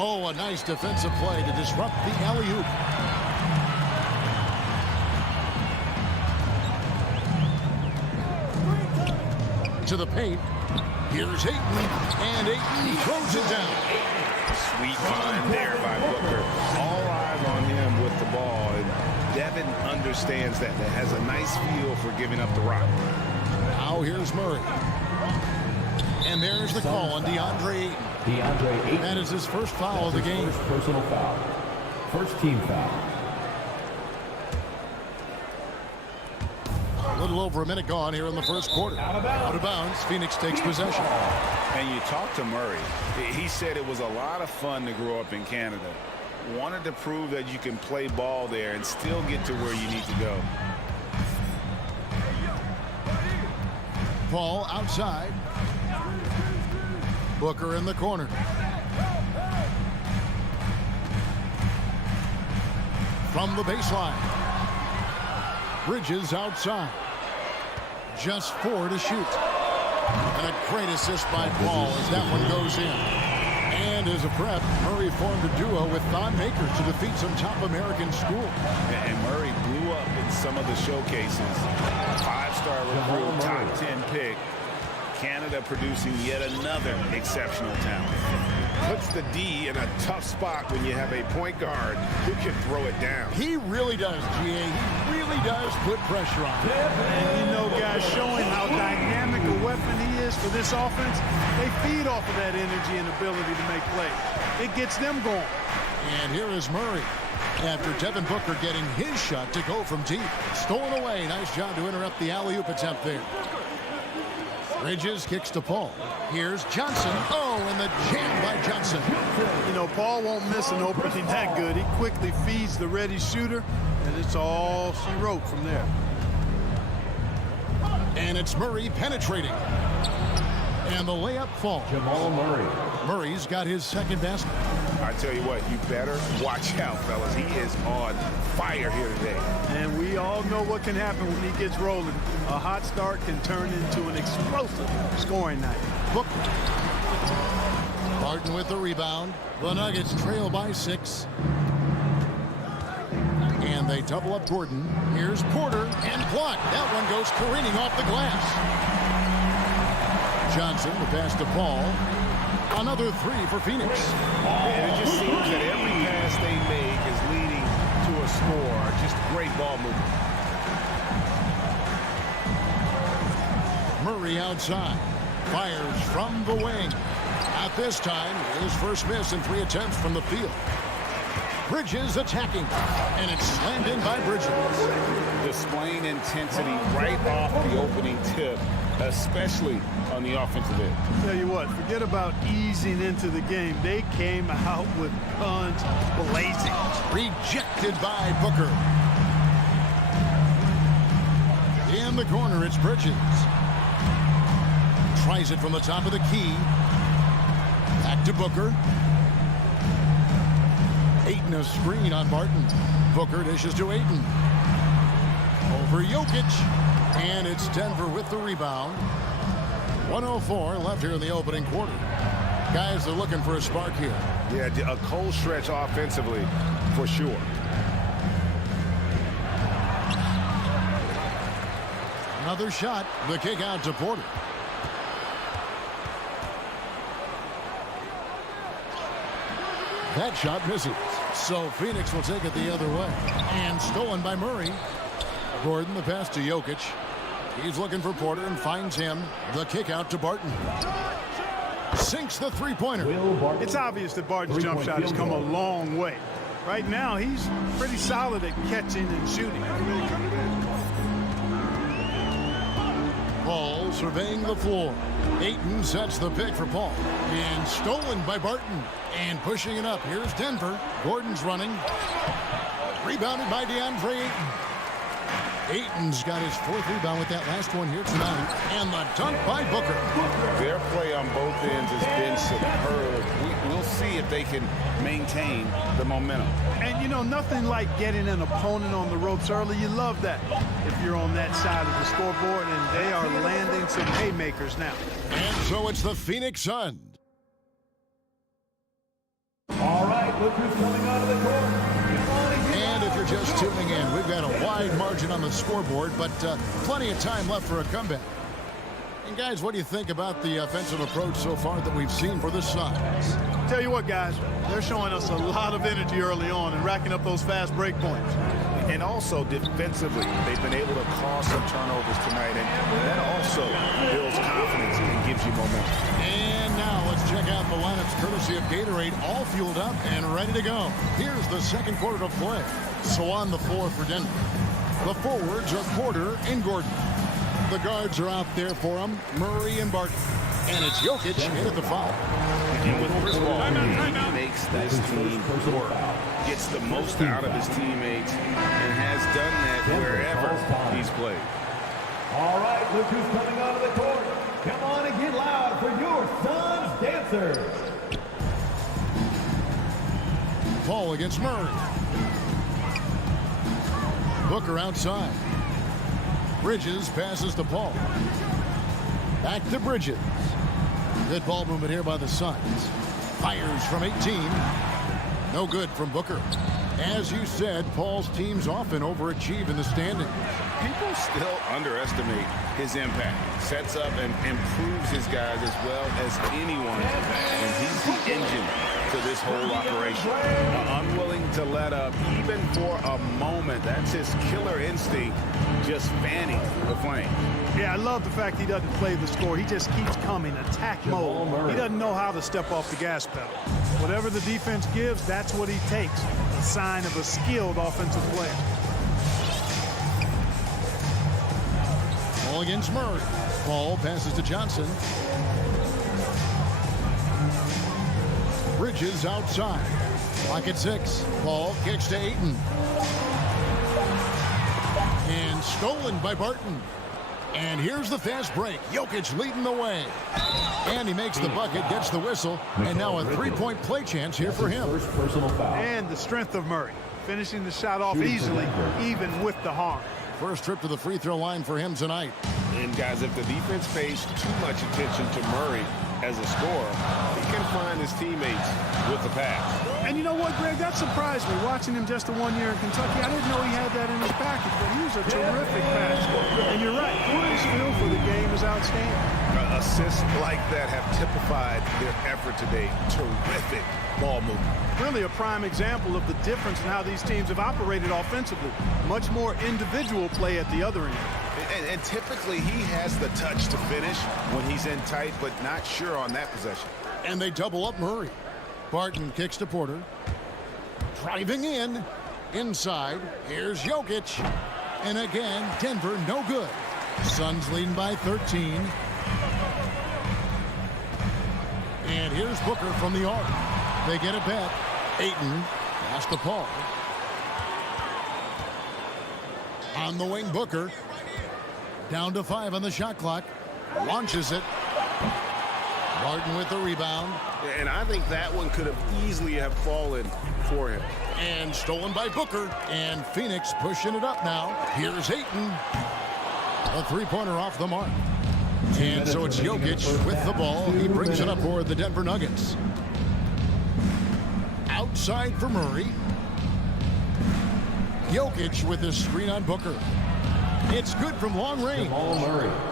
Oh, a nice defensive play to disrupt the alley-oop. To the paint. Here's Ayton, and Ayton throws it down. Sweet find there by Booker. All eyes on him with the ball, and Devin understands that. That has a nice feel for giving up the rock. Now here's Murray. And there's the call on DeAndre Ayton. That is his first foul of the game. First personal foul. First team foul. A little over a minute gone here in the first quarter. Out of bounds. Phoenix takes possession. And you talk to Murray. He said it was a lot of fun to grow up in Canada. Wanted to prove that you can play ball there and still get to where you need to go. Paul outside. Booker in the corner. From the baseline. Bridges outside. Just 4 to shoot. And a great assist by Paul as that one goes in. And as a prep, Murray formed a duo with Thon Maker to defeat some top American schools. And Murray blew up in some of the showcases. 5-star recruit, top 10 pick. Canada producing yet another exceptional talent. Puts the D in a tough spot when you have a point guard who can throw it down. He really does, GA. He really does put pressure on him. And you know, guys, showing how dynamic a weapon he is for this offense, they feed off of that energy and ability to make plays. It gets them going. And here is Murray. After Devin Booker getting his shot to go from deep. Stolen away. Nice job to interrupt the alley-oop attempt there. Bridges kicks to Paul. Here's Johnson. Oh, and the jam by Johnson. You know, Paul won't miss an opening that good. He quickly feeds the ready shooter, and it's all she wrote from there. And it's Murray penetrating. And the layup falls. Jamal Murray. Murray's got his second basket. I tell you what, you better watch out, fellas. He is on fire here today. And we all know what can happen when he gets rolling. A hot start can turn into an explosive scoring night. Booker. Barton with the rebound. The Nuggets trail by 6. And they double up Gordon. Here's Porter and blocked. That one goes careening off the glass. Johnson, the pass to Paul. Another 3 for Phoenix. And it just seems that every pass they make is leading to a score. Just great ball movement. Murray outside. Fires from the wing. At this time, his first miss in 3 attempts from the field. Bridges attacking. And it's slammed in by Bridges. Displaying intensity right off the opening tip, especially on the offensive end. Tell you what, forget about easing into the game. They came out with guns blazing. Rejected by Booker. In the corner, it's Bridges. Tries it from the top of the key. Back to Booker. Ayton a screen on Barton. Booker dishes to Ayton. Over Jokic. And it's Denver with the rebound. 1:04 left here in the opening quarter. Guys are looking for a spark here. Yeah, a cold stretch offensively for sure. Another shot. The kick out to Porter. That shot misses. So Phoenix will take it the other way. And stolen by Murray. Gordon, the pass to Jokic. He's looking for Porter and finds him. The kick out to Barton. Sinks the three-pointer. It's obvious that Barton's jump shot has come a long way. Right now, he's pretty solid at catching and shooting. Paul surveying the floor. Ayton sets the pick for Paul. And stolen by Barton. And pushing it up. Here's Denver. Gordon's running. Rebounded by DeAndre Ayton. Ayton's got his 4th rebound with that last one here tonight. And the dunk by Booker. Their play on both ends has been superb. We'll see if they can maintain the momentum. And, you know, nothing like getting an opponent on the ropes early. You love that if you're on that side of the scoreboard, and they are landing some haymakers now. And so it's the Phoenix Suns. look who's coming out of the court. And if you're just tuning in, we've got a wide margin on the scoreboard, but plenty of time left for a comeback. And guys, what do you think about the offensive approach so far that we've seen for the Suns? Tell you what, guys, they're showing us a lot of energy early on and racking up those fast break points. And also defensively, they've been able to cause some turnovers tonight, and that also builds confidence and gives you momentum. And now let's check out the lineups courtesy of Gatorade, all fueled up and ready to go. Here's the second quarter of play. So on the floor for Denver, the forwards are Porter and Gordon. The guards are out there for them, Murray and Barton. And it's Jokic into the foul. And with Chris Paul, he makes this team work, gets the most out of his teammates, and has done that wherever he's played. All right, look who's coming out of the court. Come on and get loud for your Suns dancers. Paul against Murray. Booker outside. Bridges passes to Paul. Back to Bridges. Good ball movement here by the Suns. Fires from 18. No good from Booker. As you said, Paul's teams often overachieve in the standings. People still underestimate his impact. Sets up and improves his guys as well as anyone. And he's the engine to this whole operation. Unwilling to let up even for a moment. That's his killer instinct, just fanning the flame. Yeah, I love the fact he doesn't play the score. He just keeps coming, attack mode. He doesn't know how to step off the gas pedal. Whatever the defense gives, that's what he takes. A sign of a skilled offensive player. Paul against Murray. Paul passes to Johnson. Bridges outside. Clock at 6. Paul kicks to Ayton. And stolen by Barton. And here's the fast break. Jokic leading the way. And he makes the bucket, gets the whistle, and now a three-point play chance here for him. First personal foul. And the strength of Murray, finishing the shot off easily, even with the harm. First trip to the free throw line for him tonight. And guys, if the defense pays too much attention to Murray as a scorer, he can find his teammates with the pass. And you know what, Greg? That surprised me. Watching him just the 1 year in Kentucky, I didn't know he had that in his package, but he was a terrific passer. And you're right, his feel for the game is outstanding. Assists like that have typified their effort today. Terrific ball movement. Really a prime example of the difference in how these teams have operated offensively. Much more individual play at the other end. And typically he has the touch to finish when he's in tight, but not sure on that possession. And they double up Murray. Barton kicks to Porter. Driving in. Inside. Here's Jokic. And again, Denver no good. Suns leading by 13. And here's Booker from the arc. They get it back. Ayton pass to Paul. On the wing, Booker. Down to 5 on the shot clock. Launches it. Barton with the rebound. And I think that one could have easily have fallen for him. And stolen by Booker. And Phoenix pushing it up now. Here's Ayton. A three-pointer off the mark. And so it's Jokic with the ball. He brings it up for the Denver Nuggets. Outside for Murray. Jokic with his screen on Booker. It's good from long range.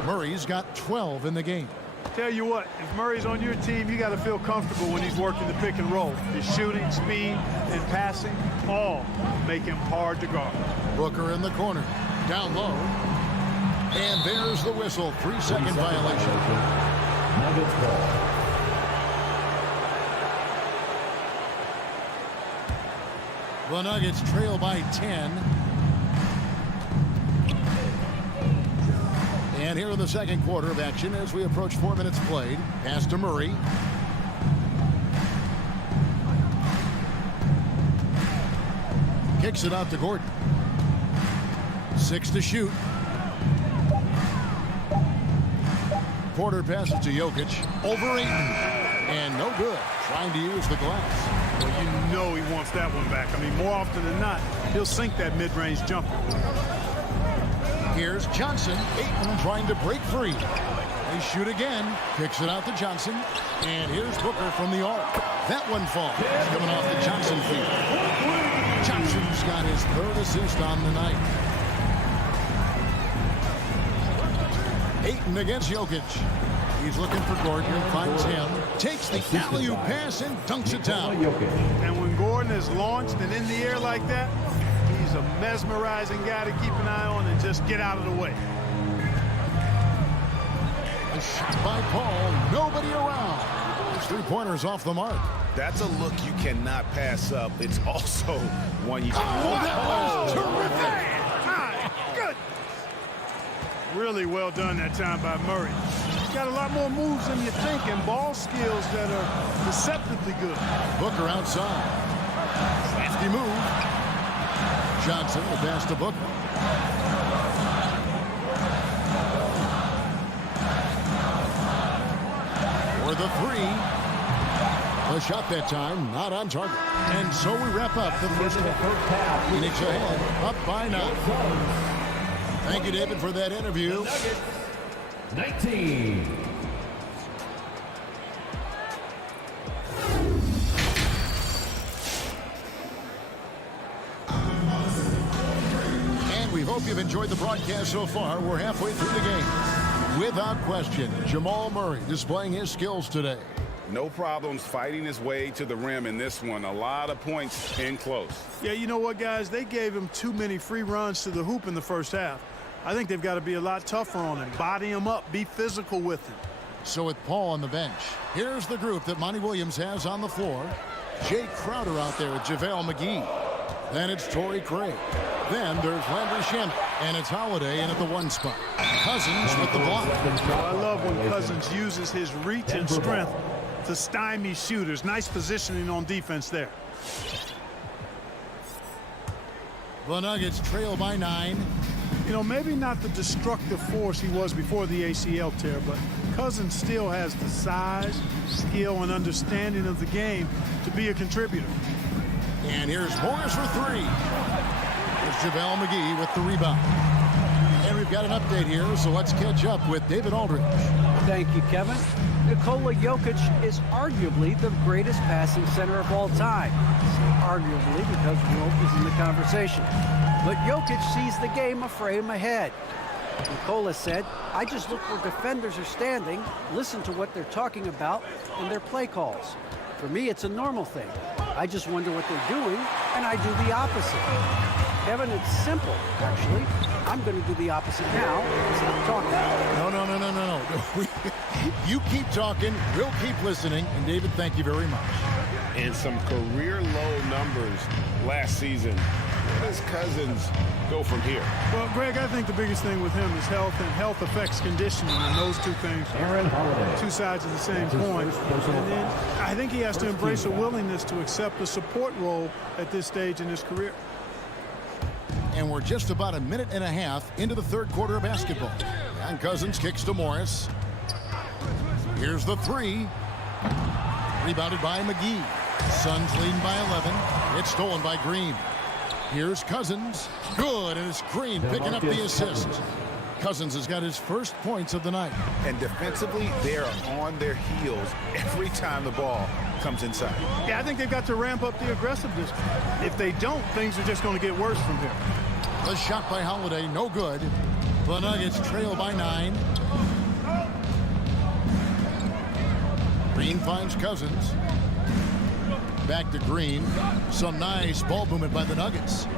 Murray's got 12 in the game. Tell you what, if Murray's on your team, you got to feel comfortable when he's working the pick and roll. His shooting, speed, and passing all make him hard to guard. Booker in the corner. Down low. And there's the whistle. 3-second violation. Nuggets ball. The Nuggets trail by 10. And here in the second quarter of action as we approach 4 minutes played. Pass to Murray. Kicks it out to Gordon. 6 to shoot. Porter passes to Jokic. Over Ayton. And no good. Trying to use the glass. Well, you know he wants that one back. I mean, more often than not, he'll sink that mid-range jumper. Here's Johnson. Ayton trying to break free. They shoot again. Kicks it out to Johnson. And here's Booker from the arc. That one falls. Coming off the Johnson Jackson Field. Johnson's got his third assist on the night. Ayton against Jokic. He's looking for Gordon, finds him, takes the alley-oop pass and dunks it down. And when Gordon is launched and in the air like that, he's a mesmerizing guy to keep an eye on and just get out of the way. A shot by Paul, nobody around. His three-pointers off the mark. That's a look you cannot pass up. It's also one you... Oh, that was terrific! My goodness. Really well done that time by Murray. He's got a lot more moves than you think and ball skills that are deceptively good. Booker outside. Lefty move. Johnson will pass to Booker. For the three. The shot that time, not on target. And so we wrap up the first half. Phoenix ahead, up by 9. Thank you, David, for that interview. 19. And we hope you've enjoyed the broadcast so far. We're halfway through the game. Without question, Jamal Murray displaying his skills today. No problems fighting his way to the rim in this one. A lot of points in close. Yeah, you know what, guys? They gave him too many free runs to the hoop in the first half. I think they've got to be a lot tougher on him. Body him up. Be physical with him. So with Paul on the bench, here's the group that Monty Williams has on the floor. Jay Crowder out there with JaVale McGee. Then it's Torrey Craig. Then there's Landry Shamet. And it's Holiday in at the 1 spot. Cousins with the block. I love when Cousins uses his reach and strength to stymie shooters. Nice positioning on defense there. The Nuggets trail by 9. You know, maybe not the destructive force he was before the ACL tear, but Cousins still has the size, skill, and understanding of the game to be a contributor. And here's Morris for 3. Here's JaVale McGee with the rebound. And we've got an update here, so let's catch up with David Aldridge. Thank you, Kevin. Nikola Jokic is arguably the greatest passing center of all time. Arguably because Wilt is in the conversation. But Jokic sees the game a frame ahead. Nikola said, I just look where defenders are standing, listen to what they're talking about, and their play calls. For me, it's a normal thing. I just wonder what they're doing, and I do the opposite. Kevin, it's simple, actually. I'm going to do the opposite now. Stop talking. No. You keep talking, we'll keep listening. And David, thank you very much. And some career low numbers last season. Where does Cousins go from here? Well, Greg, I think the biggest thing with him is health, and health affects conditioning, and those two things are two sides of the same coin. And then I think he has to embrace a willingness to accept a support role at this stage in his career. And we're just about a minute and a half into the third quarter of basketball. And Cousins kicks to Morris. Here's the 3. Rebounded by McGee. Suns leading by 11. It's stolen by Green. Here's Cousins. Good, and it's Green picking up the assist. Cousins has got his first points of the night. And defensively, they're on their heels every time the ball comes inside. Yeah, I think they've got to ramp up the aggressiveness. If they don't, things are just going to get worse from here. The shot by Holiday, no good. The Nuggets trail by 9. Green finds Cousins. Back to Green. Some nice ball movement by the Nuggets.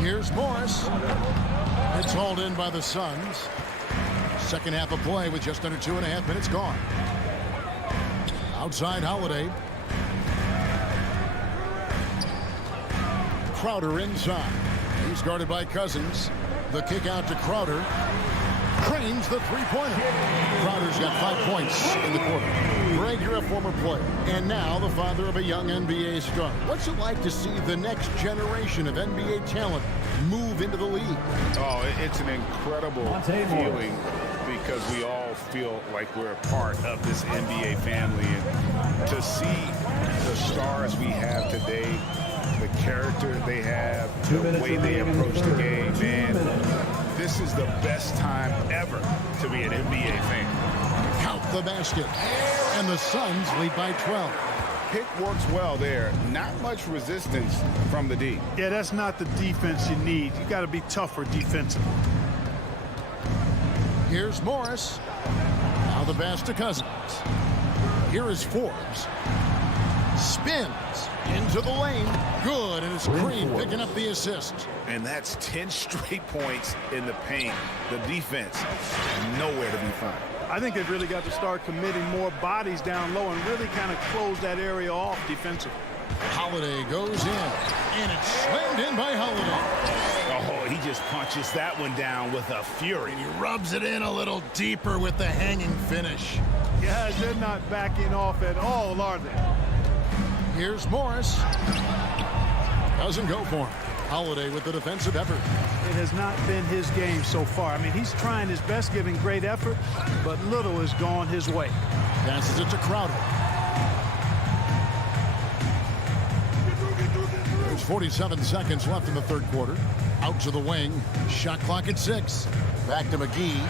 Here's Morris. It's hauled in by the Suns. Second half of play with just under 2.5 minutes gone. Outside Holiday. Crowder inside. He's guarded by Cousins. The kick out to Crowder. Cranes the three-pointer. Crowder's got 5 points in the quarter. Greg, you're a former player, and now the father of a young NBA star. What's it like to see the next generation of NBA talent move into the league? Oh, it's an incredible feeling because we all feel like we're a part of this NBA family. And to see the stars we have today, the character they have, the way they approach the game, man, this is the best time ever to be an NBA fan. Count the basket. And the Suns lead by 12. Pick works well there. Not much resistance from the D. Yeah, that's not the defense you need. You got to be tougher defensively. Here's Morris. Now the pass to Cousins. Here is Forbes. Spins into the lane. Good, and it's Green picking up the assist. And that's 10 straight points in the paint. The defense nowhere to be found. I think they've really got to start committing more bodies down low and really kind of close that area off defensively. Holiday goes in, and it's slammed in by Holiday. Oh, he just punches that one down with a fury. He rubs it in a little deeper with the hanging finish. Yeah, they're not backing off at all, are they? Here's Morris. Doesn't go for him. Holiday with the defensive effort. It has not been his game so far. I mean, he's trying his best, giving great effort, but little has gone his way. Passes it to Crowder. There's 47 seconds left in the third quarter. Out to the wing. Shot clock at 6. Back to McGee.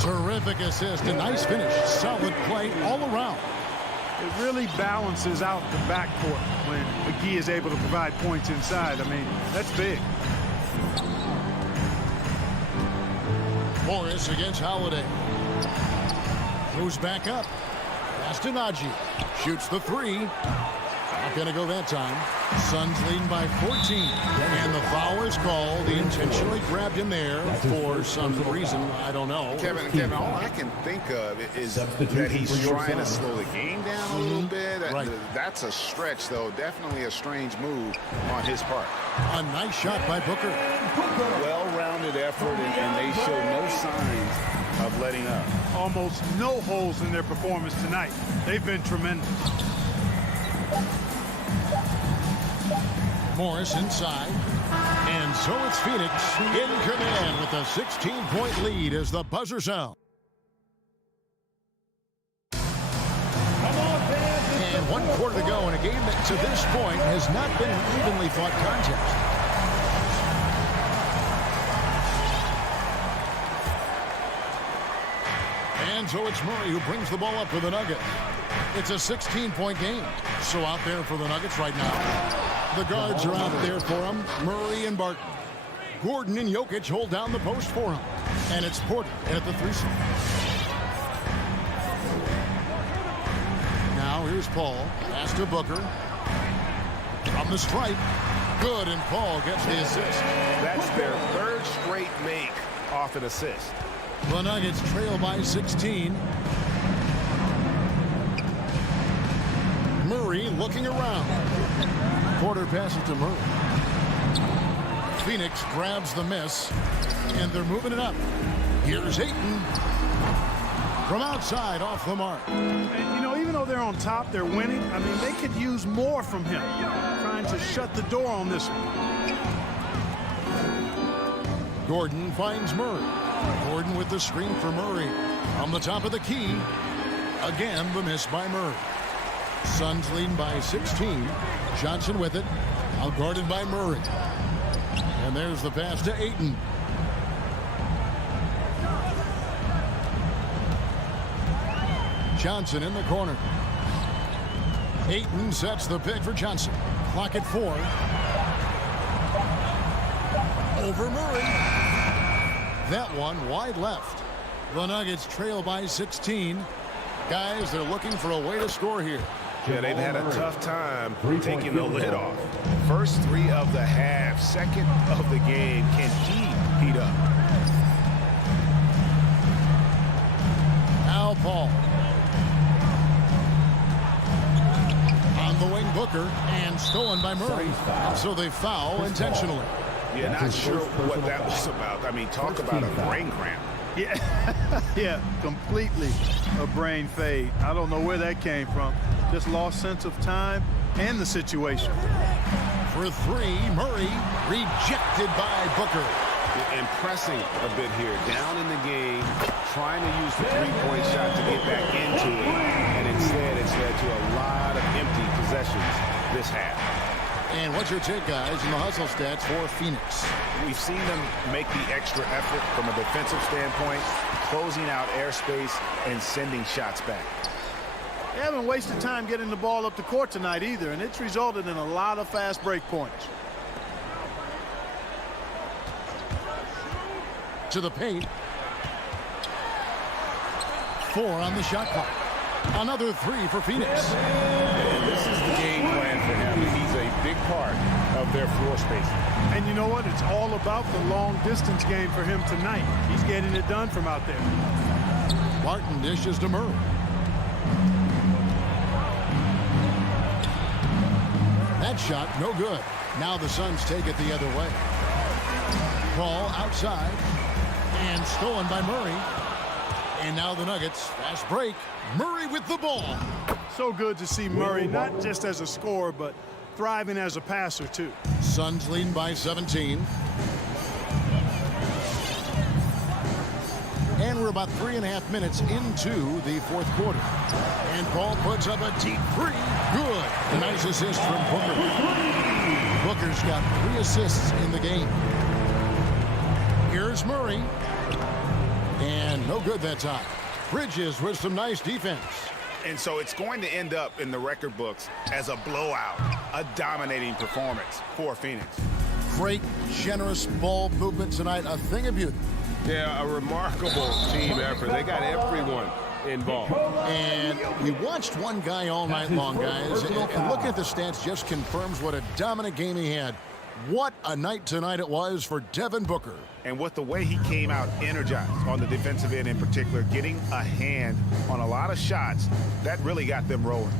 Terrific assist. A nice finish. Solid play all around. It really balances out the backcourt when McGee is able to provide points inside. I mean, that's big. Morris against Holiday. Goes back up. Pass to Najee. Shoots the three. Not going to go that time. Suns leading by 14. And the foul is called. He intentionally grabbed him there for some reason. I don't know. Kevin, all I can think of is that he's trying to slow the game down a little bit. Right. That's a stretch, though. Definitely a strange move on his part. A nice shot by Booker. Well-rounded effort, and they show no signs of letting up. Almost no holes in their performance tonight. They've been tremendous. Morris inside. And so it's Phoenix in command with a 16-point lead as the buzzer sounds. And 1 quarter to go in a game that to this point has not been an evenly fought contest. And so it's Murray who brings the ball up for the Nuggets. It's a 16-point game. So out there for the Nuggets right now. The guards are out there for him. Murray and Barton. Gordon and Jokic hold down the post for him. And it's Porter at the 3 slot. Now here's Paul. Pass to Booker. From the stripe. Good, and Paul gets the assist. That's their third straight make off an assist. The Nuggets trail by 16. Murray looking around. Porter passes to Murray. Phoenix grabs the miss, and they're moving it up. Here's Ayton. From outside, off the mark. And, you know, even though they're on top, they're winning. I mean, they could use more from him. Trying to shut the door on this one. Gordon finds Murray. Gordon with the screen for Murray. On the top of the key. Again, the miss by Murray. Suns leading by 16. Johnson with it. Out guarded by Murray. And there's the pass to Ayton. Johnson in the corner. Ayton sets the pick for Johnson. Clock at 4. Over Murray. That one wide left. The Nuggets trail by 16. Guys, they're looking for a way to score here. Yeah, they've had a tough time taking the lid off. First 3 of the half, second of the game. Can he heat up? Al Paul. On the wing, Booker, and stolen by Murray. So they foul intentionally. Yeah, not sure what that was about. I mean, talk about a brain cramp. Yeah, yeah, completely a brain fade. I don't know where that came from. Just lost sense of time and the situation. For 3, Murray rejected by Booker. Impressing a bit here. Down in the game, trying to use the three-point shot to get back into it. And instead, it's led to a lot of empty possessions this half. And what's your take, guys, in the hustle stats for Phoenix? We've seen them make the extra effort from a defensive standpoint, closing out airspace and sending shots back. They haven't wasted time getting the ball up the court tonight either, and it's resulted in a lot of fast break points. To the paint. 4 on the shot clock. Another 3 for Phoenix. And this is the game plan for him. He's a big part of their floor spacing. And you know what? It's all about the long distance game for him tonight. He's getting it done from out there. Barton dishes to Murray. That shot, no good. Now the Suns take it the other way. Ball outside. And stolen by Murray. And now the Nuggets, fast break. Murray with the ball. So good to see Murray, not just as a scorer, but thriving as a passer, too. Suns leading by 17. And we're about 3.5 minutes into the fourth quarter. And Paul puts up a deep 3. Good. A nice assist from Booker. Booker's got 3 assists in the game. Here's Murray. And no good that time. Bridges with some nice defense. And so it's going to end up in the record books as a blowout, a dominating performance for Phoenix. Great, generous ball movement tonight. A thing of beauty. Yeah, a remarkable team effort. They got everyone involved. And we watched one guy all night long, guys. And looking at the stats just confirms what a dominant game he had. What a night tonight it was for Devin Booker. And with the way he came out energized on the defensive end in particular, getting a hand on a lot of shots, that really got them rolling.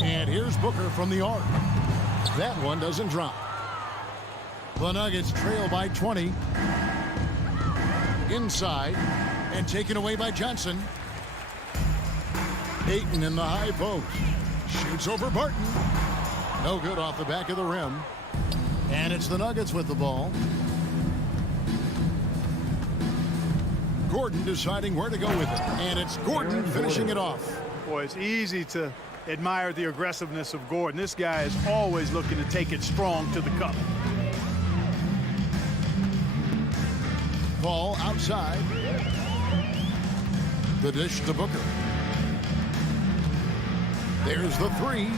And here's Booker from the arc. That one doesn't drop. The Nuggets trail by 20. Inside. And taken away by Johnson. Ayton in the high post. Shoots over Barton. No good off the back of the rim. And it's the Nuggets with the ball. Gordon deciding where to go with it. And it's Gordon finishing it off. Boy, it's easy to admire the aggressiveness of Gordon. This guy is always looking to take it strong to the cup. Ball outside. The dish to Booker. There's the 3.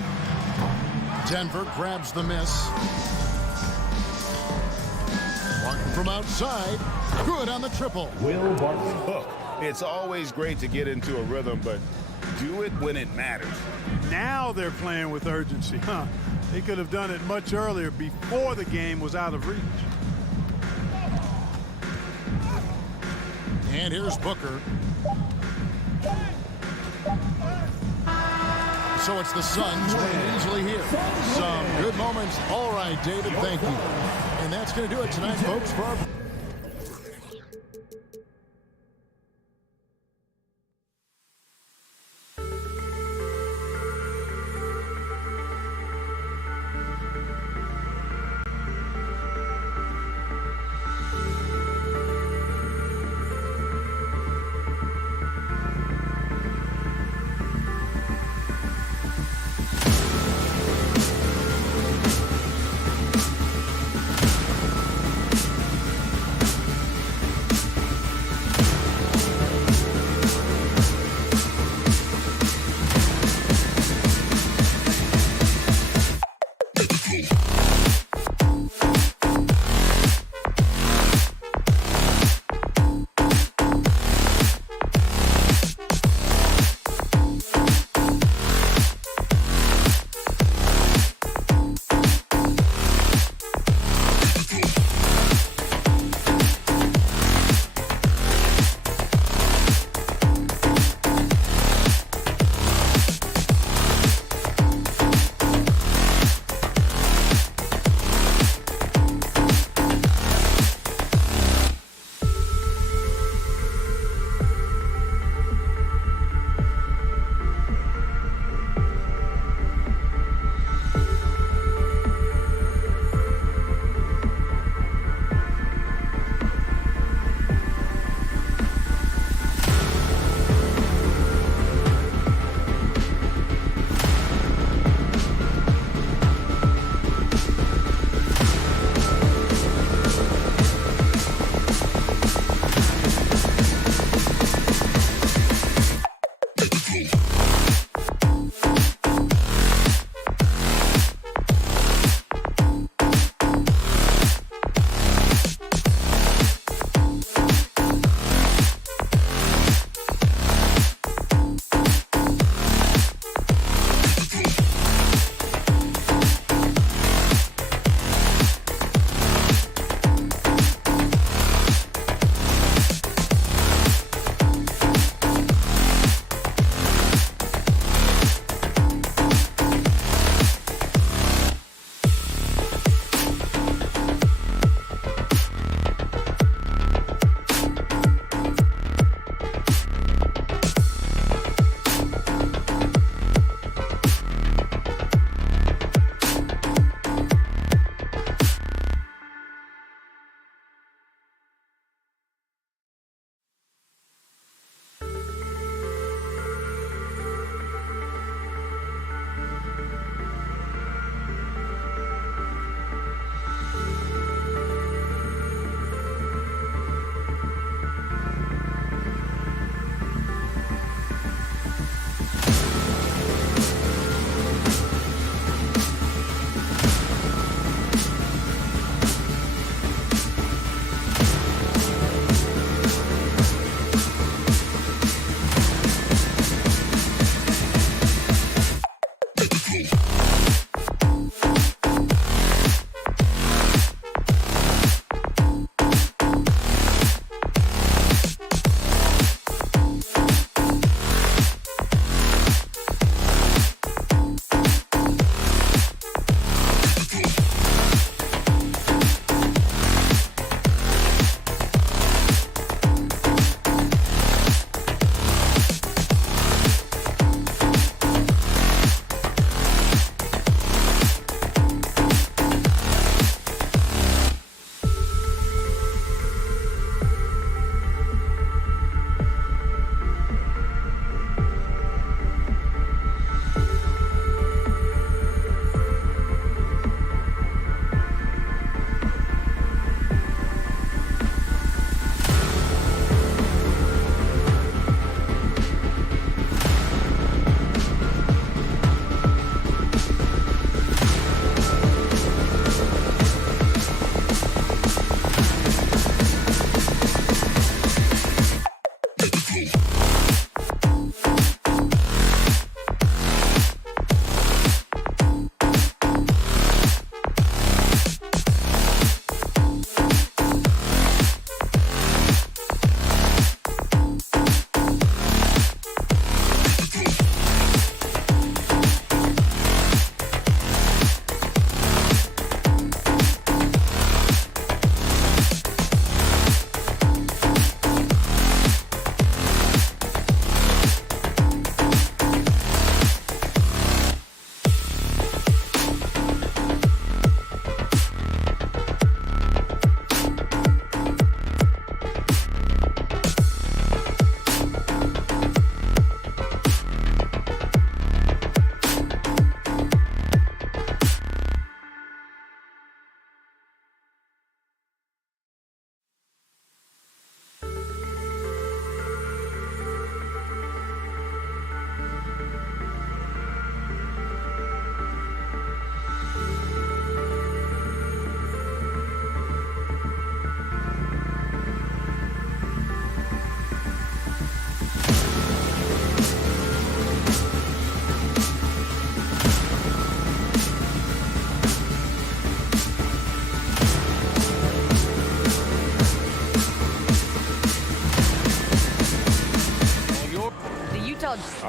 Denver grabs the miss. Barton from outside. Good on the triple. Will Barton. Look, it's always great to get into a rhythm, but do it when it matters. Now they're playing with urgency. They could have done it much earlier before the game was out of reach. And here's Booker. So it's the Suns winning easily here. Some good moments. All right, David, thank you. And that's going to do it tonight, folks, for our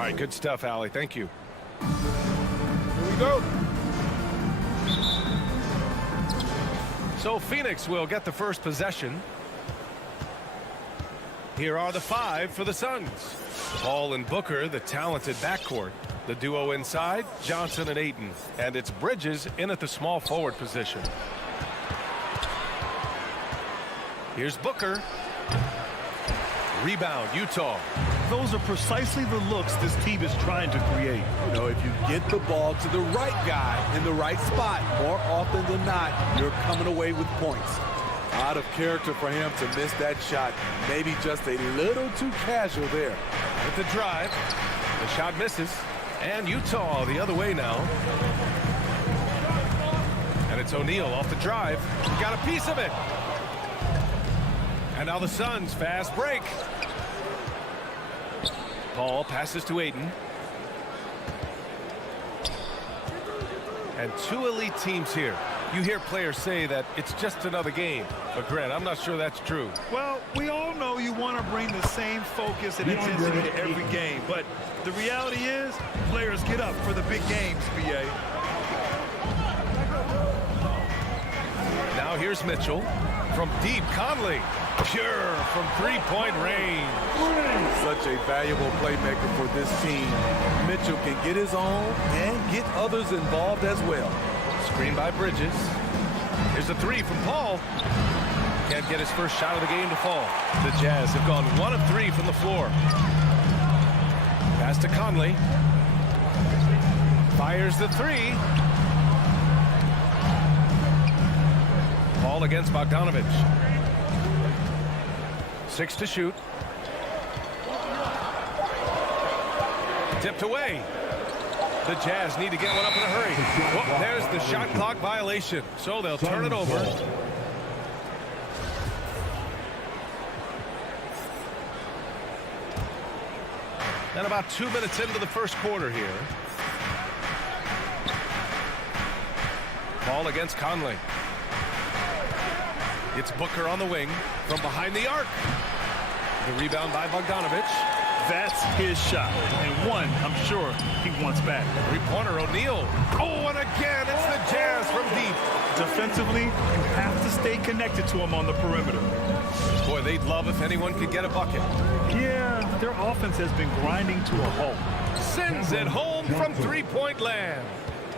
right, good stuff, Allie. Thank you. Here we go. So Phoenix will get the first possession. Here are the 5 for the Suns. Paul and Booker, the talented backcourt. The duo inside, Johnson and Ayton. And it's Bridges in at the small forward position. Here's Booker. Rebound, Utah. Those are precisely the looks this team is trying to create. You know, if you get the ball to the right guy in the right spot, more often than not, you're coming away with points. Out of character for him to miss that shot. Maybe just a little too casual there. With the drive, the shot misses. And Utah the other way now. And it's O'Neal off the drive. Got a piece of it. And now the Suns fast break. Paul passes to Ayton. And 2 elite teams here. You hear players say that it's just another game. But Grant, I'm not sure that's true. Well, we all know you want to bring the same focus and intensity to every game. But the reality is, players get up for the big games, B.A. Now here's Mitchell. From deep, Conley. Pure from three-point range. Such a valuable playmaker for this team. Mitchell can get his own and get others involved as well. Screen by Bridges. Here's a 3 from Paul. Can't get his first shot of the game to fall. The Jazz have gone 1 of 3 from the floor. Pass to Conley. Fires the 3. Paul against Bogdanovich. 6 to shoot. Tipped away. The Jazz need to get one up in a hurry. Oh, there's the shot clock violation. So they'll turn it over. And about 2 minutes into the first quarter here. Ball against Conley. It's Booker on the wing from behind the arc. The rebound by Bogdanovich. That's his shot. And one, I'm sure, he wants back. Three-pointer, O'Neal. Oh, and again, it's the Jazz from deep. Defensively, you have to stay connected to him on the perimeter. Boy, they'd love if anyone could get a bucket. Yeah, their offense has been grinding to a halt. Sends it home from three-point land.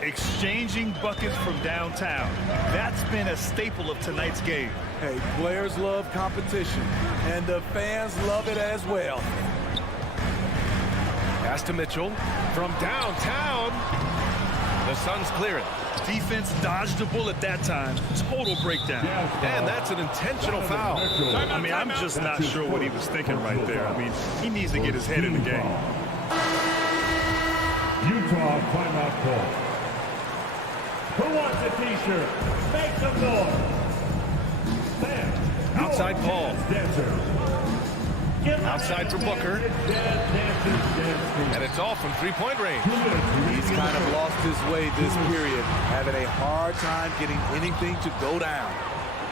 Exchanging buckets from downtown. That's been a staple of tonight's game. Hey, players love competition, and the fans love it as well. Pass to Mitchell from downtown. The Suns clear it. Defense dodged the bullet that time. Total breakdown. And that's an intentional foul. I mean, I'm just not sure what he was thinking right there. I mean, he needs to get his head in the game. Utah timeout call. Who wants a t-shirt? Make some noise. Sam, Outside Paul. Outside for Booker. And it's all from three-point range. He's kind of lost his way this period, having a hard time getting anything to go down.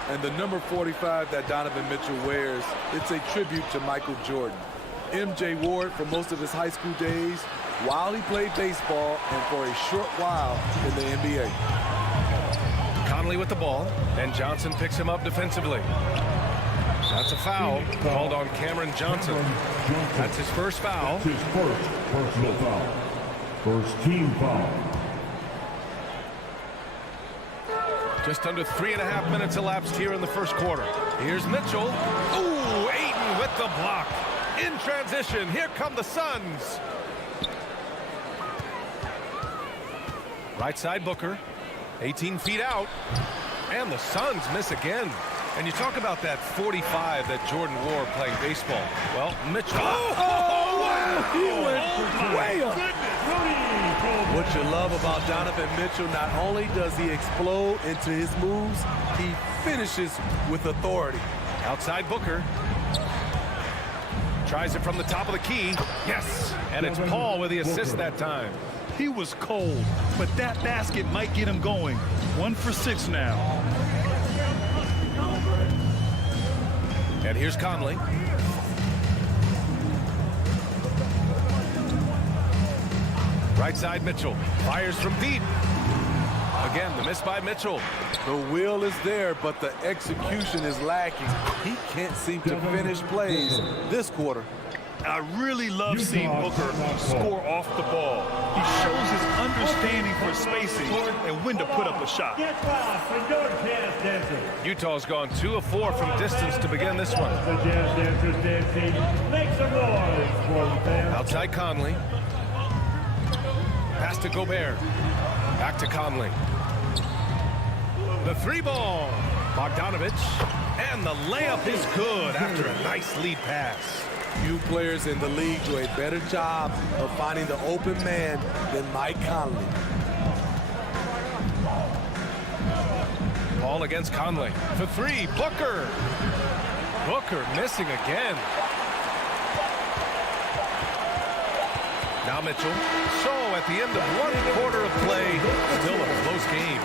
And the number 45 that Donovan Mitchell wears, it's a tribute to Michael Jordan. MJ wore it for most of his high school days while he played baseball and for a short while in the NBA. Conley with the ball, and Johnson picks him up defensively. That's a foul called on Cameron Johnson. That's his first foul. His first personal foul. First team foul. Just under 3.5 minutes elapsed here in the first quarter. Here's Mitchell. Ooh, Ayton with the block. In transition, here come the Suns. Right side Booker, 18 feet out. And the Suns miss again. And you talk about that 45 that Jordan wore playing baseball. Well, Mitchell. He went way up. What you love about Donovan Mitchell, not only does he explode into his moves, he finishes with authority. Outside Booker. Tries it from the top of the key. Yes. And it's Paul with the assist that time. He was cold, but that basket might get him going. 1 for 6 now. And here's Conley. Right side, Mitchell. Fires from deep. Again, the miss by Mitchell. The will is there, but the execution is lacking. He can't seem to finish plays this quarter. I really love seeing Booker score off the ball. He shows his understanding for spacing and when to put up a shot. Utah's gone 2 of 4 from distance to begin this one. Outside Conley. Pass to Gobert. Back to Conley. The 3-ball. Bogdanovic. And the layup is good after a nice lead pass. Few players in the league do a better job of finding the open man than Mike Conley. Ball against Conley. For 3, Booker. Booker missing again. Now Mitchell. So at the end of 1 quarter of play, still a close game.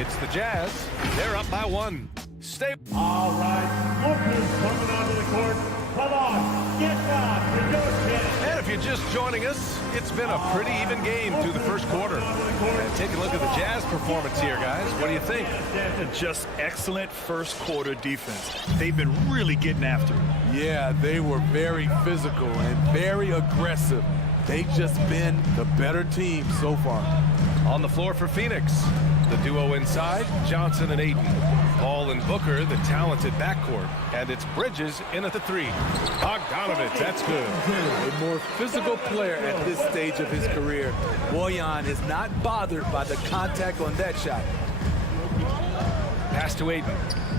It's the Jazz. They're up by 1. Stay. All right, Booker's coming onto the court. Come on, get back to your chance. And if you're just joining us, it's been a pretty even game through the first quarter. And take a look at the Jazz performance here, guys. What do you think? Just excellent first quarter defense. They've been really getting after it. Yeah, they were very physical and very aggressive. They've just been the better team so far. On the floor for Phoenix. The duo inside, Johnson and Ayton. Paul and Booker, the talented backcourt. And it's Bridges in at the 3. Bogdanovic, that's good. A more physical player at this stage of his career. Bojan is not bothered by the contact on that shot. Pass to Ayton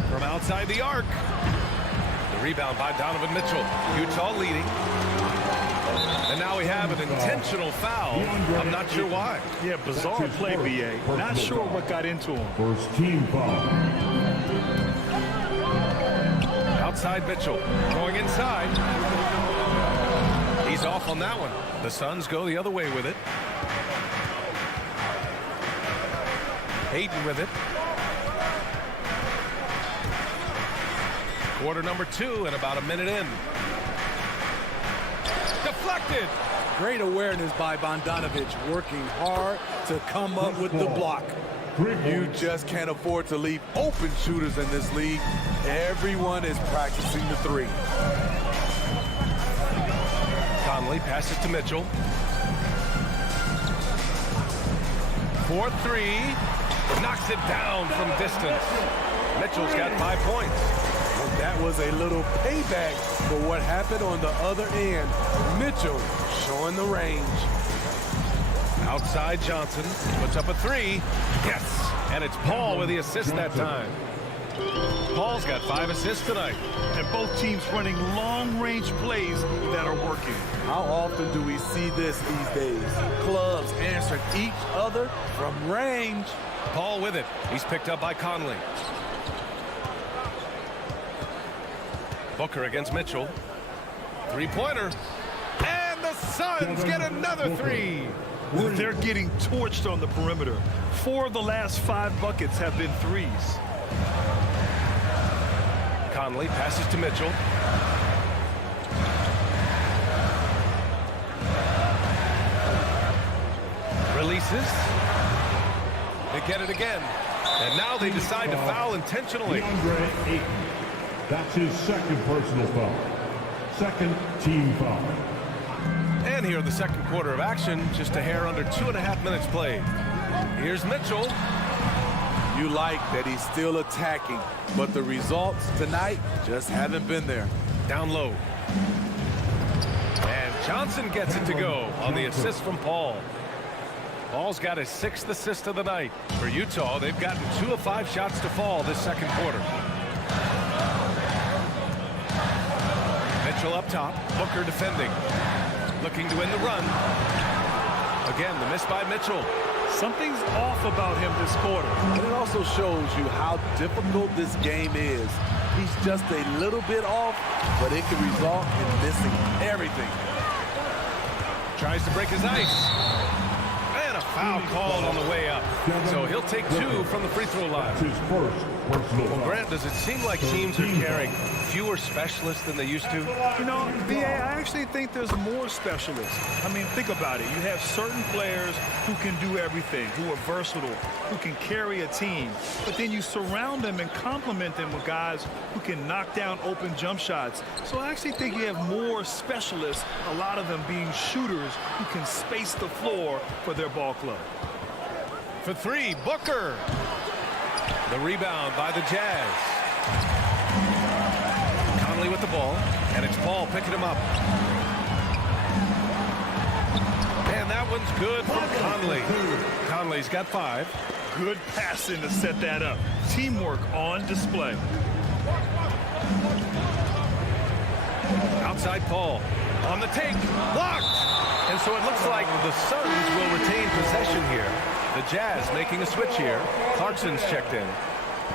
from outside the arc. The rebound by Donovan Mitchell. Utah leading. And now we have an intentional foul. I'm not sure why. Yeah, bizarre play, B.A. Not sure what got into him. First team foul. Outside Mitchell. Going inside. He's off on that one. The Suns go the other way with it. Ayton with it. Quarter number 2 and about a minute in. Deflected. Great awareness by Bogdanovic, working hard to come up with the block. You just can't afford to leave open shooters in this league. Everyone is practicing the 3. Conley passes to Mitchell. 4-3. Knocks it down from distance. Mitchell's got 5 points. That was a little payback for what happened on the other end. Mitchell showing the range. Outside Johnson puts up a 3. Yes. And it's Paul with the assist that time. Paul's got 5 assists tonight. And both teams running long-range plays that are working. How often do we see this these days? Clubs answering each other from range. Paul with it. He's picked up by Conley. Booker against Mitchell. 3-pointer. And the Suns get another 3. They're getting torched on the perimeter. 4 of the last 5 buckets have been 3s. Conley passes to Mitchell. Releases. They get it again. And now they decide to foul intentionally. DeAndre Ayton. That's his second personal foul. Second team foul. And here in the second quarter of action, just a hair under 2.5 minutes played. Here's Mitchell. You like that he's still attacking, but the results tonight just haven't been there. Down low. And Johnson gets it to go on the assist from Paul. Paul's got his 6th assist of the night. For Utah, they've gotten 2 of 5 shots to fall this second quarter. Mitchell up top. Booker defending. Looking to win the run. Again, the miss by Mitchell. Something's off about him this quarter. And it also shows you how difficult this game is. He's just a little bit off, but it can result in missing everything. Tries to break his ice. And a foul called on the way up. So he'll take 2 from the free throw line. His first personal Well, foul. Grant, does it seem like teams are carrying fewer specialists than they used to? You know, B.A., I actually think there's more specialists. I mean, think about it. You have certain players who can do everything, who are versatile, who can carry a team. But then you surround them and complement them with guys who can knock down open jump shots. So I actually think you have more specialists, a lot of them being shooters who can space the floor for their ball club. For 3, Booker. The rebound by the Jazz. Conley with the ball, and it's Paul picking him up. And that one's good from Conley. Conley's got 5. Good passing to set that up. Teamwork on display. Outside Paul. On the take. Blocked! And so it looks like the Suns will retain possession here. The Jazz making a switch here. Clarkson's checked in.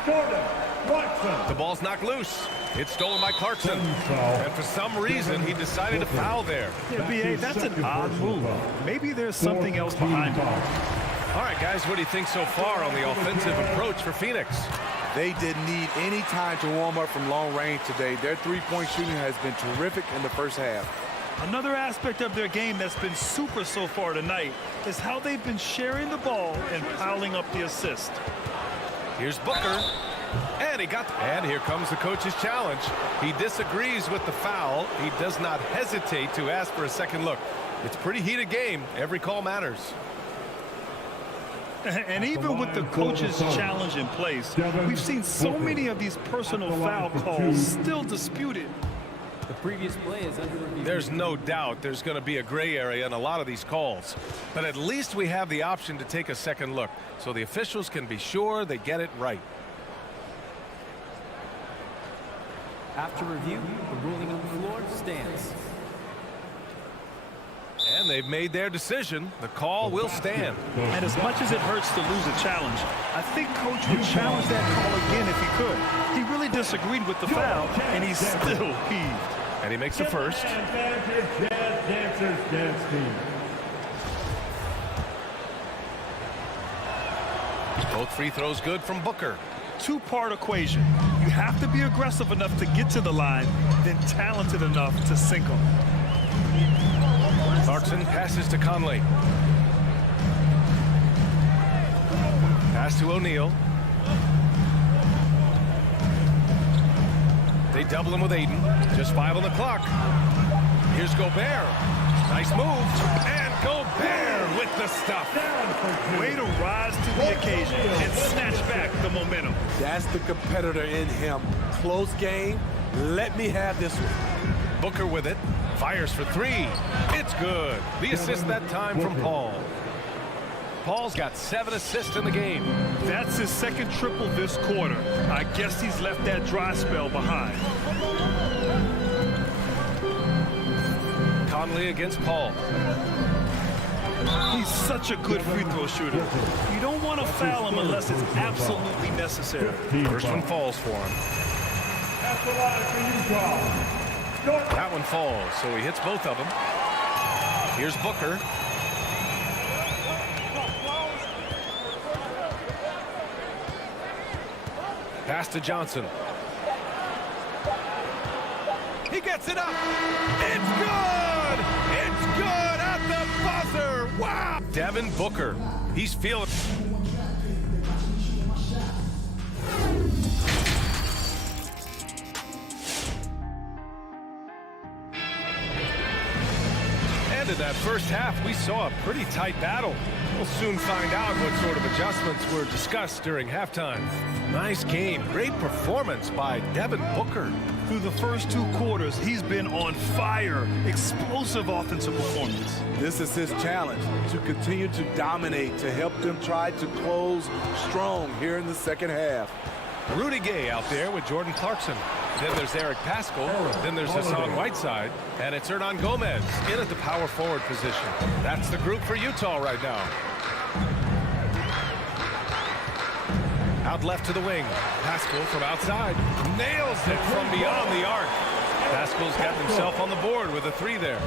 Jordan Clarkson. The ball's knocked loose. It's stolen by Clarkson. And for some reason, he decided to foul there. Yeah, B.A., that's an odd move. Maybe there's something else behind it. All right, guys, what do you think so far on the offensive approach for Phoenix? They didn't need any time to warm up from long range today. Their three-point shooting has been terrific in the first half. Another aspect of their game that's been super so far tonight is how they've been sharing the ball and piling up the assist. Here's Booker. And here comes the coach's challenge. He disagrees with the foul. He does not hesitate to ask for a second look. It's a pretty heated game. Every call matters. And even with the coach's challenge in place, we've seen so many of these personal foul calls still disputed. The previous play is under review. There's no doubt there's going to be a gray area in a lot of these calls. But at least we have the option to take a second look, so the officials can be sure they get it right. After review, the ruling on the floor stands. And they've made their decision. The call will stand. And as much as it hurts to lose a challenge, I think Coach would challenge that call again if he could. He really disagreed with the foul, and he's still peeved. And he makes the first. Both free throws good from Booker. Two-part equation. You have to be aggressive enough to get to the line, then talented enough to sink them. Clarkson passes to Conley. Pass to O'Neal. They double him with Aiden. Just 5 on the clock. Here's Gobert. Nice move. And Gobert with the stuff. Way to rise to the occasion and snatch back the momentum. That's the competitor in him. Close game. Let me have this one. Booker with it. Fires for 3. It's good. The assist that time from Paul. Paul's got 7 assists in the game. That's his second triple this quarter. I guess he's left that dry spell behind. Conley against Paul. He's such a good free throw shooter. You don't want to foul him unless it's absolutely necessary. First one falls for him. That one falls, so he hits both of them. Here's Booker. Pass to Johnson. He gets it up. It's good! It's good at the buzzer! Wow! Devin Booker. He's feeling... In that first half, we saw a pretty tight battle. We'll soon find out what sort of adjustments were discussed during halftime. Nice game. Great performance by Devin Booker. Through the first 2 quarters, he's been on fire. Explosive offensive performance. This is his challenge, to continue to dominate, to help them try to close strong here in the second half. Rudy Gay out there with Jordan Clarkson. Then there's Eric Paschall. Then there's Hassan Whiteside. And it's Hernan Gomez in at the power forward position. That's the group for Utah right now. Out left to the wing. Paschall from outside. Nails it from beyond the arc. Paschall's got himself on the board with a 3 there.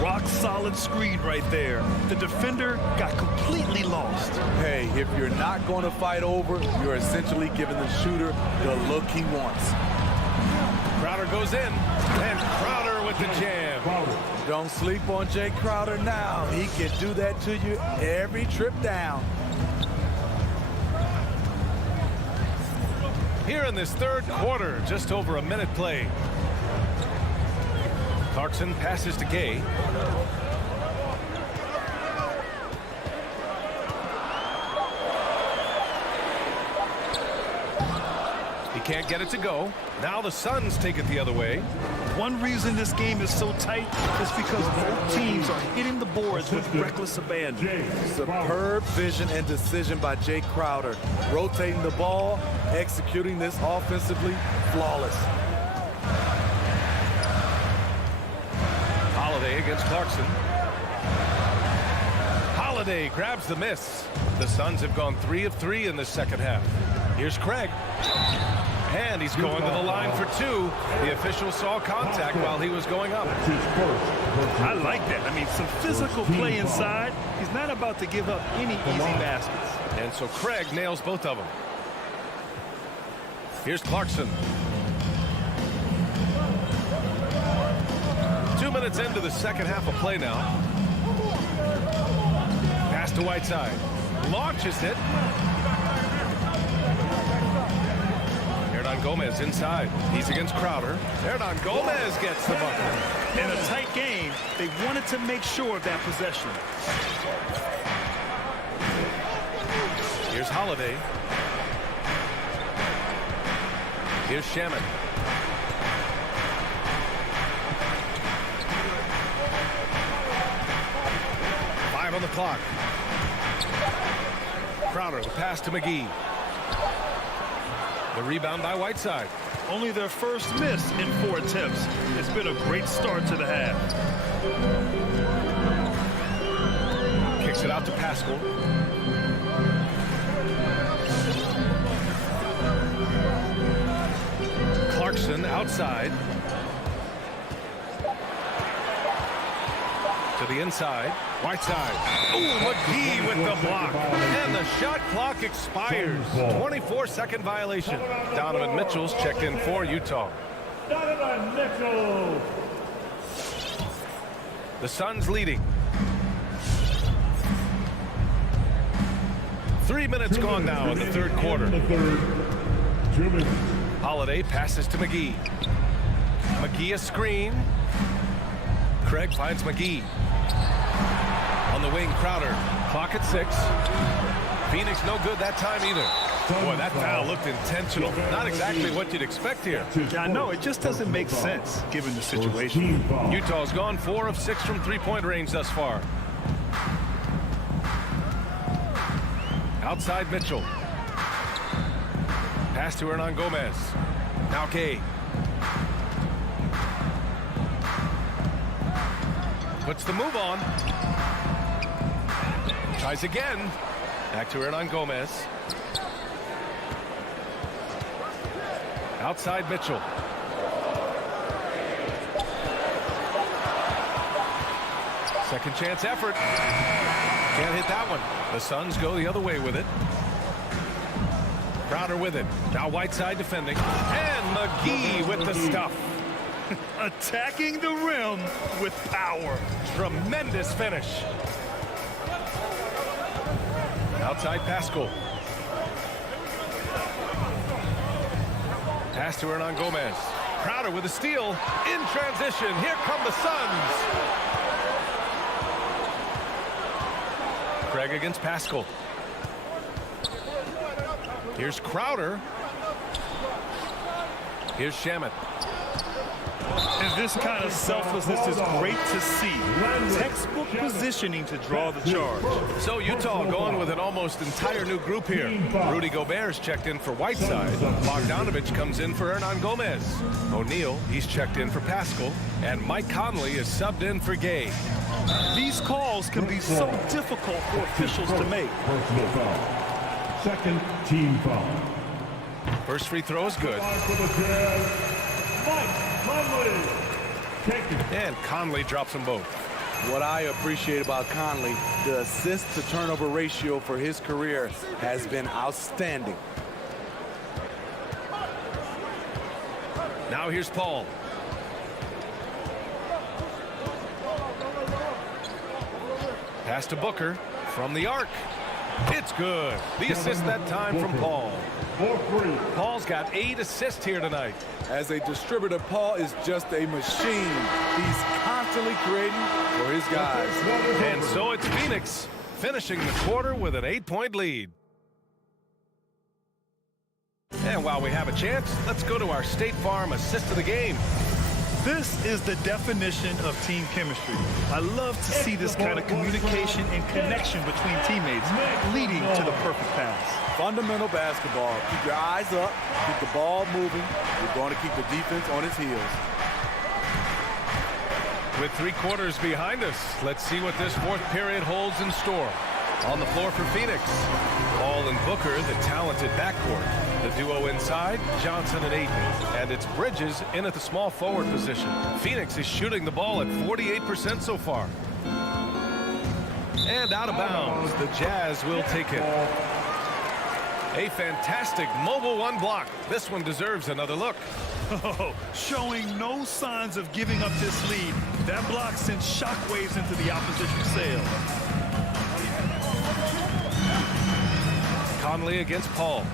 Rock solid screen right there. The defender got completely lost. Hey, if you're not going to fight over, you're essentially giving the shooter the look he wants. Crowder goes in, and Crowder with the jam. Don't sleep on Jay Crowder now. He can do that to you every trip down. Here in this third quarter, just over a minute played. Clarkson passes to Gay. He can't get it to go. Now the Suns take it the other way. One reason this game is so tight is because both teams are hitting the boards with reckless abandon. Superb vision and decision by Jay Crowder. Rotating the ball, executing this offensively, flawless. Holiday against Clarkson. Holiday grabs the miss. The Suns have gone 3 of 3 in the second half. Here's Craig. And he's going to the line for 2. The official saw contact while he was going up. I like that. I mean, some physical play inside. He's not about to give up any easy baskets. And so Craig nails both of them. Here's Clarkson. 2 minutes into the second half of play now. Pass to Whiteside. Launches it. Hernangomez inside. He's against Crowder. Hernangomez gets the bucket. In a tight game, they wanted to make sure of that possession. Here's Holiday. Here's Shaman. Five on the clock. Crowder, the pass to McGee. The rebound by Whiteside. Only their first miss in 4 attempts. It's been a great start to the half. Kicks it out to Pascal. Clarkson outside. To the inside. Whiteside. Ooh, McGee with the block. And the shot clock expires. 24-second violation. Donovan Mitchell's checked in for Utah. Donovan Mitchell. The Suns leading. 3 minutes gone now in the third quarter. 2 minutes. Holiday passes to McGee. McGee a screen. Craig finds McGee. On the wing, Crowder. Clock at 6. Phoenix no good that time either. Boy, that foul looked intentional. Not exactly what you'd expect here. Yeah, I know. It just doesn't make sense given the situation. Utah's gone 4 of 6 from three-point range thus far. Outside Mitchell. Pass to Hernangomez. Now Gay. Puts the move on. Tries again. Back to Hernangomez. Outside Mitchell. Second chance effort. Can't hit that one. The Suns go the other way with it. Crowder with it. Now Whiteside defending. And McGee with the stuff. Attacking the rim with power. Tremendous finish. Outside Pascal. Pass to Hernangomez. Crowder with a steal. In transition. Here come the Suns. Craig against Pascal. Here's Crowder. Here's Shaman. And this kind of selflessness is great to see. Textbook positioning to draw the charge. So Utah going with an almost entire new group here. Rudy Gobert's checked in for Whiteside. Bogdanovich comes in for Hernangomez. O'Neal, he's checked in for Pascal. And Mike Conley is subbed in for Gay. These calls can be so difficult for officials to make. Personal foul. Second team foul. First free throw is good. Mike Conley. And Conley drops them both. What I appreciate about Conley, the assist-to-turnover ratio for his career has been outstanding. Now here's Paul. Pass to Booker from the arc. It's good. The assist that time from Paul. Paul's got 8 assists here tonight. As a distributor, Paul is just a machine. He's constantly creating for his guys. And so it's Phoenix finishing the quarter with an 8-point lead. And while we have a chance, let's go to our State Farm assist of the game. This is the definition of team chemistry. I love to see this kind of communication and connection between teammates leading to the perfect pass. Fundamental basketball. Keep your eyes up, keep the ball moving. You're going to keep the defense on its heels. With 3 quarters behind us, let's see what this 4th period holds in store. On the floor for Phoenix, Paul and Booker, the talented backcourt. The duo inside, Johnson and Ayton. And it's Bridges in at the small forward position. Phoenix is shooting the ball at 48% so far. And out of bounds, the Jazz will take it. A fantastic mobile 1 block. This one deserves another look. Oh, showing no signs of giving up this lead. That block sent shockwaves into the opposition's sails. Conley against Paul.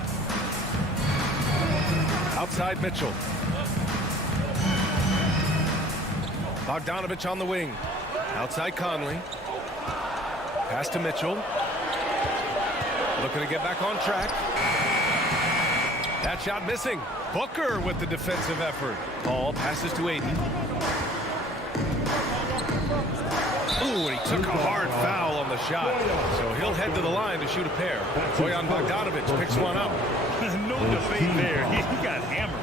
Outside Mitchell. Bogdanovich on the wing. Outside Conley. Pass to Mitchell. Looking to get back on track. That shot missing. Booker with the defensive effort. Paul passes to Ayton. Ooh, and he took a hard foul on the shot. So he'll head to the line to shoot a pair. Bojan Bogdanovich picks one up. No debate there. He got hammered.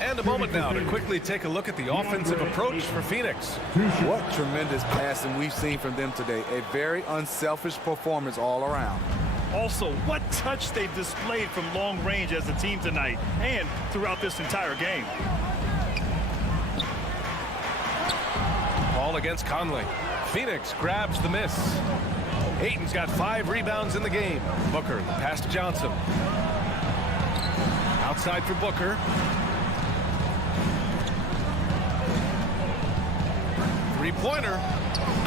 And a moment now to quickly take a look at the offensive approach for Phoenix. What tremendous passing we've seen from them today. A very unselfish performance all around. Also, what touch they've displayed from long range as a team tonight and throughout this entire game. Paul against Conley. Phoenix grabs the miss. Ayton's got 5 rebounds in the game. Booker, the pass to Johnson. Outside for Booker. Three-pointer.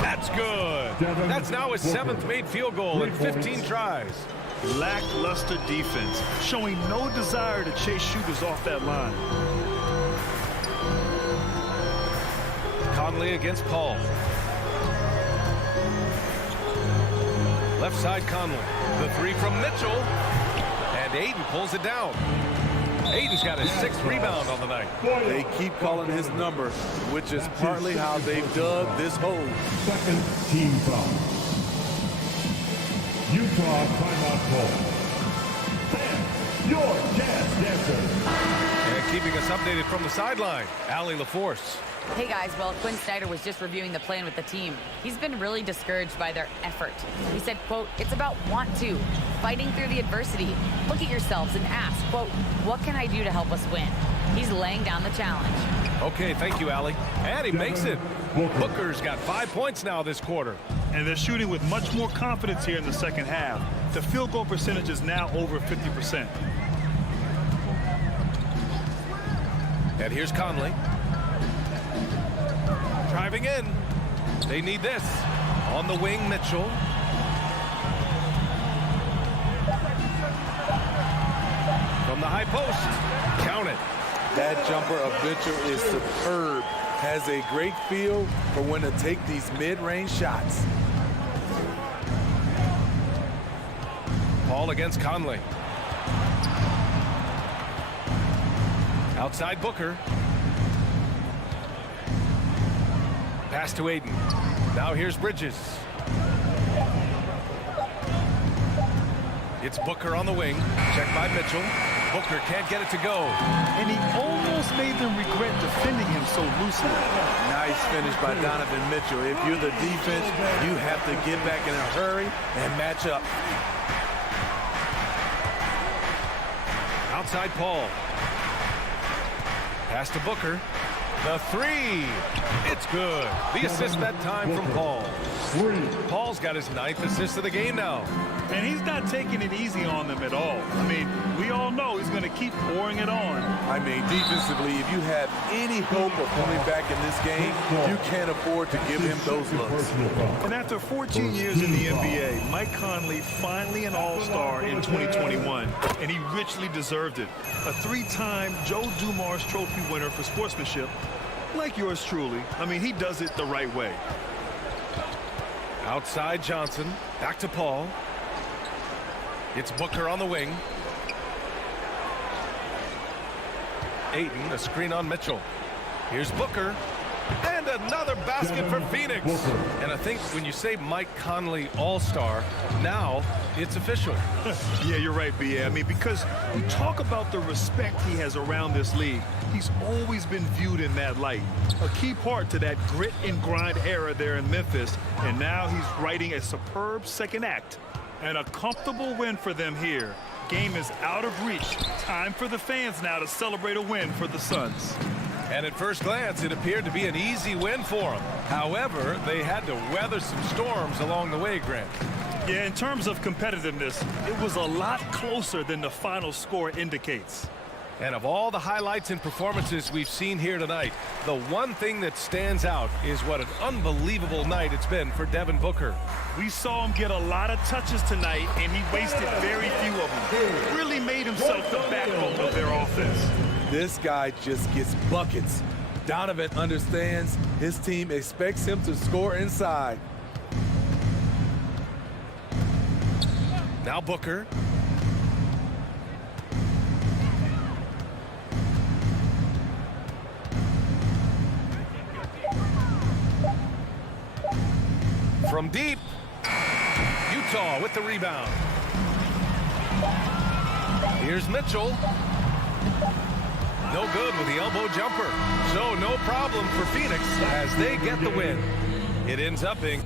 That's good. That's now his 7th made field goal in 15 tries. Lackluster defense, showing no desire to chase shooters off that line. Conley against Paul. Left side Conley. The 3 from Mitchell. And Ayton pulls it down. Ayton's got his 6th rebound on the night. They keep calling his number, which is partly how they've dug this hole. Second team foul. Utah timeout call. Sam, your Jazz dancer. And keeping us updated from the sideline, Allie LaForce. Hey guys, well, Quinn Snyder was just reviewing the plan with the team. He's been really discouraged by their effort. He said, quote, it's about want to, fighting through the adversity. Look at yourselves and ask, quote, what can I do to help us win? He's laying down the challenge. Okay, thank you, Allie. And he makes it. Booker's got 5 points now this quarter. And they're shooting with much more confidence here in the second half. The field goal percentage is now over 50%. And here's Conley. Driving in. They need this. On the wing, Mitchell. From the high post. Count it. That jumper of Mitchell is superb. Has a great feel for when to take these mid-range shots. Paul against Conley. Outside Booker. Pass to Ayton. Now here's Bridges. It's Booker on the wing. Checked by Mitchell. Booker can't get it to go. And he almost made them regret defending him so loosely. Nice finish by Donovan Mitchell. If you're the defense, you have to get back in a hurry and match up. Outside Paul. Pass to Booker. The three. It's good. The assist that time from Paul. Paul's got his 9th assist of the game now. And he's not taking it easy on them at all. I mean, we all know he's going to keep pouring it on. I mean, defensively, if you have any hope of coming back in this game, you can't afford to give him those looks. And after 14 years in the NBA, Mike Conley finally an all-star in 2021, and he richly deserved it. A 3-time Joe Dumars Trophy winner for sportsmanship, like yours truly. I mean, he does it the right way. Outside Johnson. Back to Paul. It's Booker on the wing. Ayton, a screen on Mitchell. Here's Booker. And another basket for Phoenix. And I think when you say Mike Conley all-star, now it's official. Yeah, you're right, B.A. I mean, because you talk about the respect he has around this league. He's always been viewed in that light. A key part to that grit and grind era there in Memphis. And now he's writing a superb second act. And a comfortable win for them here. Game is out of reach. Time for the fans now to celebrate a win for the Suns. And at first glance, it appeared to be an easy win for them. However, they had to weather some storms along the way, Grant. Yeah, in terms of competitiveness, it was a lot closer than the final score indicates. And of all the highlights and performances we've seen here tonight, the one thing that stands out is what an unbelievable night it's been for Devin Booker. We saw him get a lot of touches tonight, and he wasted very few of them. Really made himself the backbone of their offense. This guy just gets buckets. Donovan understands his team expects him to score inside. Now Booker. From deep, Utah with the rebound. Here's Mitchell. No good with the elbow jumper. So no problem for Phoenix as they get the win. It ends up being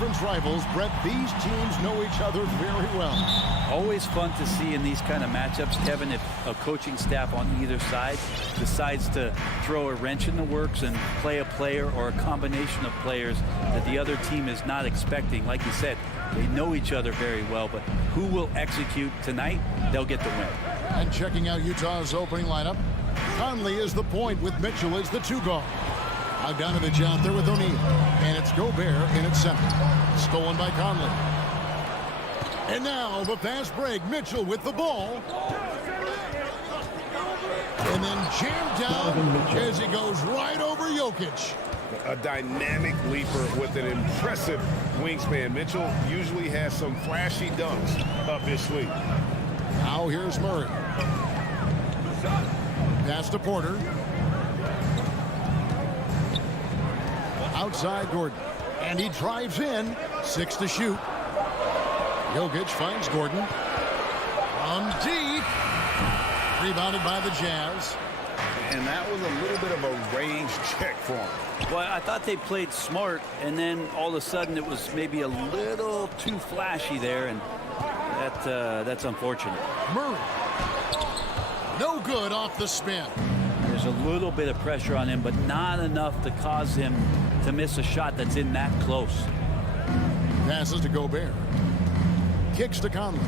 conference rivals, Brett, these teams know each other very well. Always fun to see in these kind of matchups, Kevin, if a coaching staff on either side decides to throw a wrench in the works and play a player or a combination of players that the other team is not expecting. Like you said, they know each other very well, but who will execute tonight, they'll get the win. And checking out Utah's opening lineup, Conley is the point with Mitchell as the 2 guard. Bogdanovich out there with O'Neal, and it's Gobert in at center. Stolen by Conley. And now the fast break. Mitchell with the ball. And then jammed down as he goes right over Jokic. A dynamic leaper with an impressive wingspan. Mitchell usually has some flashy dunks up his sleeve. Now here's Murray. Pass to Porter. Outside Gordon. And he drives in. 6 to shoot. Jokic finds Gordon. From deep. Rebounded by the Jazz. And that was a little bit of a range check for him. Well, I thought they played smart, and then all of a sudden it was maybe a little too flashy there, and that's unfortunate. Murray. No good off the spin. There's a little bit of pressure on him, but not enough to cause him to miss a shot that's in that close. Passes to Gobert. Kicks to Conley.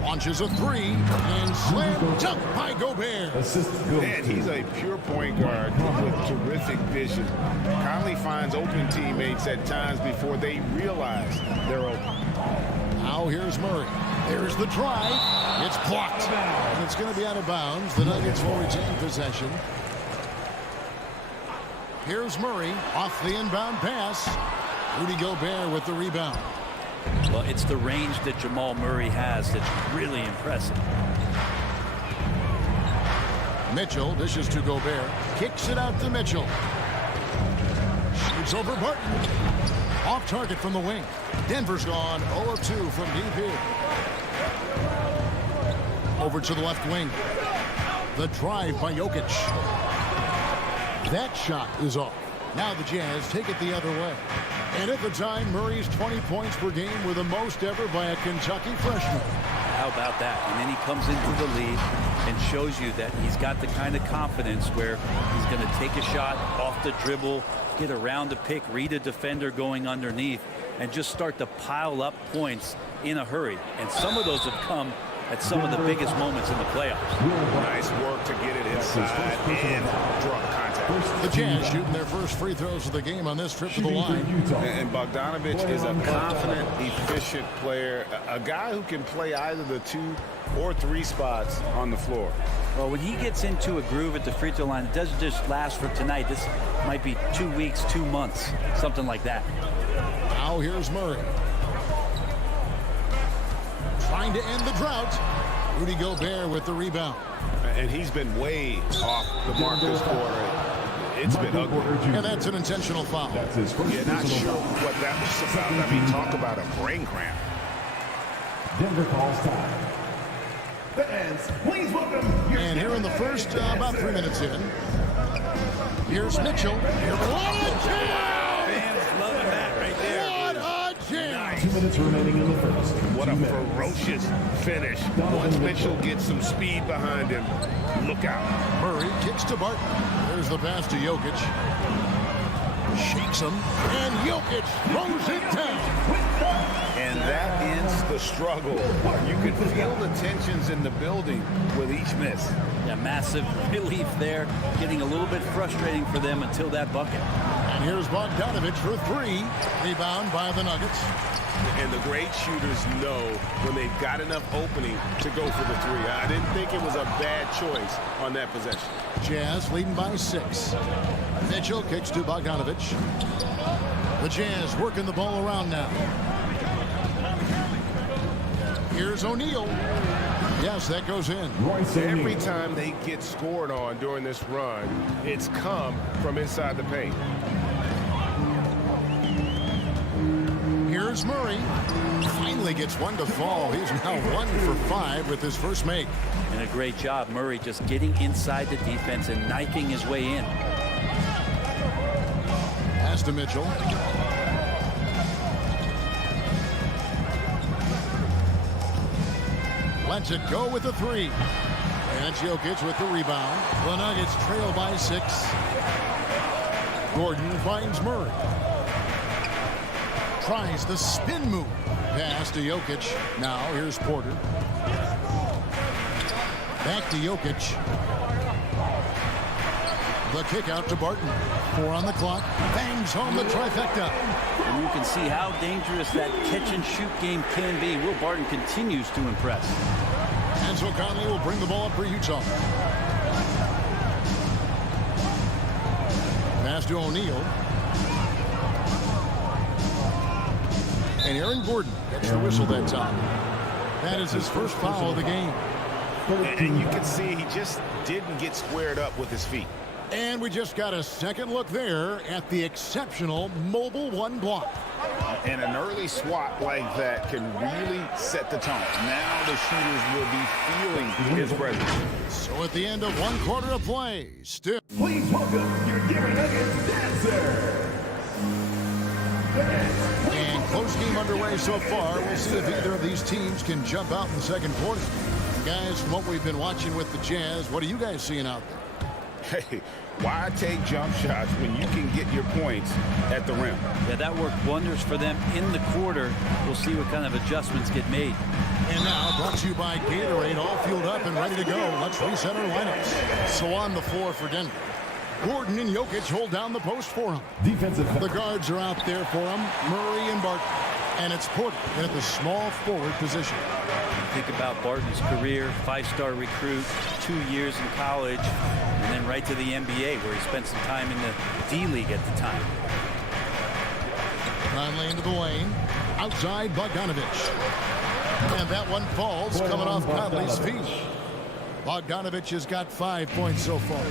Launches a 3 and slam dunk by Gobert. Man, he's a pure point guard with terrific vision. Conley finds open teammates at times before they realize they're open. Now here's Murray. There's the drive. It's blocked. And it's going to be out of bounds. The Nuggets will retain possession. Here's Murray off the inbound pass. Rudy Gobert with the rebound. Well, it's the range that Jamal Murray has that's really impressive. Mitchell dishes to Gobert. Kicks it out to Mitchell. Shoots over Barton. Off target from the wing. Denver's gone 0 of 2 from deep here. Over to the left wing. The drive by Jokic. That shot is off. Now the Jazz take it the other way. And at the time, Murray's 20 points per game were the most ever by a Kentucky freshman. How about that? And then he comes into the league and shows you that he's got the kind of confidence where he's going to take a shot off the dribble, get around the pick, read a defender going underneath, and just start to pile up points in a hurry. And some of those have come at some of the biggest moments in the playoffs. Nice work to get it inside and draw contact. The Jazz shooting their first free throws of the game on this trip to the line. And Bogdanovich is a confident, efficient player, a guy who can play either the 2 or 3 spots on the floor. Well, when he gets into a groove at the free throw line, it doesn't just last for tonight. This might be 2 weeks, 2 months, something like that. Now here's Murray. Trying to end the drought. Rudy Gobert with the rebound. And he's been way off the mark this quarter. It's been ugly. And that's an intentional foul. Yeah, not sure what that was about. I mean, talk about a brain cramp. Denver calls time. Fans, please welcome. And here in the first, about 3 minutes in, here's Mitchell. What a jam! Fans loving that right there. What a jam! 2 minutes remaining in the first. What a ferocious finish. Once Mitchell gets some speed behind him, look out. Murray kicks to Barton. There's the pass to Jokic. Shakes him, and Jokic throws it down. And that ends the struggle. You can feel the tensions in the building with each miss. Yeah, massive relief there. Getting a little bit frustrating for them until that bucket. And here's Bogdanovich for 3. Rebound by the Nuggets. And the great shooters know when they've got enough opening to go for the 3. I didn't think it was a bad choice on that possession. Jazz leading by 6. Mitchell kicks to Bogdanovich. The Jazz working the ball around now. Here's O'Neal. Yes, that goes in. Every time they get scored on during this run, it's come from inside the paint. Here's Murray. Finally gets one to fall. He's now 1 for 5 with his first make. And a great job, Murray, just getting inside the defense and knifing his way in. Pass to Mitchell. Lets it go with the three. And Jokic with the rebound. The Nuggets trail by 6. Gordon finds Murray. Tries the spin move. Pass to Jokic. Now here's Porter. Back to Jokic. The kick out to Barton. 4 on the clock. Bangs home the trifecta. And you can see how dangerous that catch-and-shoot game can be. Will Barton continues to impress. And so Conley will bring the ball up for Utah. Pass to O'Neal. And Aaron Gordon gets the whistle that time. That is his first foul of the game. And you can see he just didn't get squared up with his feet. And we just got a second look there at the exceptional Mobile One block. And an early swat like that can really set the tone. Now the shooters will be feeling his presence. So at the end of 1 quarter of play, still. Please welcome your Denver Nuggets dancer. And close game underway so far. We'll see if either of these teams can jump out in the second quarter. Guys, from what we've been watching with the Jazz, what are you guys seeing out there? Hey, why take jump shots when you can get your points at the rim? Yeah, that worked wonders for them in the quarter. We'll see what kind of adjustments get made. And now, brought to you by Gatorade, all fueled up and ready to go. Let's reset our lineups. So on the floor for Denver, Gordon and Jokic hold down the post for him. The guards are out there for him, Murray and Barton. And it's Porter at the small forward position. Think about Barton's career, 5-star recruit, 2 years in college, and then right to the NBA where he spent some time in the D-League at the time. Conley into the lane. Outside Bogdanovich. And that one falls coming off Conley's feet. Bogdanovich has got 5 points so far.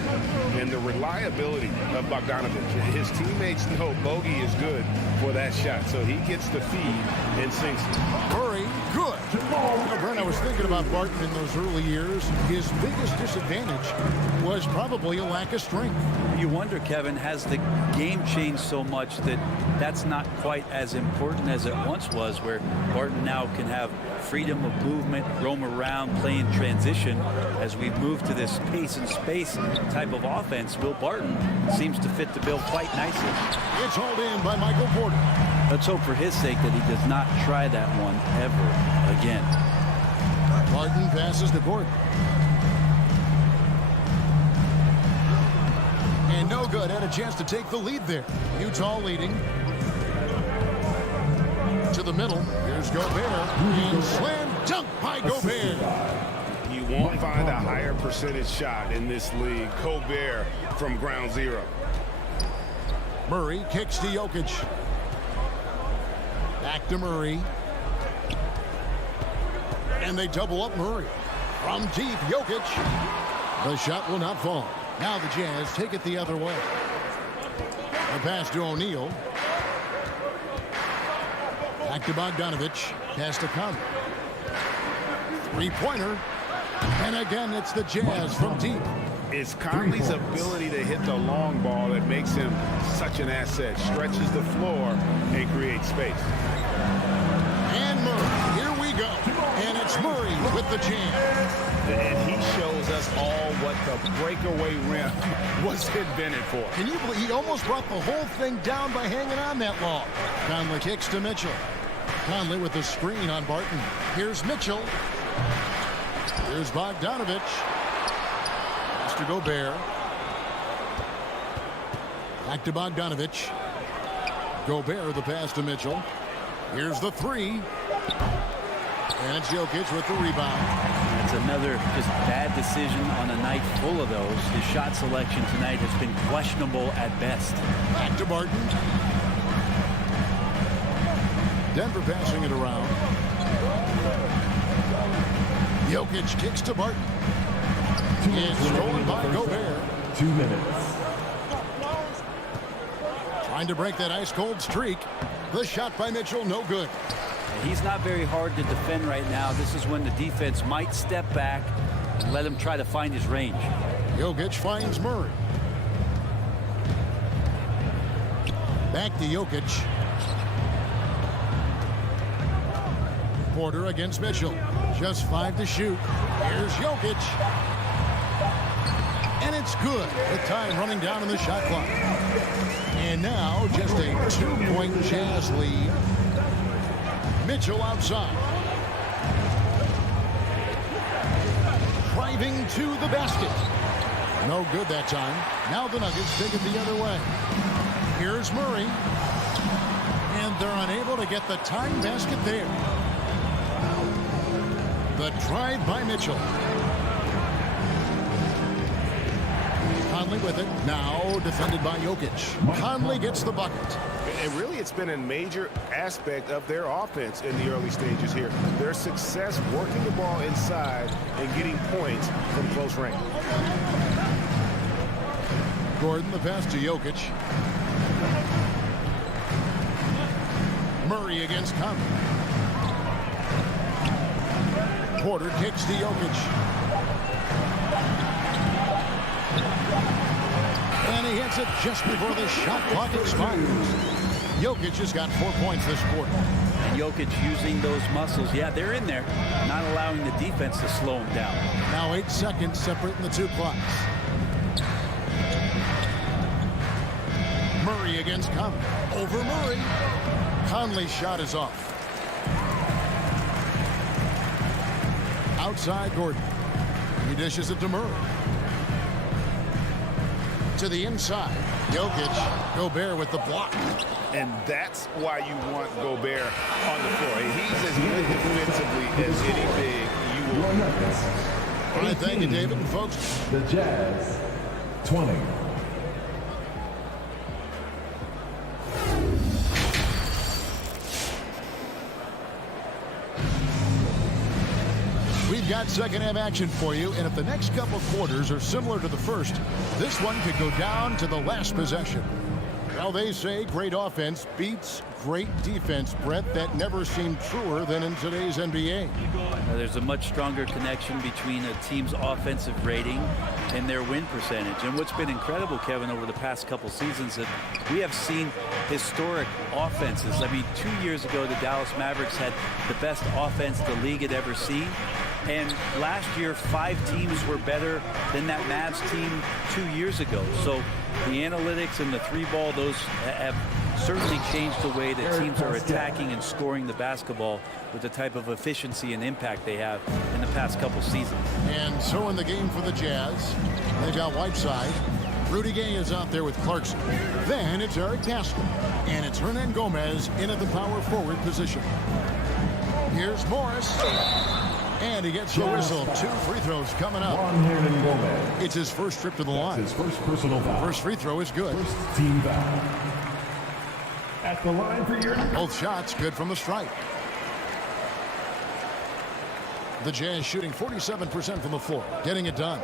And the reliability of Bogdanovich. His teammates know Bogey is good for that shot, so he gets the feed and sinks it. Murray, good. Now, Brent, I was thinking about Barton in those early years. His biggest disadvantage was probably a lack of strength. You wonder, Kevin, has the game changed so much that that's not quite as important as it once was, where Barton now can have freedom of movement, roam around, play in transition. As we move to this pace and space type of offense, Will Barton seems to fit the bill quite nicely. It's hauled in by Michael Porter. Let's hope for his sake that he does not try that one ever again. Barton passes to Gordon. And no good. Had a chance to take the lead there. Utah leading. To the middle. Here's Gobert. And slam dunk by Gobert. You won't find a higher percentage shot in this league. Gobert from ground zero. Murray kicks to Jokic. Back to Murray. And they double up Murray. From deep, Jokic. The shot will not fall. Now the Jazz take it the other way. The pass to O'Neal. Back to Bogdanovich. Pass to Conley. Three-pointer. And again, it's the Jazz from deep. It's Conley's ability to hit the long ball that makes him such an asset. Stretches the floor and creates space. And Murray, here we go. And it's Murray with the jam. And he shows us all what the breakaway rim was invented for. Can you believe he almost brought the whole thing down by hanging on that long? Conley kicks to Mitchell. Conley with the screen on Barton. Here's Mitchell. Here's Bogdanovich. Pass to Gobert. Back to Bogdanovich. Gobert, the pass to Mitchell. Here's the three. And it's Jokic with the rebound. That's another just bad decision on a night full of those. His shot selection tonight has been questionable at best. Back to Barton. Denver passing it around. Jokic kicks to Barton. It's stolen by Gobert. 2 minutes. Trying to break that ice-cold streak. The shot by Mitchell, no good. He's not very hard to defend right now. This is when the defense might step back and let him try to find his range. Jokic finds Murray. Back to Jokic. Porter against Mitchell. Just 5 to shoot. Here's Jokic. And it's good with time running down in the shot clock. And now just a 2-point Jazz lead. Mitchell outside. Driving to the basket. No good that time. Now the Nuggets take it the other way. Here's Murray. And they're unable to get the tying basket there. The drive by Mitchell. Conley with it. Now defended by Jokic. Conley gets the bucket. And really, it's been a major aspect of their offense in the early stages here. Their success working the ball inside and getting points from close range. Gordon, the pass to Jokic. Murray against Conley. Porter kicks to Jokic. And he hits it just before the shot clock expires. Jokic has got 4 points this quarter. And Jokic using those muscles. Yeah, they're in there, not allowing the defense to slow him down. Now 8 seconds separating the two clocks. Murray against Conley. Over Murray. Conley's shot is off. Outside Gordon. He dishes it to Murray. To the inside. Jokic. Gobert with the block. And that's why you want Gobert on the floor. He's as good defensively as any big you will. All right, thank you, David. And folks, the Jazz, 20. we've got second half action for you, and if the next couple quarters are similar to the first, this one could go down to the last possession. Well, they say great offense beats great defense, Brett. That never seemed truer than in today's NBA. There's a much stronger connection between a team's offensive rating and their win percentage. And what's been incredible, Kevin, over the past couple seasons, that we have seen historic offenses. I mean, 2 years ago, the Dallas Mavericks had the best offense the league had ever seen. And last year, 5 teams were better than that Mavs team 2 years ago. So the analytics and the 3-ball, those have certainly changed the way that teams are attacking and scoring the basketball with the type of efficiency and impact they have in the past couple seasons. And so in the game for the Jazz, they've got Whiteside. Rudy Gay is out there with Clarkson. Then it's Eric Pascal. And it's Hernan Gomez in at the power forward position. Here's Morris. And he gets the whistle. 2 free throws coming up. It's his first trip to the line. His first personal foul. First free throw is good. First team foul. At the line for your... Both shots good from the stripe. The Jazz shooting 47% from the floor. Getting it done.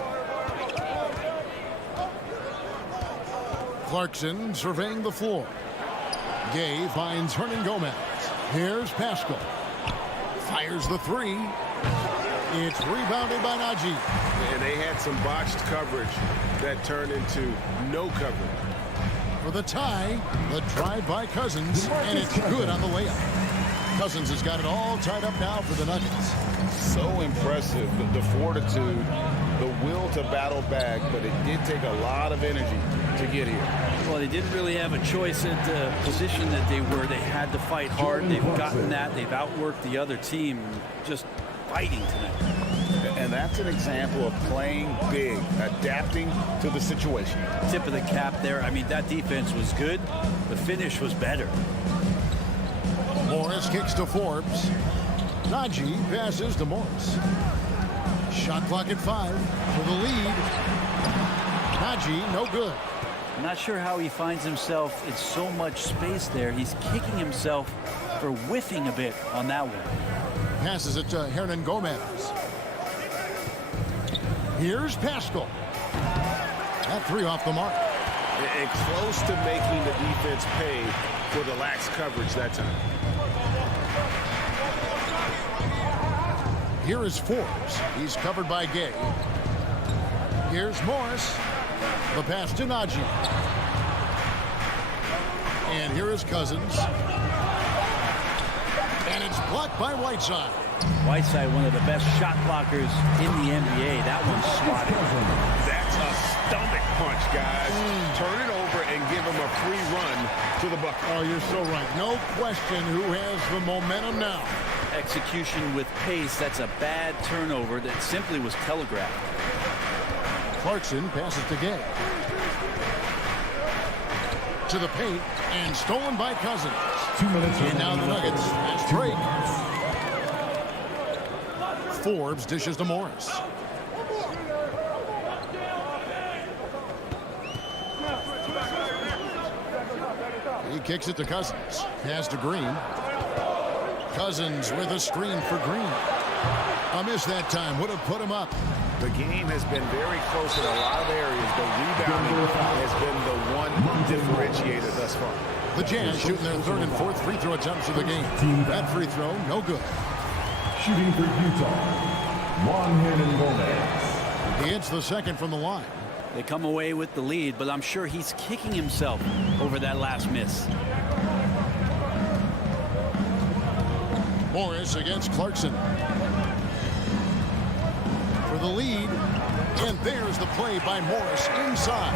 Clarkson surveying the floor. Gay finds Hernan Gomez. Here's Pascal. Fires the 3. It's rebounded by Najee. And they had some botched coverage that turned into no coverage. For the tie, the drive by Cousins, and it's good on the layup. Cousins has got it all tied up now for the Nuggets. So impressive, the fortitude, the will to battle back, but it did take a lot of energy to get here. Well, they didn't really have a choice at the position that they were. They had to fight hard. They've gotten that. They've outworked the other team, just fighting tonight. And that's an example of playing big, adapting to the situation. Tip of the cap there. I mean, that defense was good. The finish was better. Morris kicks to Forbes. Najee passes to Morris. Shot clock at 5 for the lead. Najee, no good. I'm not sure how he finds himself in so much space there. He's kicking himself for whiffing a bit on that one. Passes it to Hernan Gomez. Here's Pascal. That 3 off the mark. And close to making the defense pay for the lax coverage that time. Here is Forbes. He's covered by Gay. Here's Morris. The pass to Najee. And here is Cousins. And it's blocked by Whiteside. Whiteside, one of the best shot blockers in the NBA. That one's swatted. That's a stomach punch, guys. Turn it over and give him a free run to the bucket. Oh, you're so right. No question who has the momentum now. Execution with pace. That's a bad turnover that simply was telegraphed. Clarkson passes to Gay. To the paint and stolen by Cousins. 2 minutes. And now the Nuggets fast break. Forbes dishes to Morris. He kicks it to Cousins. Pass to Green. Cousins with a screen for Green. A miss that time. Would have put him up. The game has been very close in a lot of areas, but rebounding has been the one differentiator thus far. The Jazz shooting their third and fourth free throw attempts of the game. That free throw, no good. Shooting for Utah, Juan Hernangomez. He hits the second from the line. They come away with the lead, but I'm sure he's kicking himself over that last miss. Morris against Clarkson. For the lead, and there's the play by Morris inside.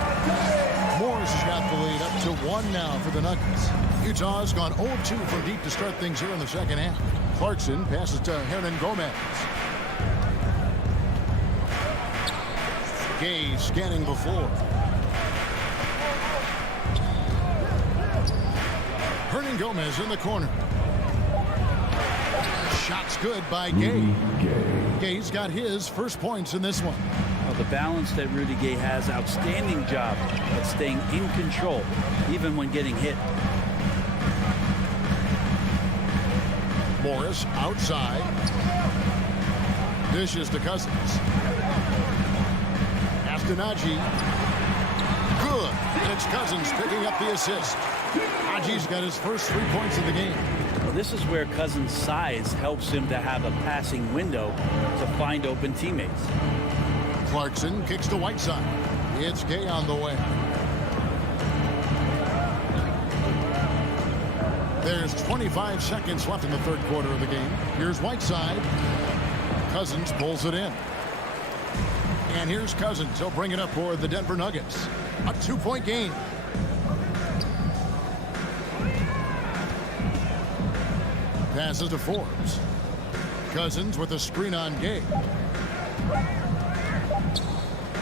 Morris has got the lead up to 1 now for the Nuggets. Utah has gone 0-2 from deep to start things here in the second half. Clarkson passes to Hernangomez. Gay scanning the floor. Hernangomez in the corner. Shot's good by Gay. Gay's got his first points in this one. Well, the balance that Rudy Gay has, outstanding job at staying in control, even when getting hit. Morris outside. Dishes to Cousins. Naji. Good. And it's Cousins picking up the assist. Naji's got his first 3 points of the game. Well, this is where Cousins' size helps him to have a passing window to find open teammates. Clarkson kicks to Whiteside. It's Gay on the way. There's 25 seconds left in the third quarter of the game. Here's Whiteside. Cousins pulls it in. And here's Cousins. He'll bring it up for the Denver Nuggets. A 2-point game. Passes to Forbes. Cousins with a screen on Gay.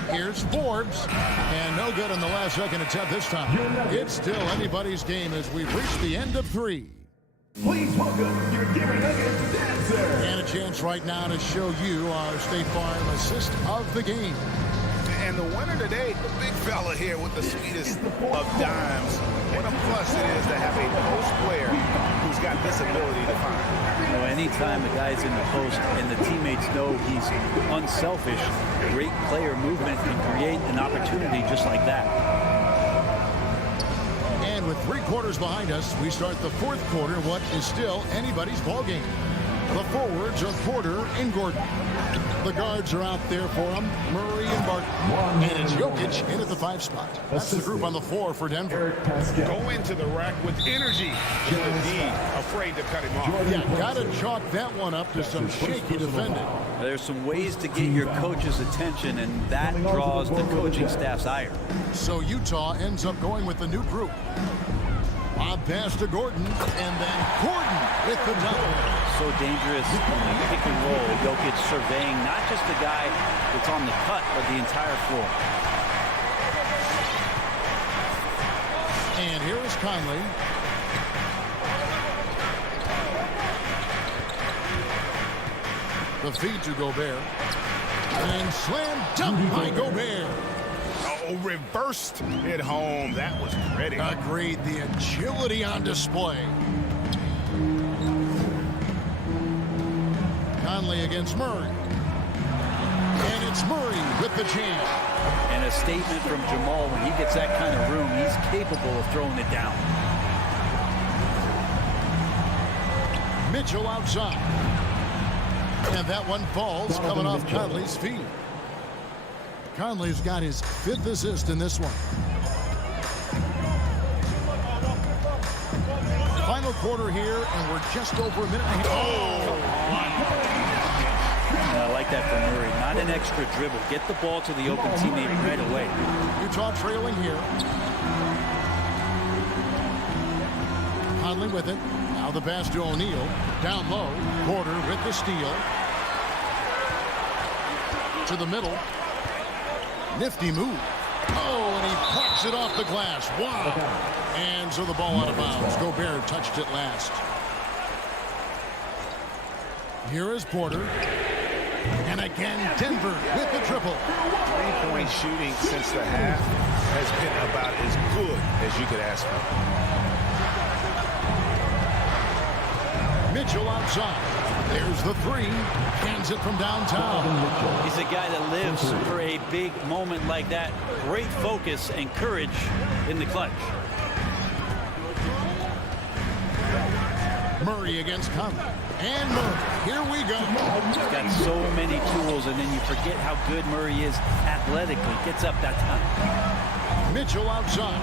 Here's Forbes. And no good on the last second attempt this time. It's still anybody's game as we've reached the end of 3. Please welcome your Denver Nuggets dancer. And a chance right now to show you our State Farm assist of the game. And the winner today, the big fella here with the sweetest of dimes. What a plus it is to have a post player who's got this ability to find. You know, anytime the guy's in the post and the teammates know he's unselfish, great player movement can create an opportunity just like that. And with 3 quarters behind us, we start the fourth quarter, what is still anybody's ball game. The forwards are Porter and Gordon. The guards are out there for them, Murray and Barton. And it's Jokic in at the 5 spot. That's the group on the floor for Denver. Go into the rack with energy. Indeed, afraid to cut him off. Yeah, got to chalk that one up to some shaky defending. There's some ways to get your coach's attention, and that draws the coaching staff's ire. So Utah ends up going with the new group. Lob pass to Gordon, and then Gordon with the double. So dangerous in the pick and roll. Jokic surveying not just the guy that's on the cut, but the entire floor. And here is Conley. The feed to Gobert. And slam dunk by Gobert. Oh, reversed it home. That was pretty. Agreed. The agility on display. Conley against Murray. And it's Murray with the jam. And a statement from Jamal, when he gets that kind of room, he's capable of throwing it down. Mitchell outside. And that one falls coming off Conley's feet. Conley's got his 5th assist in this one. Final quarter here, and we're just over a minute and a half. I like that from Murray. Not an extra dribble. Get the ball to the open teammate right away. Utah trailing here. Conley with it. Now the pass to O'Neal. Down low. Porter with the steal. To the middle. Nifty move. Oh, and he pops it off the glass. Wow. And so the ball out of bounds. Gobert touched it last. Here is Porter. And again, Denver with the triple. Three-point shooting since the half has been about as good as you could ask for. Mitchell outside. There's the three. Hands it from downtown. He's a guy that lives for a big moment like that. Great focus and courage in the clutch. Murray against Conley. And Murray. Here we go. He's got so many tools, and then you forget how good Murray is athletically. Gets up that time. Mitchell outside.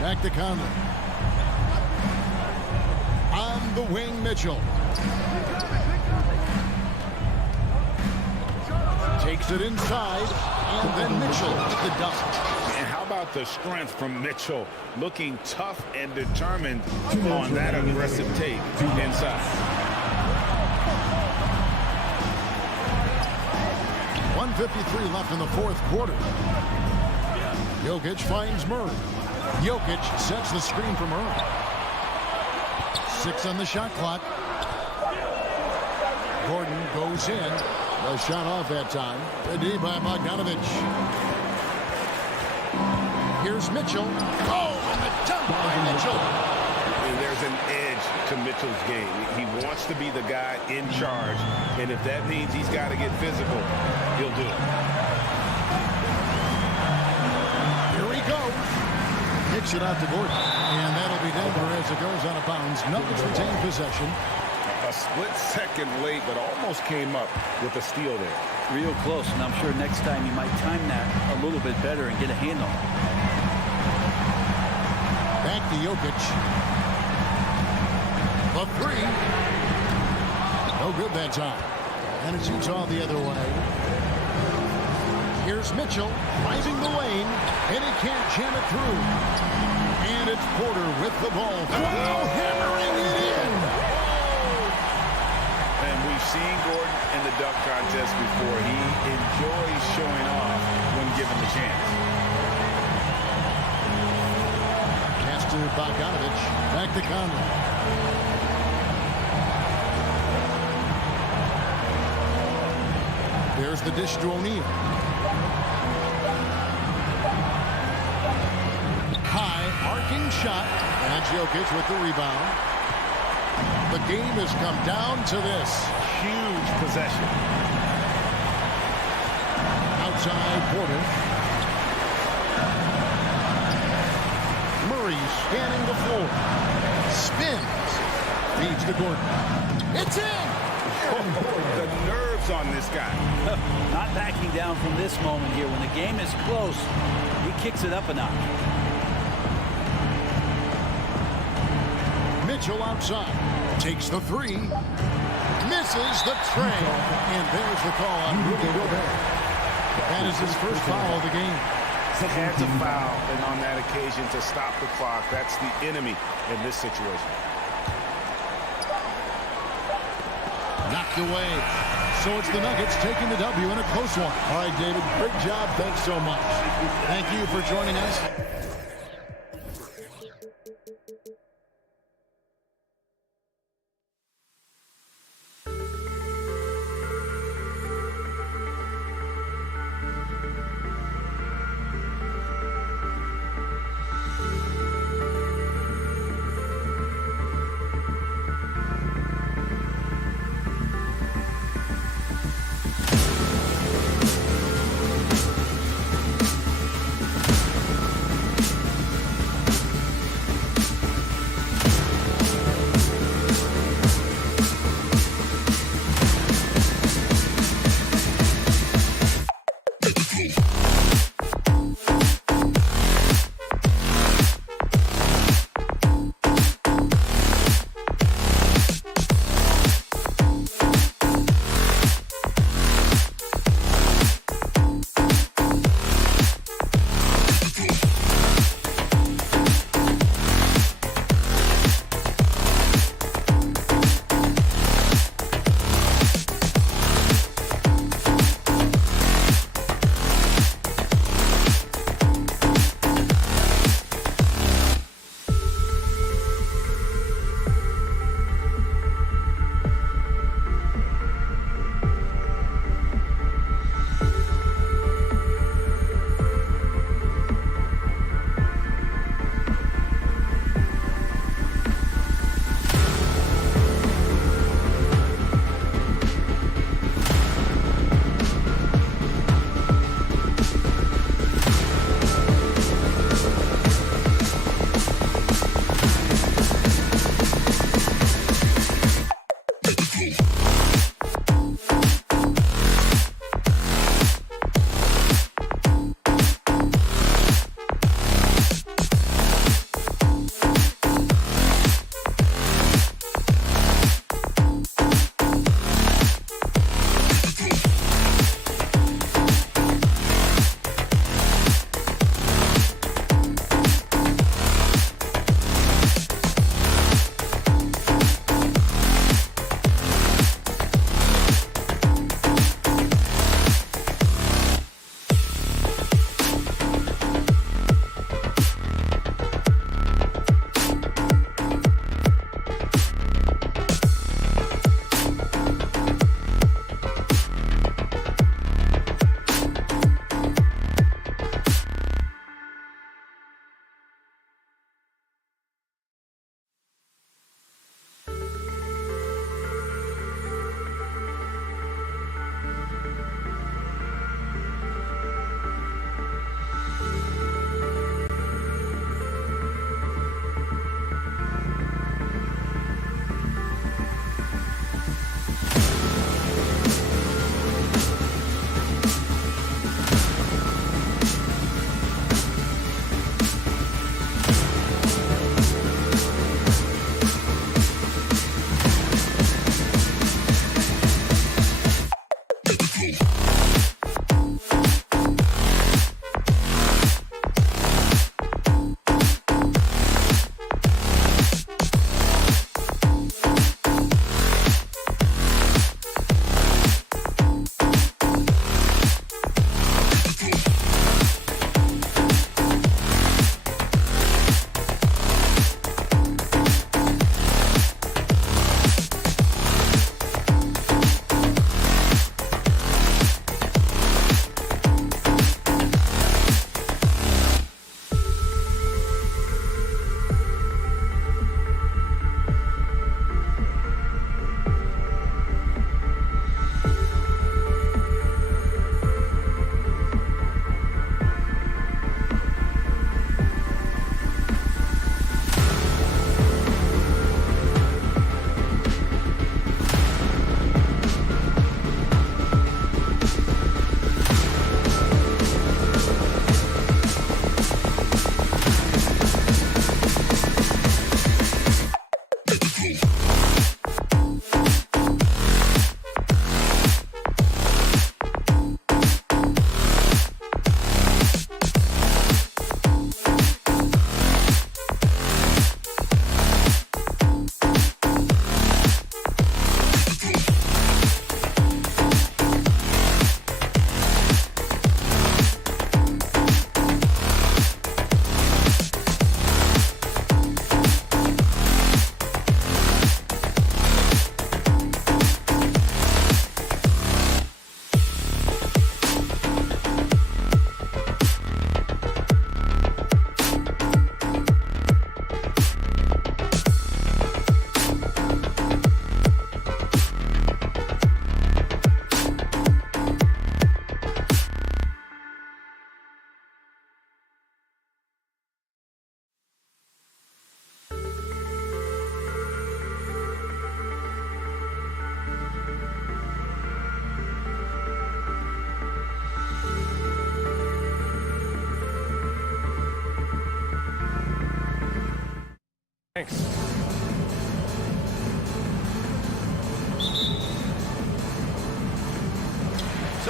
Back to Conley. On the wing, Mitchell. Takes it inside, and then Mitchell with the dunk. And how about the strength from Mitchell? Looking tough and determined on that aggressive take inside. 1:53 left in the fourth quarter. Jokic finds Murray. Jokic sets the screen for Murray. 6 on the shot clock. Gordon goes in. No shot off that time. The D by Bogdanovich. Here's Mitchell. Oh, and the dunk by Mitchell. And there's an edge to Mitchell's game. He wants to be the guy in charge, and if that means he's got to get physical, he'll do it. Here he goes. Kicks it out to Gordon. And that'll be Denver as it goes out of bounds. Nuggets retain possession. A split second late, but almost came up with a steal there. Real close, and I'm sure next time you might time that a little bit better and get a handle. Back to Jokic. The three. No good that time. And it's Utah the other way. Here's Mitchell driving the lane, and he can't jam it through. And it's Porter with the ball. Wow, hammering it in. And we've seen Gordon in the dunk contest before. He enjoys showing off when given the chance. Pass to Bogdanovich. Back to Conley. There's the dish to O'Neal. High, arcing shot. And that's Jokic with the rebound. The game has come down to this. Huge possession. Outside Porter. Murray scanning the floor. Spins. Feeds to Gordon. It's in! The nerves on this guy. Not backing down from this moment here. When the game is close, he kicks it up a notch. Mitchell outside. Takes the three. Misses the tray. And there's the call on Rudy Gobert. That is his first foul of the game. Had to foul, and on that occasion to stop the clock. That's the enemy in this situation. Knocked away. So it's the Nuggets taking the W in a close one. All right, David, great job. Thanks so much. Thank you for joining us.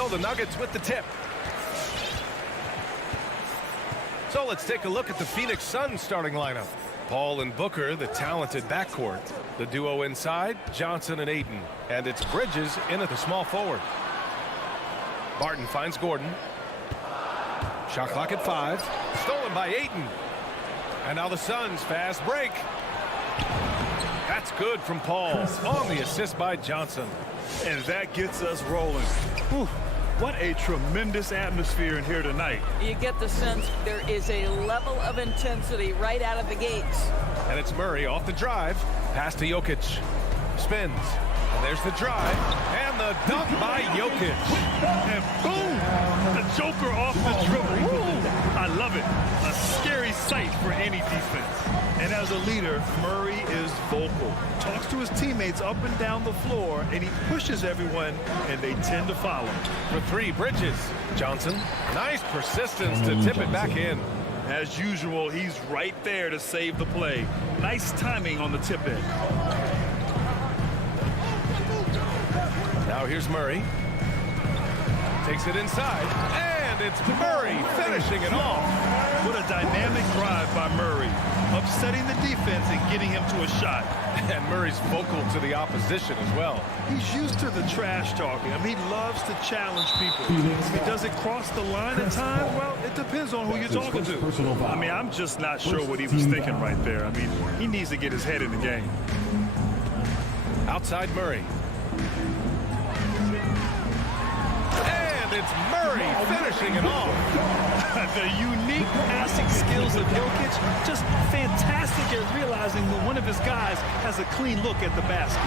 So the Nuggets with the tip. So let's take a look at the Phoenix Suns starting lineup. Paul and Booker, the talented backcourt. The duo inside, Johnson and Ayton. And it's Bridges in at the small forward. Barton finds Gordon. Shot clock at 5. Stolen by Ayton. And now the Suns fast break. That's good from Paul on the assist by Johnson. And that gets us rolling. Whew. What a tremendous atmosphere in here tonight. You get the sense there is a level of intensity right out of the gates. And it's Murray off the drive. Pass to Jokic. Spins. And there's the drive. And the dunk by Jokic. And boom! The Joker off the dribble. Woo! I love it. A scary sight for any defense. And as a leader, Murray is vocal. Talks to his teammates up and down the floor, and he pushes everyone, and they tend to follow. For 3, Bridges. Johnson. Nice persistence to tip it back in. As usual, he's right there to save the play. Nice timing on the tip in. Now here's Murray. Takes it inside. And it's Murray finishing it off. What a dynamic drive by Murray. Upsetting the defense and getting him to a shot. And Murray's vocal to the opposition as well. He's used to the trash talking. I mean, he loves to challenge people. If he doesn't cross the line in time, well, it depends on who you're talking to. I mean, I'm just not sure what he was thinking right there. I mean, he needs to get his head in the game. Outside Murray. And it's Murray finishing it off. The unique passing skills of Jokic, just fantastic at realizing that one of his guys has a clean look at the basket.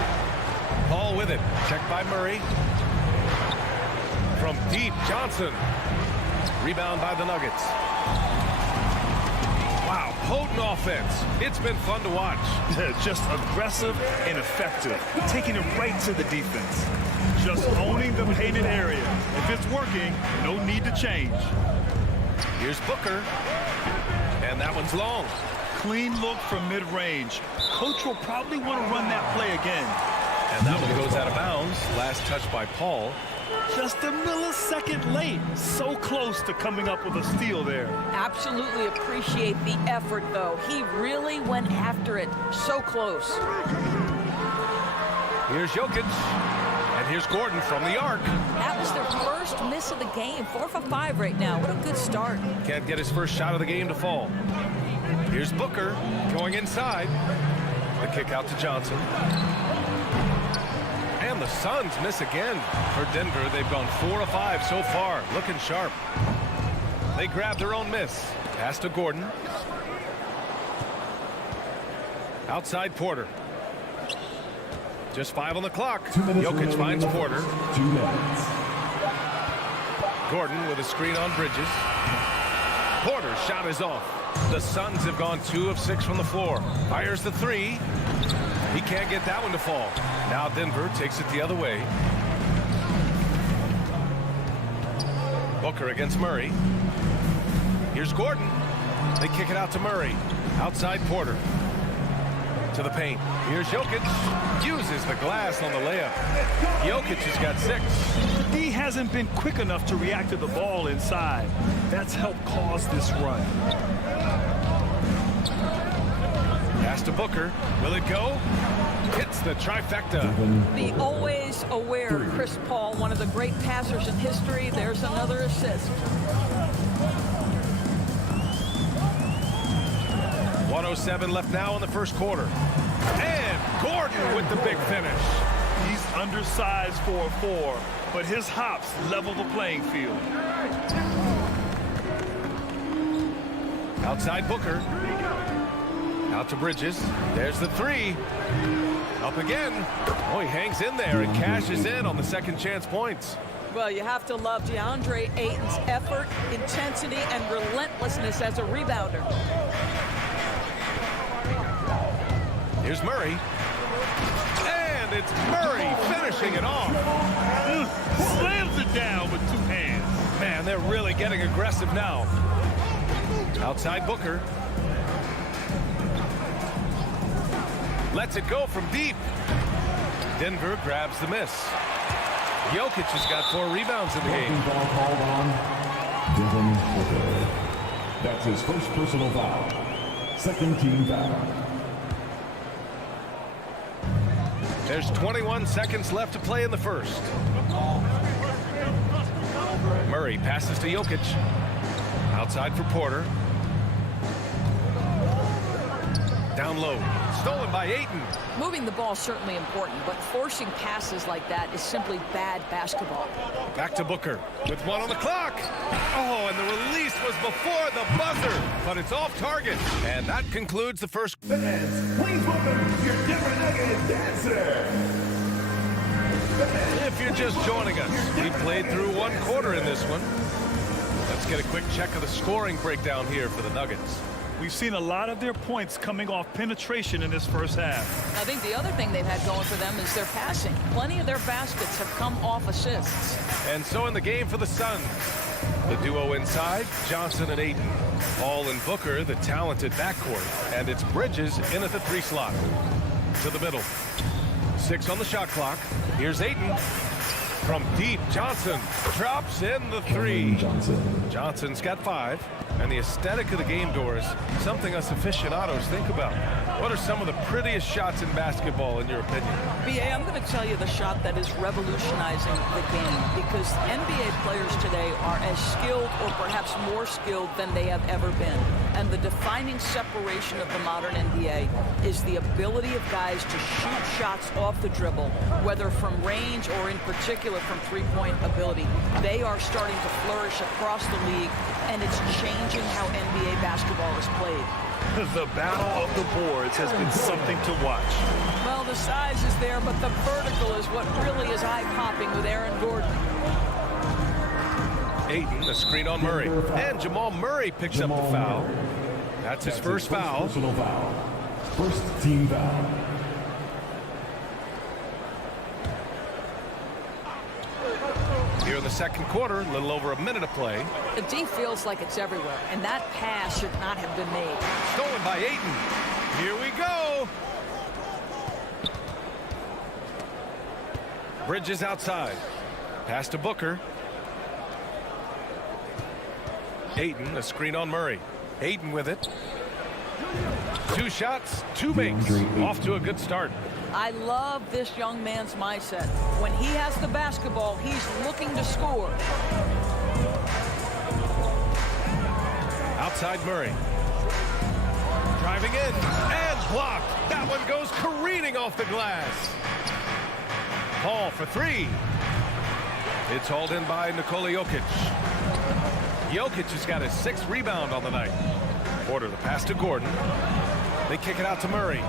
Paul with it. Checked by Murray. From deep, Johnson. Rebound by the Nuggets. Wow, potent offense. It's been fun to watch. Just aggressive and effective. Taking it right to the defense. Just owning the painted area. If it's working, no need to change. Here's Booker. And that one's long. Clean look from mid-range. Coach will probably want to run that play again. And that one goes out of bounds. Last touch by Paul. Just a millisecond late. So close to coming up with a steal there. Absolutely appreciate the effort, though. He really went after it. So close. Here's Jokic. And here's Gordon from the arc. That was their first miss of the game. 4 for 5 right now. What a good start. Can't get his first shot of the game to fall. Here's Booker going inside. The kick out to Johnson. And the Suns miss again. For Denver, they've gone 4 of 5 so far. Looking sharp. They grab their own miss. Pass to Gordon. Outside Porter. Just 5 on the clock. Jokic finds Porter. 2 minutes. Gordon with a screen on Bridges. Porter's shot is off. The Suns have gone 2 of 6 from the floor. Fires the 3. He can't get that one to fall. Now Denver takes it the other way. Booker against Murray. Here's Gordon. They kick it out to Murray. Outside Porter. To the paint. Here's Jokic. Uses the glass on the layup. Jokic has got 6. He hasn't been quick enough to react to the ball inside. That's helped cause this run. Pass to Booker. Will it go? Hits the trifecta. The always aware Chris Paul, one of the great passers in history. There's another assist. 1:07 left now in the first quarter. And Gordon with the big finish. He's undersized for a 4, but his hops level the playing field. Outside Booker. Out to Bridges. There's the 3. Up again. Oh, he hangs in there and cashes in on the second chance points. Well, you have to love DeAndre Ayton's effort, intensity, and relentlessness as a rebounder. Here's Murray. And it's Murray finishing it off. Slams it down with 2 hands. Man, they're really getting aggressive now. Outside Booker. Lets it go from deep. Denver grabs the miss. Jokic has got 4 rebounds in the game. Foul called on Devin Booker. That's his first personal foul. Second team foul. There's 21 seconds left to play in the first. Murray passes to Jokic. Outside for Porter. Down low. Stolen by Ayton. Moving the ball is certainly important, but forcing passes like that is simply bad basketball. Back to Booker with 1 on the clock. Oh, and the release was before the buzzer, but it's off target. And that concludes the first. Fans, please welcome your Denver Nuggets dancer. If you're just joining us, we played through 1 quarter in this one. Let's get a quick check of the scoring breakdown here for the Nuggets. We've seen a lot of their points coming off penetration in this first half. I think the other thing they've had going for them is their passing. Plenty of their baskets have come off assists. And so in the game for the Suns, the duo inside, Johnson and Ayton. Paul and Booker, the talented backcourt. And it's Bridges in at the 3 slot. To the middle. 6 on the shot clock. Here's Ayton. From deep, Johnson drops in the 3. Johnson's got 5. And the aesthetic of the game, Doris, something us aficionados think about. What are some of the prettiest shots in basketball, in your opinion? BA, I'm going to tell you the shot that is revolutionizing the game, because NBA players today are as skilled or perhaps more skilled than they have ever been. And the defining separation of the modern NBA is the ability of guys to shoot shots off the dribble, whether from range or in particular from three-point ability. They are starting to flourish across the league, and it's changing how NBA basketball is played. The battle of the boards has been something to watch. Well, the size is there, but the vertical is what really is eye-popping with Aaron Gordon. Ayton, the screen on Murray. And Jamal Murray picks up the foul. That's his first foul. Personal foul. First team foul. Here in the second quarter, a little over a minute of play. The D feels like it's everywhere, and that pass should not have been made. Stolen by Ayton. Here we go. Bridges outside. Pass to Booker. Ayton, a screen on Murray. Ayton with it. 2 shots, 2 makes. Off to a good start. I love this young man's mindset. When he has the basketball, he's looking to score. Outside Murray. Driving in and blocked. That one goes careening off the glass. Paul for 3. It's hauled in by Nikola Jokic. Jokic has got his 6th rebound on the night. Porter the pass to Gordon. They kick it out to Murray.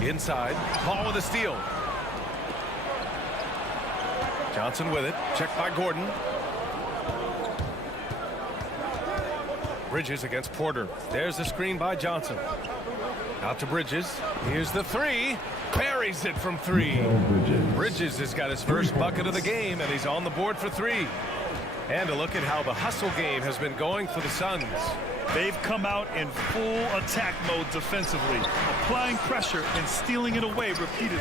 Inside, Paul with a steal. Johnson with it, checked by Gordon. Bridges against Porter. There's the screen by Johnson. Out to Bridges. Here's the 3. Buries it from 3. Bridges has got his first bucket of the game, and he's on the board for 3. And a look at how the hustle game has been going for the Suns. They've come out in full attack mode defensively, applying pressure and stealing it away repeatedly.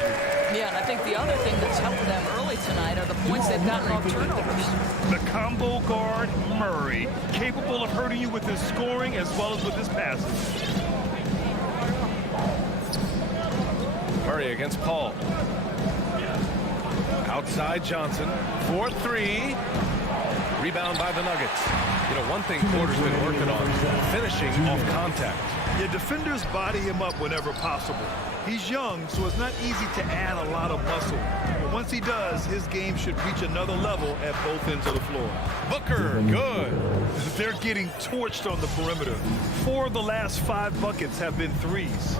Yeah, and I think the other thing that's helped them early tonight are the points they've gotten off turnovers. The combo guard, Murray, capable of hurting you with his scoring as well as with his passes. Murray against Paul. Outside Johnson. 4-3. Rebound by the Nuggets. You know, one thing Porter's been working on, finishing off contact. Yeah, defenders body him up whenever possible. He's young, so it's not easy to add a lot of muscle. But once he does, his game should reach another level at both ends of the floor. Booker, good. They're getting torched on the perimeter. 4 of the last 5 buckets have been threes.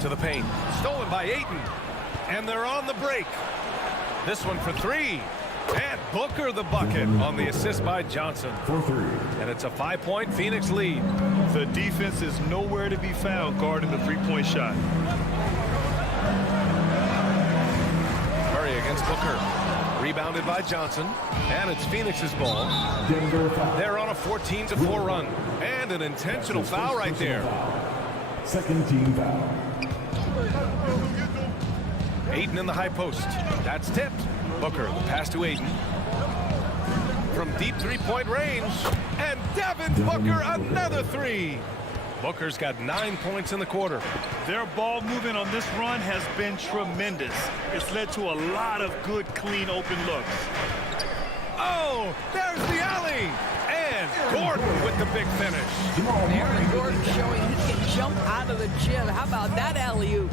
To the paint. Stolen by Ayton. And they're on the break. This one for 3. And Booker the bucket on the assist by Johnson. For 3. And it's a 5-point Phoenix lead. The defense is nowhere to be found guarding the three-point shot. Murray against Booker. Rebounded by Johnson. And it's Phoenix's ball. They're on a 14-4 run. And an intentional foul right there. Second team foul. Ayton in the high post. That's tipped. Booker, the pass to Ayton. From deep three-point range. And Devin Booker, another three. Booker's got 9 points in the quarter. Their ball movement on this run has been tremendous. It's led to a lot of good, clean, open looks. Oh, there's the alley. And Gordon with the big finish. Aaron Gordon showing he can jump out of the gym. How about that alley-oop?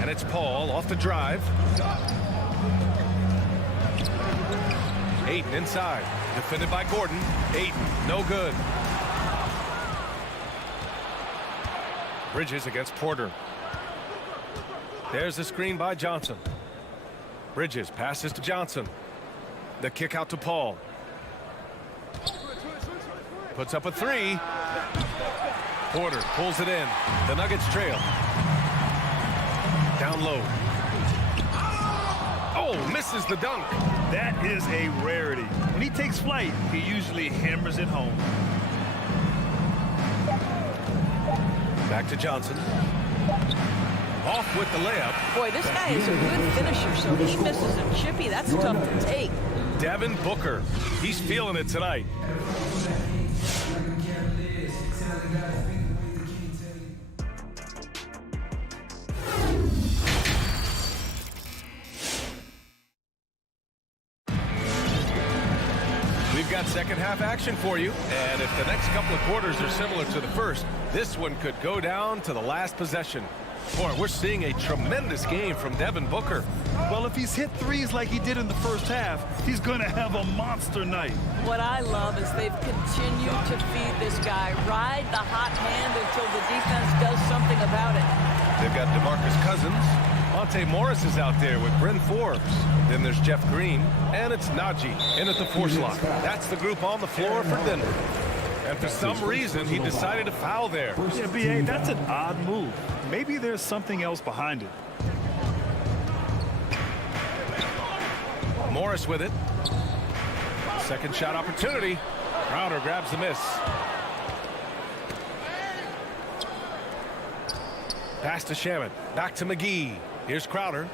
And it's Paul off the drive. Ayton inside. Defended by Gordon. Ayton, no good. Bridges against Porter. There's the screen by Johnson. Bridges passes to Johnson. The kick out to Paul. Puts up a three. Porter pulls it in. The Nuggets trail. Down low. Oh, misses the dunk. That is a rarity. When he takes flight, he usually hammers it home. Back to Johnson. Off with the layup. Boy, this guy is a good finisher, so he misses a chippy. That's tough to take. Devin Booker. He's feeling it tonight. We've got second half action for you, and if the next couple of quarters are similar to the first, this one could go down to the last possession. Boy, we're seeing a tremendous game from Devin Booker. Well, if he's hit threes like he did in the first half, he's going to have a monster night. What I love is they've continued to feed this guy. Ride the hot hand until the defense does something about it. They've got DeMarcus Cousins. Monte Morris is out there with Bryn Forbes. Then there's Jeff Green. And it's Najee in at the 4 slot. That's the group on the floor for Denver. And for some reason, he decided to foul there. Yeah, B.A., that's an odd move. Maybe there's something else behind it. Morris with it. Second shot opportunity. Crowder grabs the miss. Pass to Shaman. Back to McGee. Here's Crowder.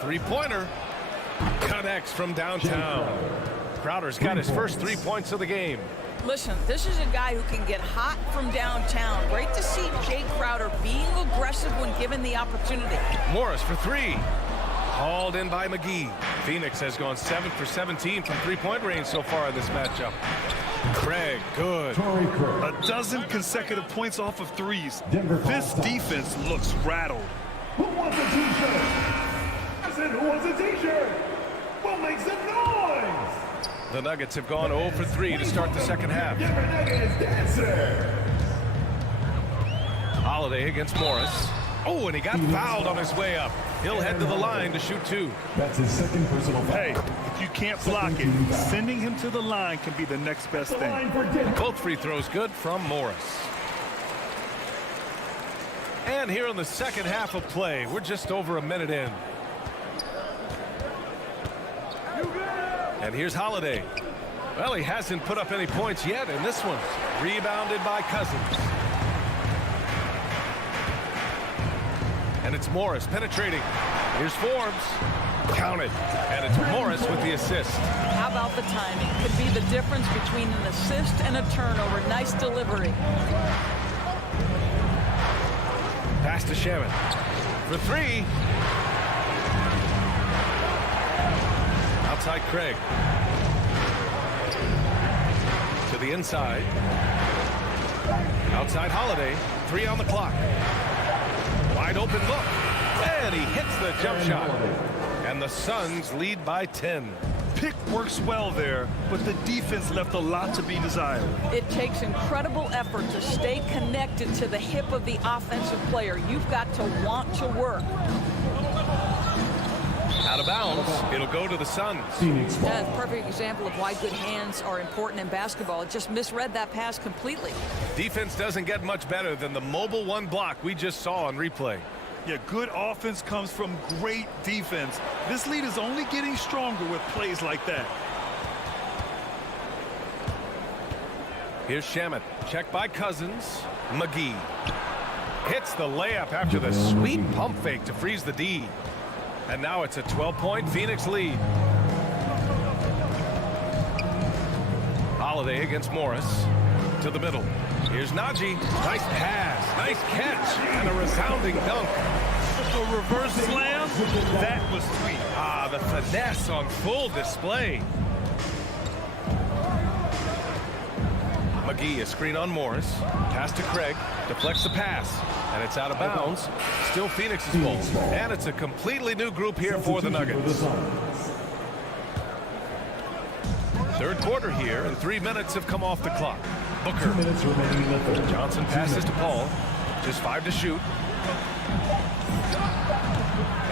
Three-pointer. Connects from downtown. Crowder's got his first 3 points of the game. Listen, this is a guy who can get hot from downtown. Great to see Jay Crowder being aggressive when given the opportunity. Morris for three. Hauled in by McGee. Phoenix has gone 7 for 17 from three-point range so far in this matchup. Craig, good. A dozen consecutive points off of threes. This defense looks rattled. Who wants a t-shirt? I said, who wants a t-shirt? What makes some noise? The Nuggets have gone 0 for 3 to start the second half. Denver Nuggets dancer. Holiday against Morris. Oh, and he got fouled on his way up. He'll head to the line to shoot 2. That's his second personal foul. Hey, if you can't block it, sending him to the line can be the next best thing. Both free throws good from Morris. And here in the second half of play, we're just over a minute in. And here's Holiday. Well, he hasn't put up any points yet, and this one's rebounded by Cousins. And it's Morris penetrating. Here's Forbes. Count it. And it's Morris with the assist. How about the timing? Could be the difference between an assist and a turnover. Nice delivery. Pass to Shaman. For 3. Outside Craig. To the inside. Outside Holiday. 3 on the clock. Wide open look. And he hits the jump shot. And the Suns lead by 10. Pick works well there, but the defense left a lot to be desired. It takes incredible effort to stay connected to the hip of the offensive player. You've got to want to work. Out of bounds. It'll go to the Suns. That's a perfect example of why good hands are important in basketball. It just misread that pass completely. Defense doesn't get much better than the mobile 1 block we just saw on replay. Yeah, good offense comes from great defense. This lead is only getting stronger with plays like that. Here's Shamet. Checked by Cousins. McGee hits the layup after the sweet pump fake to freeze the D. And now it's a 12-point Phoenix lead. Holiday against Morris. To the middle. Here's Najee. Nice pass. Nice catch. And a resounding dunk. A reverse slam. That was sweet. Ah, the finesse on full display. McGee, a screen on Morris. Pass to Craig. Deflects the pass. And it's out of bounds. Still Phoenix's ball. And it's a completely new group here for the Nuggets. Third quarter here, and 3 minutes have come off the clock. Booker. Johnson passes to Paul. Just 5 to shoot.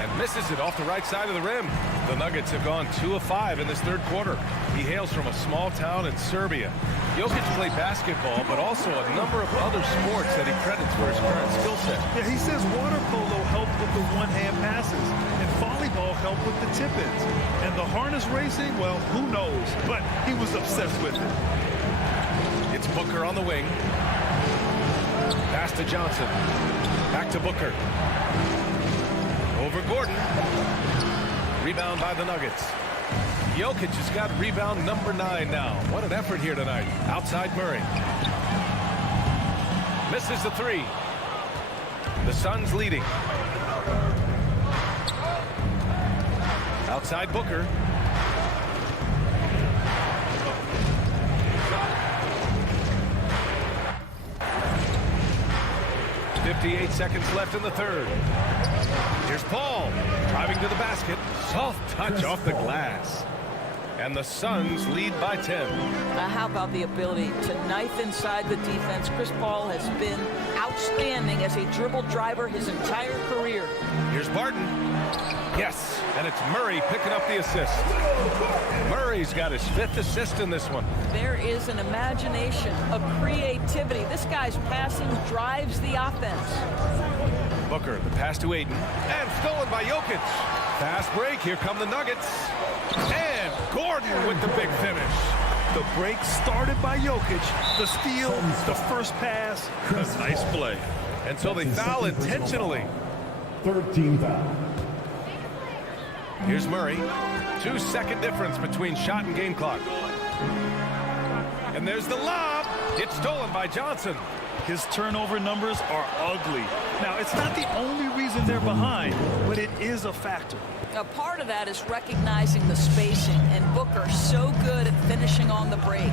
And misses it off the right side of the rim. The Nuggets have gone 2 of 5 in this third quarter. He hails from a small town in Serbia. Jokic played basketball, but also a number of other sports that he credits for his current skill set. Yeah, he says water polo helped with the one-hand passes, and volleyball helped with the tip-ins. And the harness racing, well, who knows? But he was obsessed with it. It's Booker on the wing. Pass to Johnson. Back to Booker. Over Gordon. Rebound by the Nuggets. Jokic has got rebound number 9 now. What an effort here tonight. Outside Murray. Misses the 3. The Suns leading. Outside Booker. .58 seconds left in the third. Here's Paul driving to the basket. Soft touch off the glass. And the Suns lead by 10. How about the ability to knife inside the defense? Chris Paul has been outstanding as a dribble driver his entire career. Here's Barton. Yes, and it's Murray picking up the assist. Murray's got his 5th assist in this one. There is an imagination, a creativity. This guy's passing drives the offense. Booker, the pass to Ayton. And stolen by Jokic. Fast break. Here come the Nuggets. And Gordon with the big finish. The break started by Jokic. The steal, the first pass, a nice play. And so they foul intentionally. 13 foul. Here's Murray. 2-second difference between shot and game clock. And there's the lob. It's stolen by Johnson. His turnover numbers are ugly. Now, it's not the only reason they're behind, but it is a factor. A part of that is recognizing the spacing, and Booker so good at finishing on the break.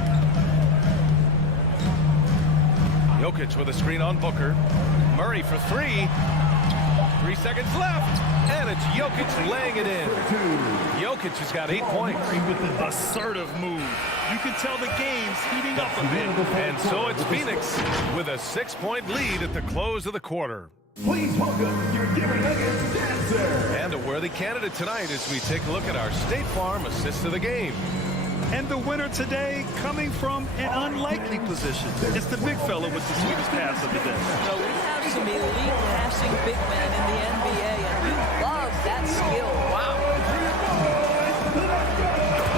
Jokic with a screen on Booker. Murray for 3. 3 seconds left. And it's Jokic laying it in. Jokic has got 8 points. Assertive move. You can tell the game's heating up a bit. And so it's Phoenix with a 6-point lead at the close of the quarter. Please welcome your Denver Nuggets dancer. And a worthy candidate tonight as we take a look at our State Farm assist of the game. And the winner today coming from an unlikely position. It's the big fella with the sweetest pass of the day. So we have some elite passing big men in the NBA, and we love that skill. Wow.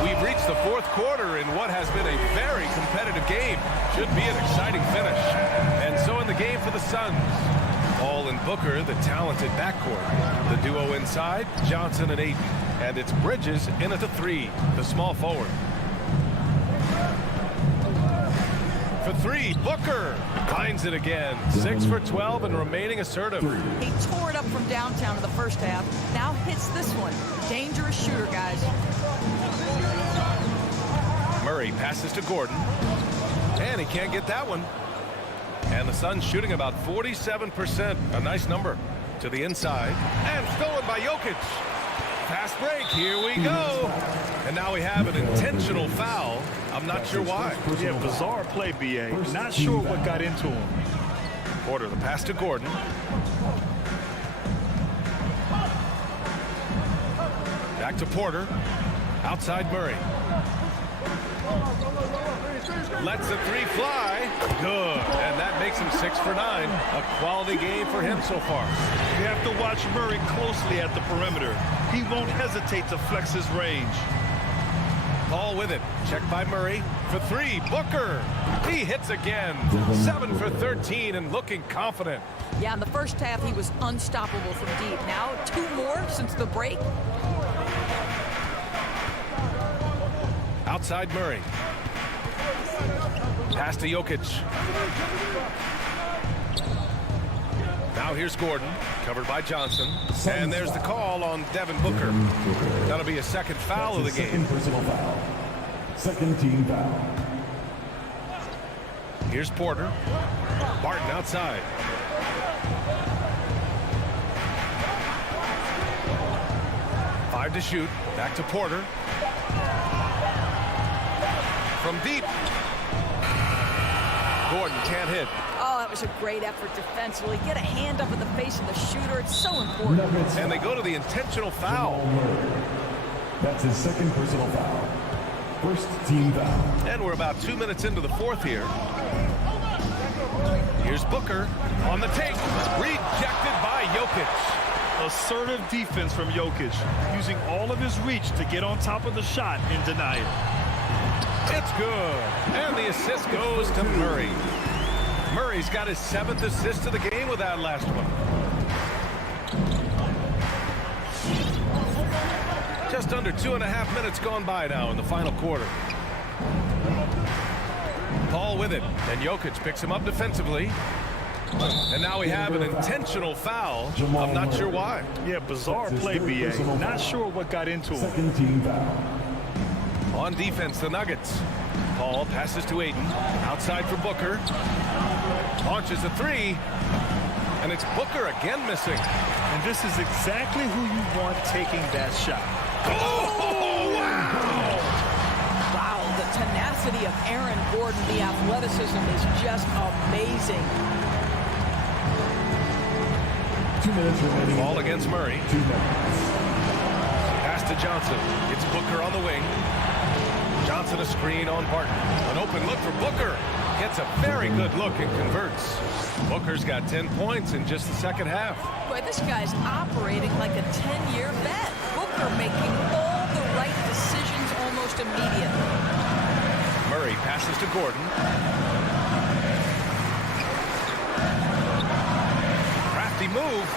We've reached the fourth quarter in what has been a very competitive game. Should be an exciting finish. And so in the game for the Suns, Paul and Booker, the talented backcourt. The duo inside, Johnson and Ayton. And it's Bridges in at the 3, the small forward. For 3, Booker finds it again. 6 for 12 and remaining assertive. He tore it up from downtown in the first half. Now hits this one. Dangerous shooter, guys. Murray passes to Gordon. And he can't get that one. And the Suns shooting about 47%. A nice number. To the inside. And stolen by Jokic. Fast break. Here we go. And now we have an intentional foul. I'm not sure why. Yeah, bizarre play, B.A. Not sure what got into him. Porter, the pass to Gordon. Back to Porter. Outside Murray. Lets the 3 fly. Good. And that makes him 6 for 9. A quality game for him so far. You have to watch Murray closely at the perimeter. He won't hesitate to flex his range. Paul with it. Checked by Murray. For three, Booker. He hits again. 7 for 13 and looking confident. Yeah, in the first half, he was unstoppable from deep. Now, 2 more since the break. Outside Murray. Pass to Jokic. Now here's Gordon, covered by Johnson. And there's the call on Devin Booker. That'll be a second foul of the game. Second personal foul. Second team foul. Here's Porter. Barton outside. Five to shoot. Back to Porter. From deep. Gordon can't hit. Oh, that was a great effort defensively. Get a hand up in the face of the shooter. It's so important. And they go to the intentional foul. That's his second personal foul. First team foul. And we're about 2 minutes into the fourth here. Here's Booker on the take. Rejected by Jokic. Assertive defense from Jokic, using all of his reach to get on top of the shot and deny it. It's good. And the assist goes to Murray. Murray's got his 7th assist of the game with that last one. Just under 2.5 minutes gone by now in the final quarter. Paul with it, and Jokic picks him up defensively. And now we have an intentional foul. I'm not sure why. Yeah, bizarre play, B.A. Not sure what got into him. Second team foul. On defense, the Nuggets. Paul passes to Ayton. Outside for Booker. Launches a three. And it's Booker again missing. And this is exactly who you want taking that shot. Oh, wow! Wow, the tenacity of Aaron Gordon, the athleticism is just amazing. 2 minutes remaining. Ball against Murray. 2 minutes. Pass to Johnson. It's Booker on the wing. Johnson a screen on Barton. An open look for Booker. Gets a very good look and converts. Booker's got 10 points in just the second half. Boy, this guy's operating like a 10-year vet. Booker making all the right decisions almost immediately. Murray passes to Gordon. Crafty move.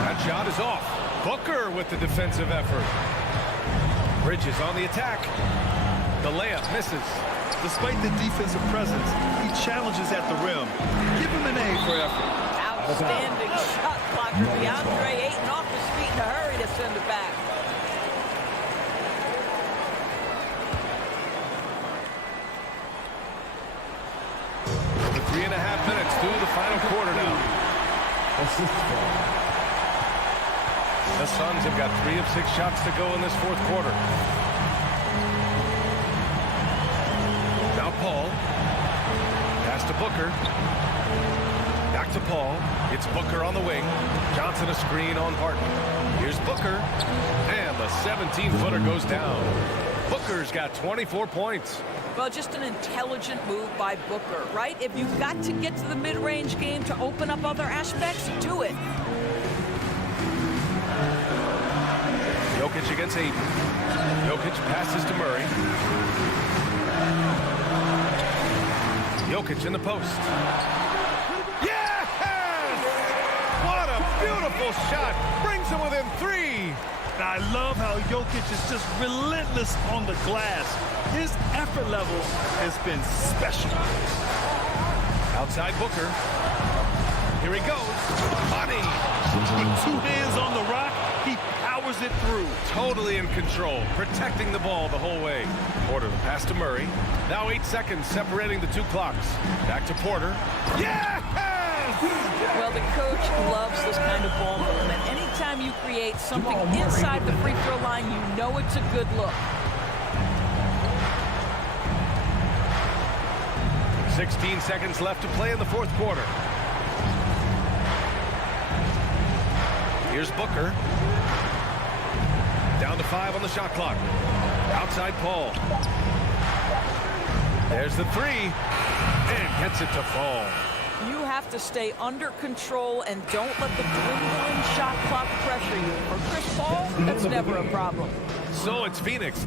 That shot is off. Booker with the defensive effort. Bridges on the attack. The layup misses. Despite the defensive presence, he challenges at the rim. Give him an A for effort. Outstanding shot blocker. DeAndre Ayton off his feet in a hurry to send it back. Over 3.5 minutes through the final quarter now. The Suns have got 3 of 6 shots to go in this fourth quarter. Now Paul. Pass to Booker. Back to Paul. It's Booker on the wing. Johnson a screen on Barton. Here's Booker. And the 17-footer goes down. Booker's got 24 points. Well, just an intelligent move by Booker, right? If you've got to get to the mid-range game to open up other aspects, do it. Jokic against Ayton. Jokic passes to Murray. Jokic in the post. Yes! What a beautiful shot. Brings him within 3. I love how Jokic is just relentless on the glass. His effort level has been special. Outside Booker. Here he goes. Money. With 2 hands on the rock, he powers it through. Totally in control, protecting the ball the whole way. Porter, the pass to Murray. Now 8 seconds separating the 2 clocks. Back to Porter. Yes! Well, the coach loves this kind of ball movement. Anytime you create something inside the free throw line, you know it's a good look. 16 seconds left to play in the fourth quarter. Here's Booker. Down to 5 on the shot clock. Outside Paul. There's the 3. And gets it to fall. You have to stay under control and don't let the dwindling shot clock pressure you. For Chris Paul, that's never a problem. So it's Phoenix.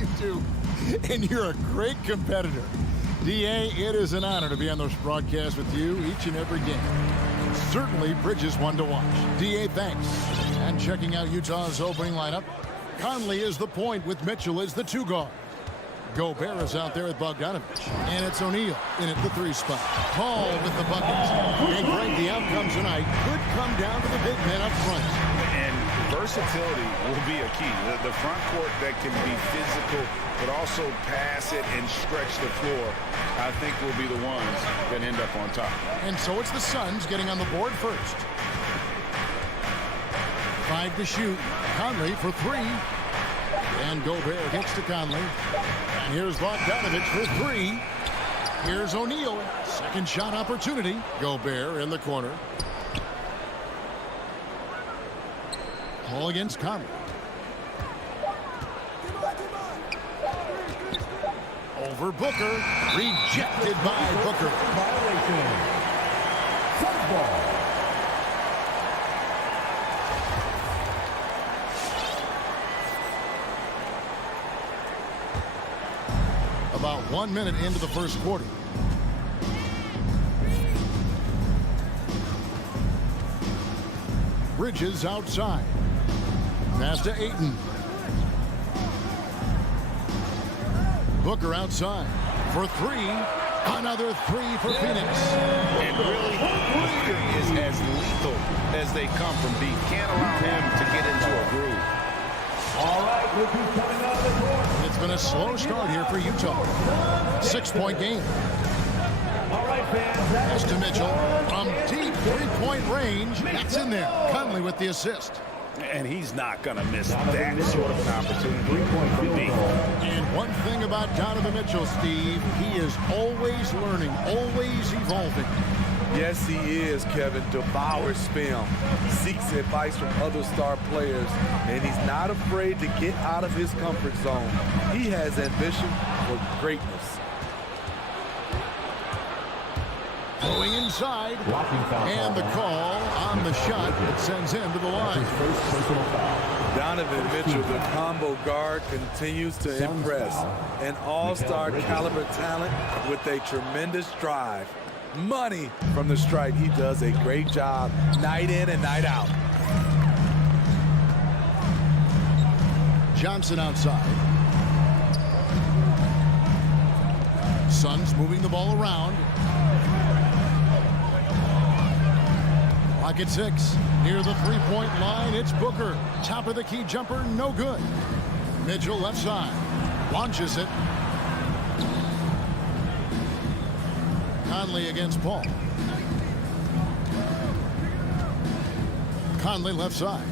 You do. And you're a great competitor. D.A., it is an honor to be on this broadcast with you each and every game. Certainly, Bridges one to watch. D.A., thanks. And checking out Utah's opening lineup, Conley is the point with Mitchell as the 2 guard. Gobert is out there with Bogdanovich. And it's O'Neal in at the 3 spot. Paul with the buckets. And Greg, the outcome tonight could come down to the big men up front. And versatility will be a key. The front court that can be physical, but also pass it and stretch the floor, I think will be the ones that end up on top. And so it's the Suns getting on the board first. 5 to shoot. Conley for 3. And Gobert gets to Conley. And here's Bogdanovich for 3. Here's O'Neal. Second shot opportunity. Gobert in the corner. All against Conley. Over Booker. Rejected by Booker. Violation. Suns ball. About 1 minute into the first quarter. Bridges outside. Pass to Ayton. Booker outside for 3. Another 3 for Phoenix. And really, Booker is as lethal as they come from deep. Can't allow him to get into a groove. All right, look who's coming out of the court. It's been a slow start here for Utah. 6-point game. All right, fans. Pass to Mitchell from deep 3-point range. That's in there. Conley with the assist. And he's not going to miss that sort of an opportunity from deep. And one thing about Donovan Mitchell, Steve, he is always learning, always evolving. Yes, he is, Kevin. Devours film, seeks advice from other star players, and he's not afraid to get out of his comfort zone. He has ambition for greatness. Going inside, and the call on the shot that sends him to the line. Donovan Mitchell, the combo guard, continues to impress. An all-star caliber talent with a tremendous drive. Money from the stripe. He does a great job night in and night out. Johnson outside. Suns moving the ball around. Pocket 6. Near the 3-point line, it's Booker. Top of the key jumper, no good. Mitchell left side. Launches it. Conley against Paul. Conley left side.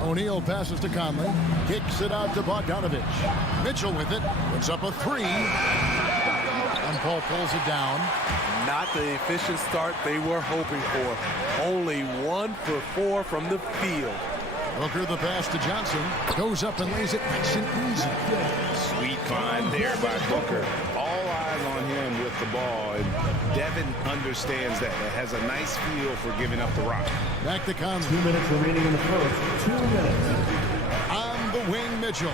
O'Neal passes to Conley. Kicks it out to Bogdanovich. Mitchell with it. Puts up a 3. And Paul pulls it down. Not the efficient start they were hoping for. Only 1 for 4 from the field. Booker the pass to Johnson. Goes up and lays it nice and easy. Sweet find there by Booker. All eyes on him with the ball. And Devin understands that. Has a nice feel for giving up the rock. Back to Conley. 2 minutes remaining in the first. 2 minutes. On the wing, Mitchell.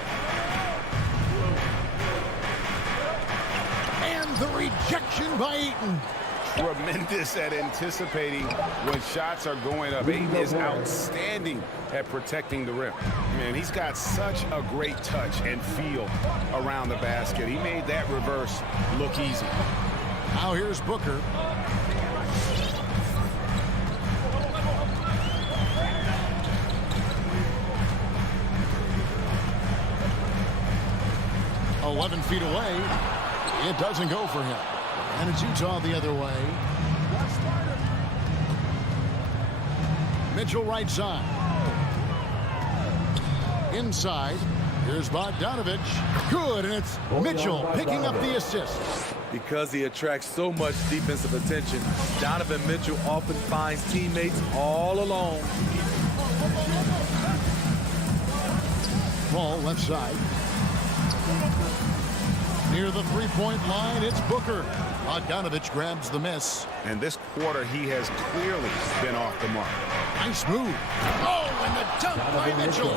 And the rejection by Ayton. Tremendous at anticipating when shots are going up. Ayton is outstanding at protecting the rim. Man, he's got such a great touch and feel around the basket. He made that reverse look easy. Now here's Booker. "11 feet away. It doesn't go for him. And it's Utah the other way. Mitchell right side. Inside. Here's Bogdanovich. Good, and it's Mitchell picking up the assist. Because he attracts so much defensive attention, Donovan Mitchell often finds teammates all alone. Ball left side. Near the 3-point line, it's Booker. Bogdanovich grabs the miss. And this quarter, he has clearly been off the mark. Nice move. Oh, and the dunk by Mitchell.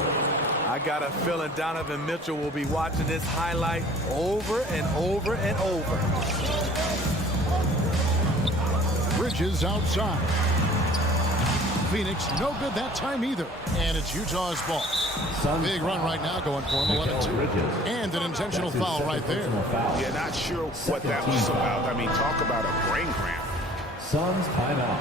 I got a feeling Donovan Mitchell will be watching this highlight over and over and over. Bridges outside. Phoenix no good that time either. And it's Utah's ball. Big run right now going for him, 11-2. And an intentional foul right there. Yeah, not sure what that was about. I mean, talk about a brain cramp. Suns timeout.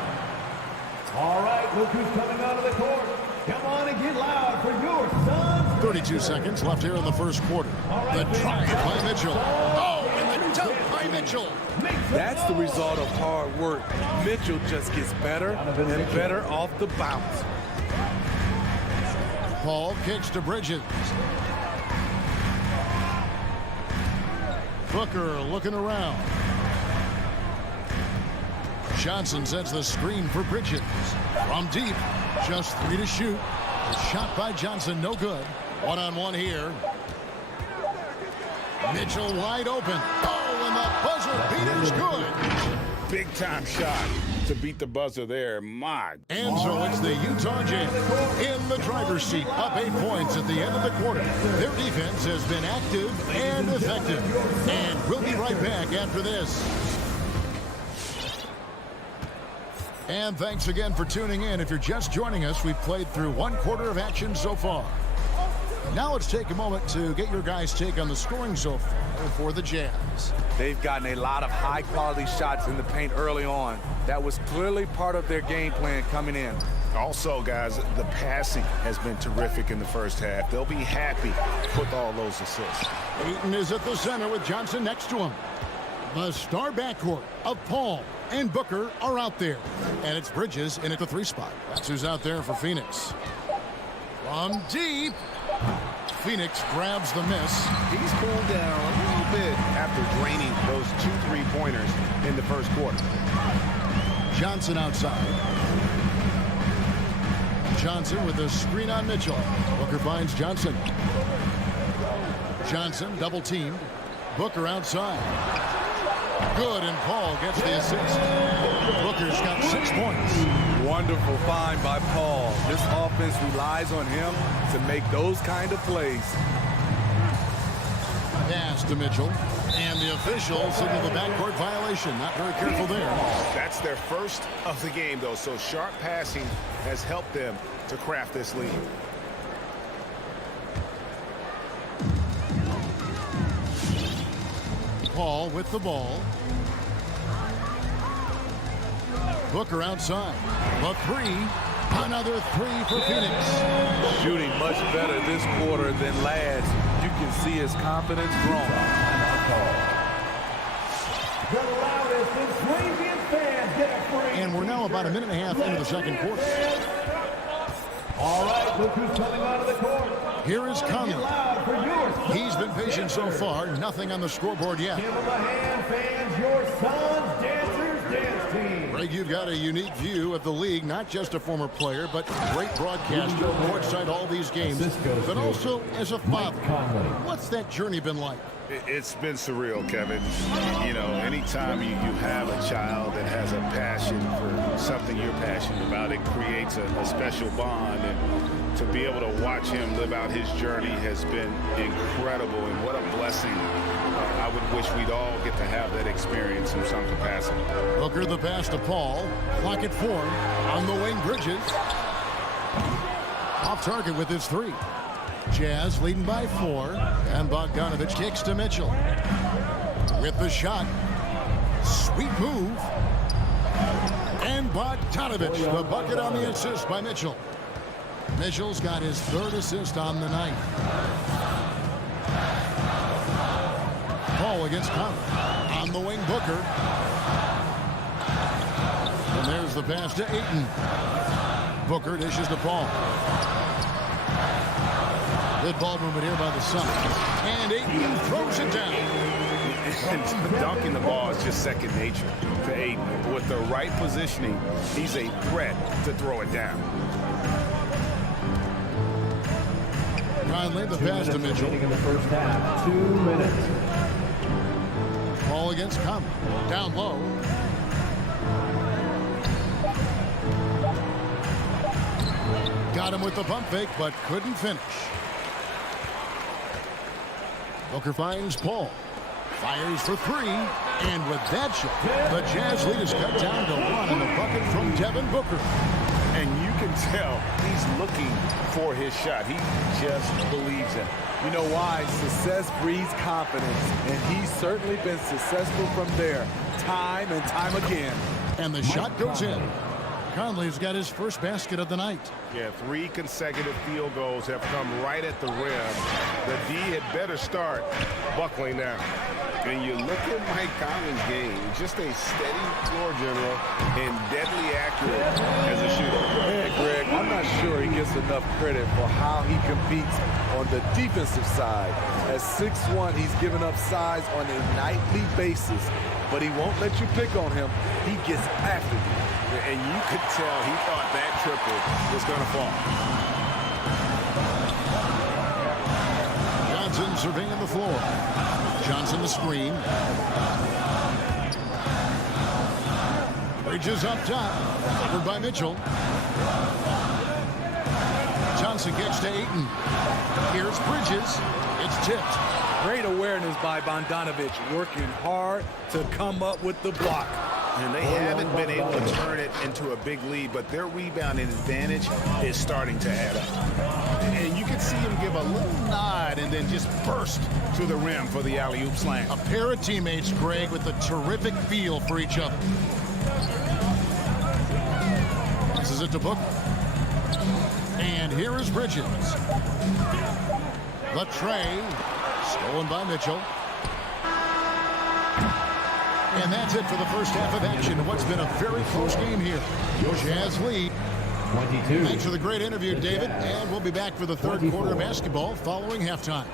All right, look who's coming onto the court. Come on and get loud for your Suns. 32 seconds left here in the first quarter. The drive by Mitchell. Oh, and the dunk by Mitchell. That's the result of hard work. Mitchell just gets better and better off the bounce. Paul kicks to Bridges. Booker looking around. Johnson sets the screen for Bridges. From deep, just 3 to shoot. The shot by Johnson, no good. One-on-one here. Mitchell wide open. Oh, and the buzzer beater's good. Big time shot to beat the buzzer there. My. And so it's the Utah Jazz in the driver's seat, up 8 points at the end of the quarter. Their defense has been active and effective. And we'll be right back after this. And thanks again for tuning in. If you're just joining us, we've played through 1 quarter of action so far. Now let's take a moment to get your guys' take on the scoring so far for the Jazz. They've gotten a lot of high-quality shots in the paint early on. That was clearly part of their game plan coming in. Also, guys, the passing has been terrific in the first half. They'll be happy with all those assists. Ayton is at the center with Johnson next to him. The star backcourt of Paul and Booker are out there. And it's Bridges in at the 3 spot. That's who's out there for Phoenix. From deep. Phoenix grabs the miss. He's cooled down a little bit after draining those 2 3-pointers in the first quarter. Johnson outside. Johnson with a screen on Mitchell. Booker finds Johnson. Johnson double teamed. Booker outside. Good, and Paul gets the assist. Booker's got 6 points. Wonderful find by Paul. This offense relies on him to make those kind of plays. Pass to Mitchell. And the officials signal the backcourt violation. Not very careful there. That's their first of the game, though, so sharp passing has helped them to craft this lead. Paul with the ball. Booker outside. The 3. Another 3 for Phoenix. Shooting much better this quarter than last. You can see his confidence growing. The loudest and craziest fans get a free. And we're now about a minute and a half into the second quarter. All right, look who's coming onto the court. Here is Conley. He's been patient so far. Nothing on the scoreboard yet. Give them a hand, fans. Your Suns Dancers Dance Team. Greg, you've got a unique view of the league. Not just a former player, but great broadcaster. Courtside all these games, but also as a father. What's that journey been like? It's been surreal, Kevin. You know, anytime you have a child that has a passion for something you're passionate about, it creates a special bond. And to be able to watch him live out his journey has been incredible. And what a blessing. I would wish we'd all get to have that experience in some capacity. Booker the pass to Paul. Clock at 4. On the wing, Bridges. Off target with his 3. Jazz leading by 4. And Bogdanovich kicks to Mitchell. With the shot. Sweet move. And Bogdanovich, the bucket on the assist by Mitchell. Mitchell's got his 3rd assist on the night. Paul against Conley. On the wing, Booker. And there's the pass to Ayton. Booker dishes to Paul. Good ball movement here by the Suns. And Ayton throws it down. Dunking the ball is just second nature to Ayton. With the right positioning, he's a threat to throw it down. Conley, the pass to Mitchell. In the first half, 2 minutes. Paul against Conley. Down low. Got him with the pump fake, but couldn't finish. Booker finds Paul. Fires for three. And with that shot, the Jazz lead is cut down to 1 on the bucket from Devin Booker. And you can tell he's looking for his shot. He just believes in it. You know why? Success breeds confidence, and he's certainly been successful from there, time and time again. And the shot goes in. Conley's got his first basket of the night. Yeah, 3 consecutive field goals have come right at the rim. The D had better start buckling now. And you look at Mike Conley's game, just a steady floor general and deadly accurate as a shooter. Hey, Greg, I'm not sure he gets enough credit for how he competes on the defensive side. At 6'1", he's given up size on a nightly basis, but he won't let you pick on him. He gets after you. And you could tell he thought that triple was going to fall. Johnson surveying the floor. Johnson the screen. Bridges up top. Covered by Mitchell. Johnson gets to Ayton. Here's Bridges. It's tipped. Great awareness by Bogdanovic, working hard to come up with the block. And they haven't been able to turn it into a big lead, but their rebounding advantage is starting to add up. And you can see him give a little nod and then just burst to the rim for the alley-oop slam. A pair of teammates, Greg, with a terrific feel for each other. This is it to Booker. And here is Bridges. The tray. Stolen by Mitchell. And that's it for the first half of action in what's been a very close game here. Jazz lead. 22. Thanks for the great interview, David. And we'll be back for the third quarter of basketball following halftime.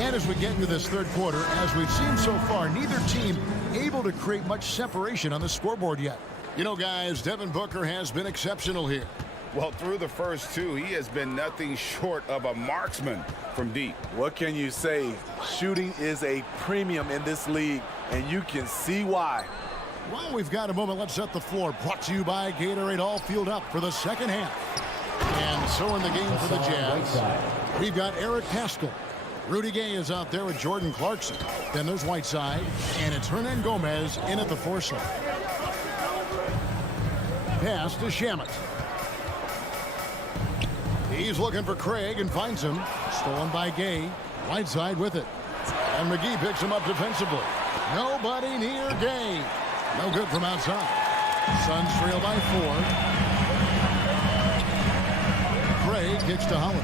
And as we get into this third quarter, as we've seen so far, neither team able to create much separation on the scoreboard yet. You know, guys, Devin Booker has been exceptional here. Well, through the first 2, he has been nothing short of a marksman from deep. What can you say? Shooting is a premium in this league, and you can see why. Well, we've got a moment. Let's set the floor. Brought to you by Gatorade. All fueled up for the second half. And so in the game for the Jazz, we've got Eric Paschall. Rudy Gay is out there with Jordan Clarkson. Then there's Whiteside, and it's Hernan Gomez in at the 4 slot. Pass to Shamet. He's looking for Craig and finds him. Stolen by Gay. Whiteside with it. And McGee picks him up defensively. Nobody near Gay. No good from outside. Suns trail by 4. Craig kicks to Holiday.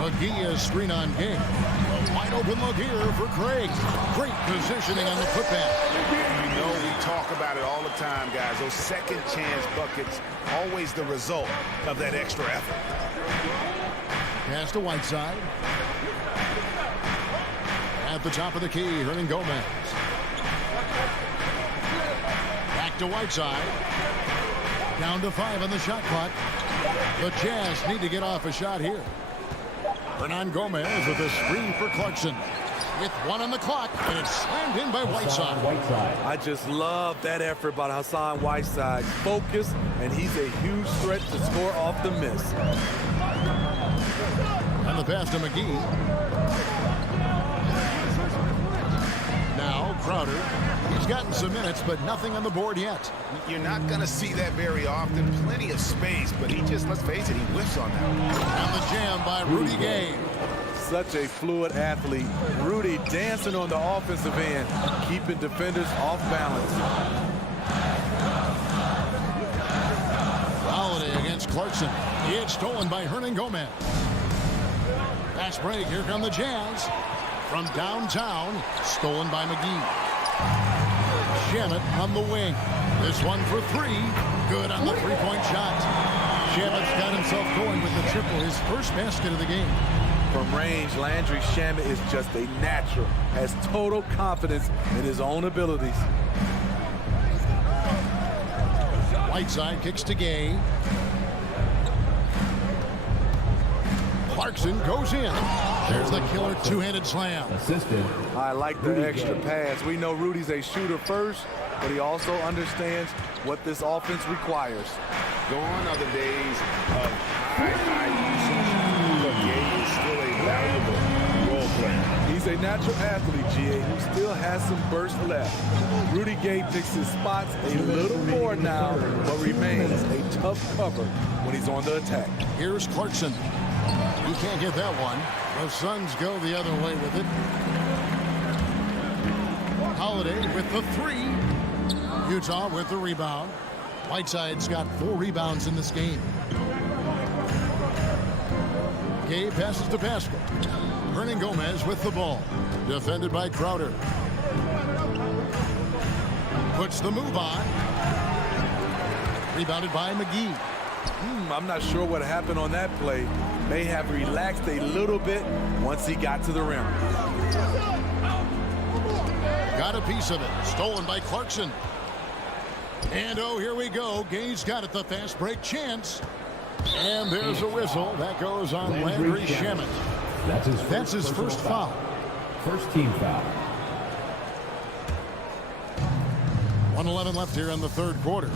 McGee is screen on Gay. Wide open look here for Craig. Great positioning on the putback. You know, we talk about it all the time, guys. Those second chance buckets, always the result of that extra effort. Pass to Whiteside. At the top of the key, Hernan Gomez. Back to Whiteside. Down to 5 on the shot clock. The Jazz need to get off a shot here. Hernan Gomez with a screen for Clarkson. With 1 on the clock, and it's slammed in by Whiteside. I just love that effort by Hassan Whiteside. Focus, and he's a huge threat to score off the miss. And the pass to McGee. Now Crowder. He's gotten some minutes, but nothing on the board yet. You're not going to see that very often. Plenty of space, but he just, let's face it, he whiffs on that. And the jam by Rudy Gay. Such a fluid athlete. Rudy dancing on the offensive end, keeping defenders off balance. Holiday against Clarkson. It's stolen by Hernan Gomez. Fast break. Here come the Jazz. From downtown, stolen by McGee. Shamet on the wing. This one for 3. Good on the three-point shot. Shamet's got himself going with the triple, his first basket of the game. From range, Landry Shamet is just a natural, has total confidence in his own abilities. Whiteside kicks to Gay. Clarkson goes in. There's the killer two-handed slam. Assisted. I like the extra pass. We know Rudy's a shooter first, but he also understands what this offense requires. Gone are the days of high usage, but Gay is still a valuable role player. He's a natural athlete, G.A., who still has some burst left. Rudy Gay picks his spots a little more now, but remains a tough cover when he's on the attack. Here's Clarkson. You can't get that one. The Suns go the other way with it. Holiday with the three. Utah with the rebound. Whiteside's got 4 rebounds in this game. Gay passes to Pascal. Hernan Gomez with the ball. Defended by Crowder. Puts the move on. Rebounded by McGee. I'm not sure what happened on that play. May have relaxed a little bit once he got to the rim. Got a piece of it. Stolen by Clarkson. And oh, here we go. Gay's got it, the fast break chance. And there's a whistle. That goes on Landry Shamet. That's his first foul. First team foul. 1:11 left here in the third quarter.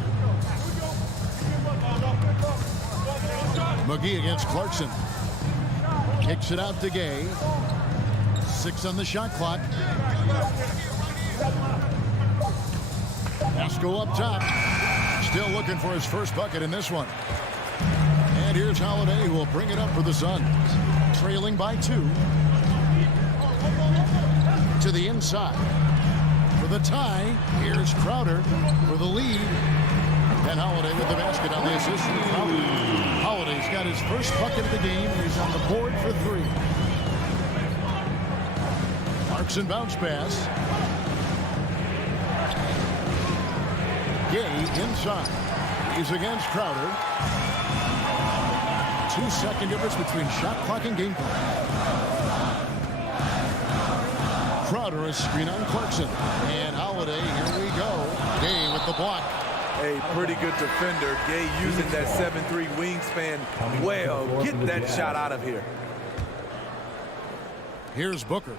McGee against Clarkson. Kicks it out to Gay. 6 on the shot clock. Pascal up top. Still looking for his first bucket in this one. And here's Holiday, who will bring it up for the Suns. Trailing by 2. To the inside. For the tie, here's Crowder for the lead. And Holiday with the basket on the assist. Holiday's got his first bucket of the game. He's on the board for 3. Clarkson bounce pass. Gay inside. He's against Crowder. 2-second difference between shot clock and game clock. Crowder is screen on Clarkson. And Holiday, here we go. Gay with the block. A pretty good defender. Gay using that 7'3" wingspan well. Get that shot out of here. Here's Booker.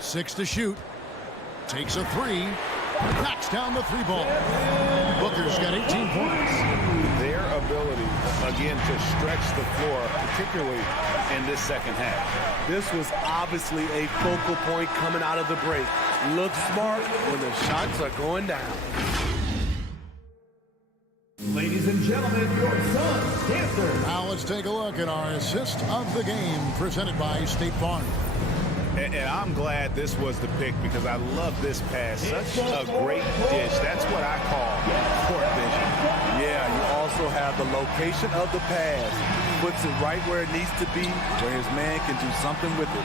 6 to shoot. Takes a 3. Knocks down the 3 ball. Booker's got 18 points. Their ability, again, to stretch the floor, particularly in this second half. This was obviously a focal point coming out of the break. Look smart when the shots are going down. Ladies and gentlemen, your Suns dancer. Now let's take a look at our assist of the game presented by State Farm. And I'm glad this was the pick because I love this pass. Such a great dish. That's what I call court vision. Yeah, you also have the location of the pass. Puts it right where it needs to be, where his man can do something with it.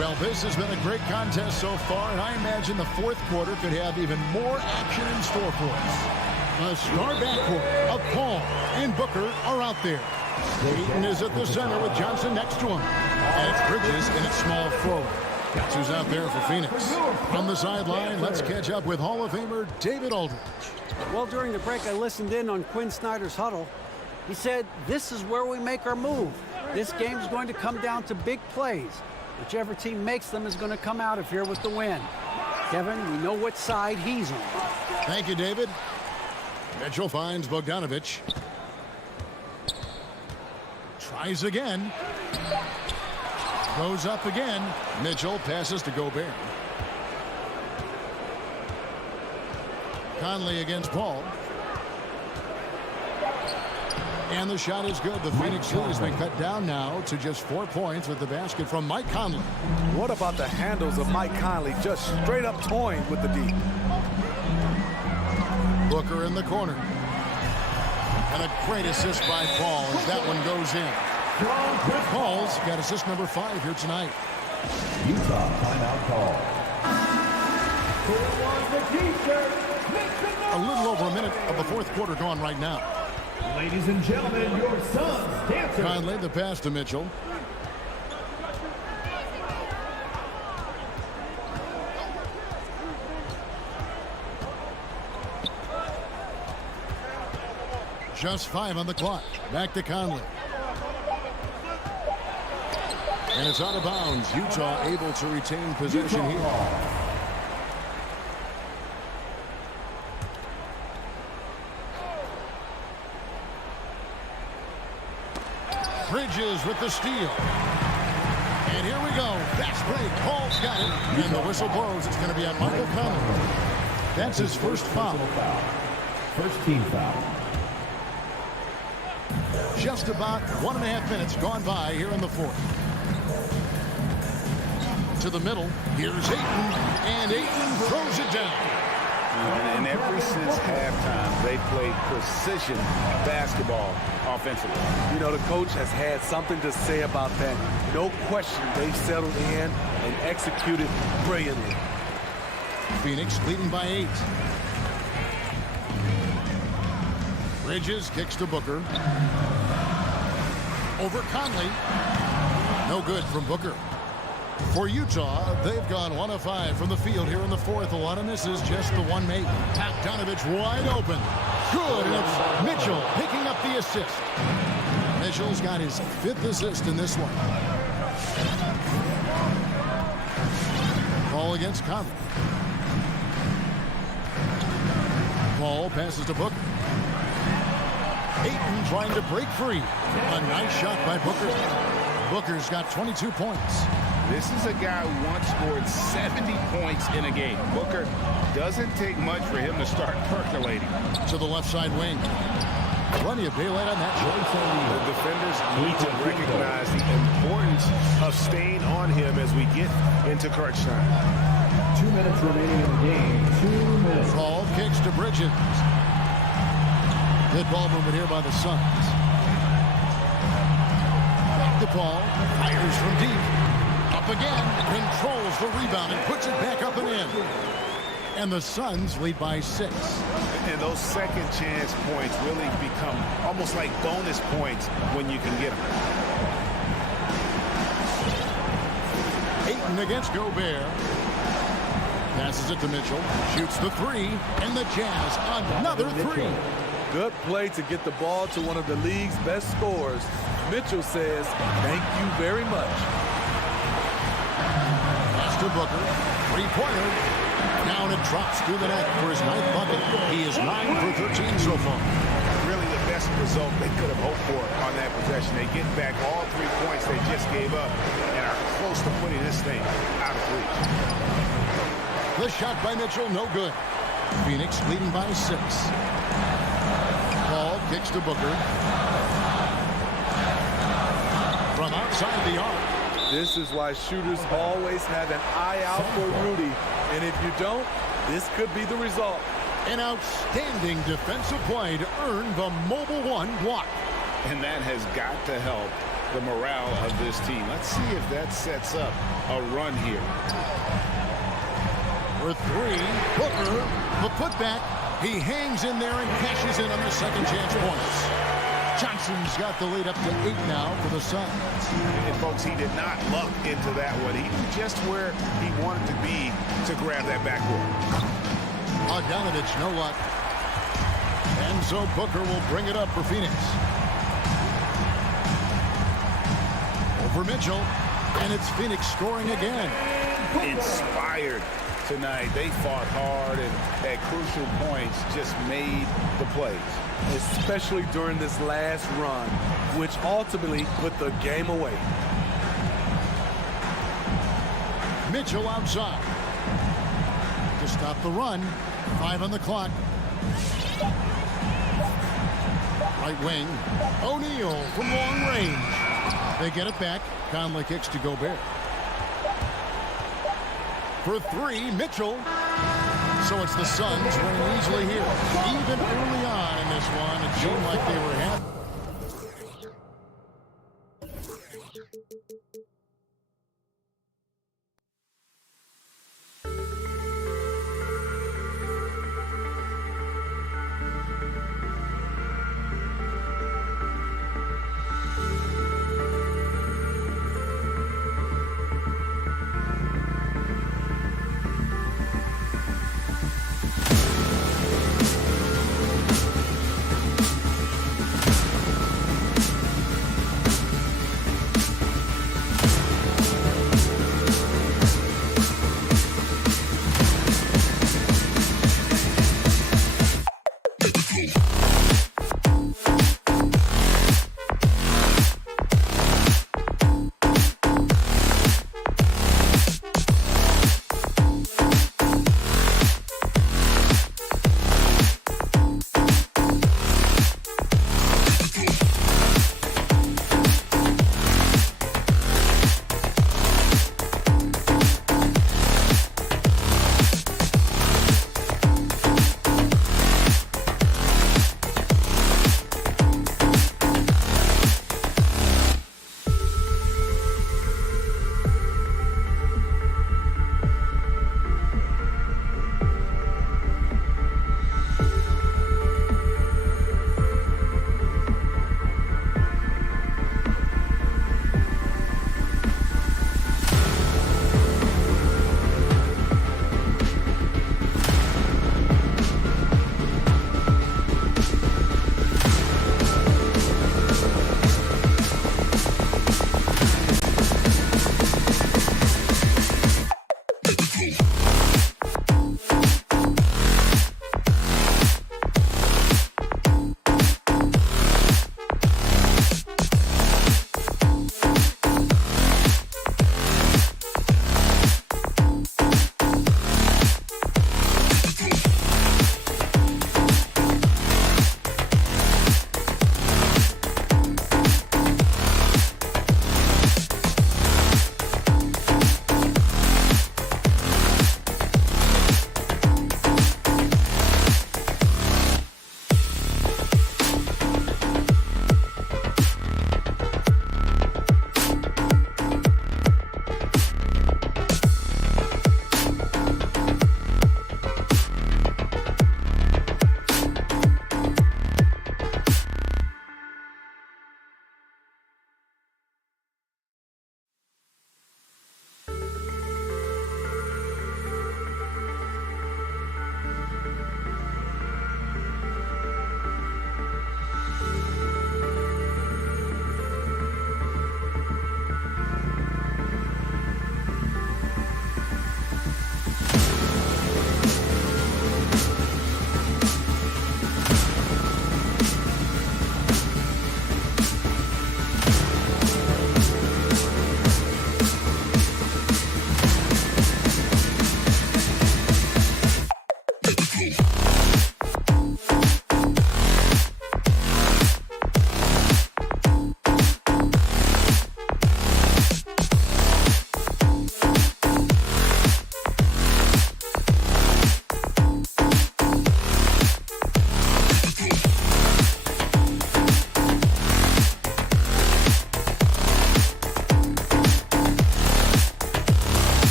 Well, this has been a great contest so far, and I imagine the fourth quarter could have even more action in store for us. The star backcourt of Paul and Booker are out there. Payton is at the center with Johnson next to him. And it's Bridges in its small forward. That's who's out there for Phoenix. From the sideline, let's catch up with Hall of Famer David Aldridge. Well, during the break, I listened in on Quinn Snyder's huddle. He said, this is where we make our move. This game is going to come down to big plays. Whichever team makes them is going to come out of here with the win. Kevin, we know what side he's on. Thank you, David. Mitchell finds Bogdanovic. Tries again. Goes up again. Mitchell passes to Gobert. Conley against Paul. And the shot is good. The Phoenix lead has been cut down now to just 4 points with the basket from Mike Conley. What about the handles of Mike Conley just straight up toying with the D? Booker in the corner. And a great assist by Paul as that one goes in. Paul's got assist number 5 here tonight. Utah timeout call. A little over a minute of the fourth quarter gone right now. Ladies and gentlemen, your Suns dancer. Conley, the pass to Mitchell. Just 5 on the clock. Back to Conley. And it's out of bounds. Utah able to retain possession here. Bridges with the steal. And here we go. Fast break. Paul's got it. And the whistle blows. It's going to be on Michael Conley. That's his first foul. First team foul. Just about 1.5 minutes gone by here in the fourth. To the middle. Here's Ayton. And Ayton throws it down. And ever since halftime, they played precision basketball offensively. You know, the coach has had something to say about that. No question, they've settled in and executed brilliantly. Phoenix leading by 8. Bridges kicks to Booker. Over Conley. No good from Booker. For Utah, they've gone 1 of 5 from the field here in the fourth. A lot of misses, just the one made. Bogdanovich wide open. Good, and it's Mitchell picking up the assist. Mitchell's got his 5th assist in this one. Ball against Conley. Ball passes to Booker. Ayton trying to break free. A nice shot by Booker. Booker's got 22 points. This is a guy who once scored 70 points in a game. Booker doesn't take much for him to start percolating. To the left side wing. Plenty of daylight on that shot. The defenders need to recognize the importance of staying on him as we get into crunch time. 2 minutes remaining in the game. 2 minutes. Paul kicks to Bridges. Good ball movement here by the Suns. Back to Paul. Fires from deep. Up again. Controls the rebound and puts it back up and in. And the Suns lead by 6. And those second chance points really become almost like bonus points when you can get them. Ayton against Gobert. Passes it to Mitchell. Shoots the 3. And the Jazz another 3. Good play to get the ball to one of the league's best scorers. Mitchell says, thank you very much. Pass to Booker. 3-pointer. Down and drops through the net for his 9th bucket. He is 9 for 13 so far. Really the best result they could have hoped for on that possession. They get back all 3 points they just gave up and are close to putting this thing out of reach. The shot by Mitchell, no good. Phoenix leading by 6. Paul kicks to Booker. From outside the arc. This is why shooters always have an eye out for Rudy. And if you don't, this could be the result. An outstanding defensive play to earn the Mobile One block. And that has got to help the morale of this team. Let's see if that sets up a run here. For 3, Booker, the putback. He hangs in there and cashes in on the second chance points. Johnson's got the lead up to 8 now for the Suns. And folks, he did not luck into that one. He knew just where he wanted to be to grab that backboard. Bogdanovich, no luck. And so Booker will bring it up for Phoenix. Over Mitchell. And it's Phoenix scoring again. Inspired tonight. They fought hard and at crucial points just made the plays. Especially during this last run, which ultimately put the game away. Mitchell outside. To stop the run. 5 on the clock. Right wing. O'Neal from long range. They get it back. Conley kicks to Gobert. For 3, Mitchell. So it's the Suns winning easily here. Even early on in this one, it seemed like they were happy.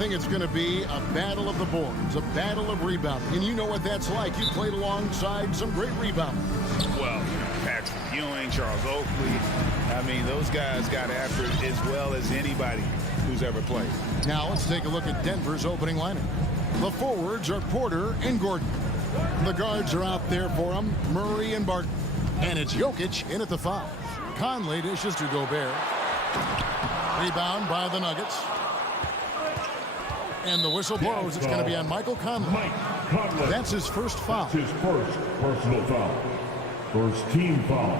think it's going to be a battle of the boards, a battle of rebounding. And you know what that's like. You played alongside some great rebounders. Well, Patrick Ewing, Charles Oakley. I mean, those guys got after it as well as anybody who's ever played. Now let's take a look at Denver's opening lineup. The forwards are Porter and Gordon. The guards are out there for them, Murray and Barton. And it's Jokic in at the 5. Conley dishes to Gobert. Rebound by the Nuggets. And the whistle blows. It's going to be on Michael Conley. That's his first foul. That's his first personal foul. First team foul.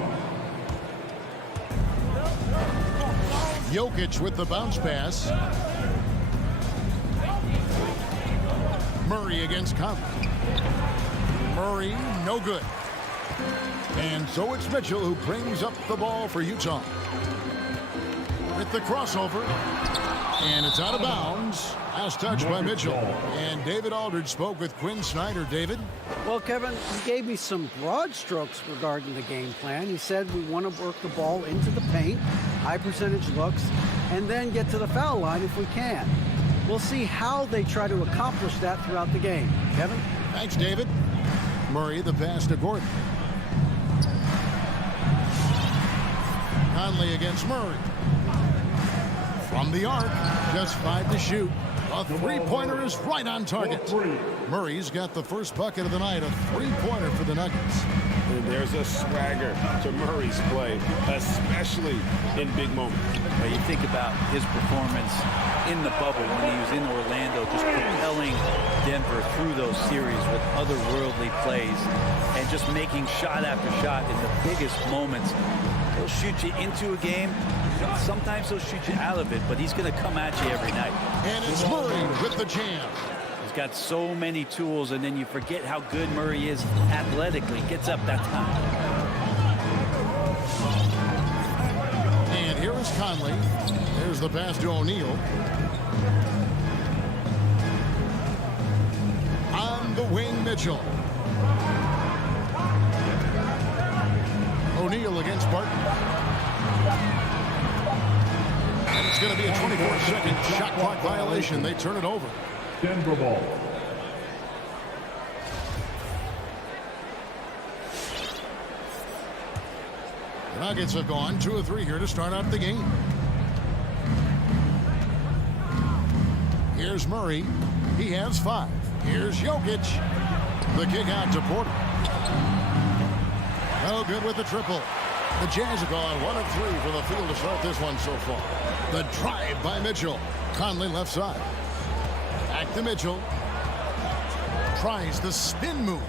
Jokic with the bounce pass. Murray against Conley. Murray, no good. And so it's Mitchell who brings up the ball for Utah. With the crossover. And it's out of bounds. Last touch by Mitchell. And David Aldridge spoke with Quinn Snyder. David? Well, Kevin, he gave me some broad strokes regarding the game plan. He said we want to work the ball into the paint, high percentage looks, and then get to the foul line if we can. We'll see how they try to accomplish that throughout the game. Kevin? Thanks, David. Murray, the pass to Gordon. Conley against Murray. From the arc, just 5 to shoot. A three-pointer is right on target. Murray's got the first bucket of the night, a three-pointer for the Nuggets. And there's a swagger to Murray's play, especially in big moments. You think about his performance in the bubble when he was in Orlando, just propelling Denver through those series with otherworldly plays and just making shot after shot in the biggest moments. He'll shoot you into a game. Sometimes he'll shoot you out of it, but he's going to come at you every night. And it's Murray with the jam. He's got so many tools, and then you forget how good Murray is athletically. Gets up that time. And here is Conley. There's the pass to O'Neal. On the wing, Mitchell. O'Neal against Barton. And it's going to be a 24-second shot clock violation. They turn it over. Denver ball. The Nuggets have gone 2 of 3 here to start out the game. Here's Murray. He has 5. Here's Jokic. The kick out to Porter. No good with the triple. The Jazz have gone 1 of 3 from the field to start this one so far. The drive by Mitchell. Conley left side. Back to Mitchell. Tries the spin move.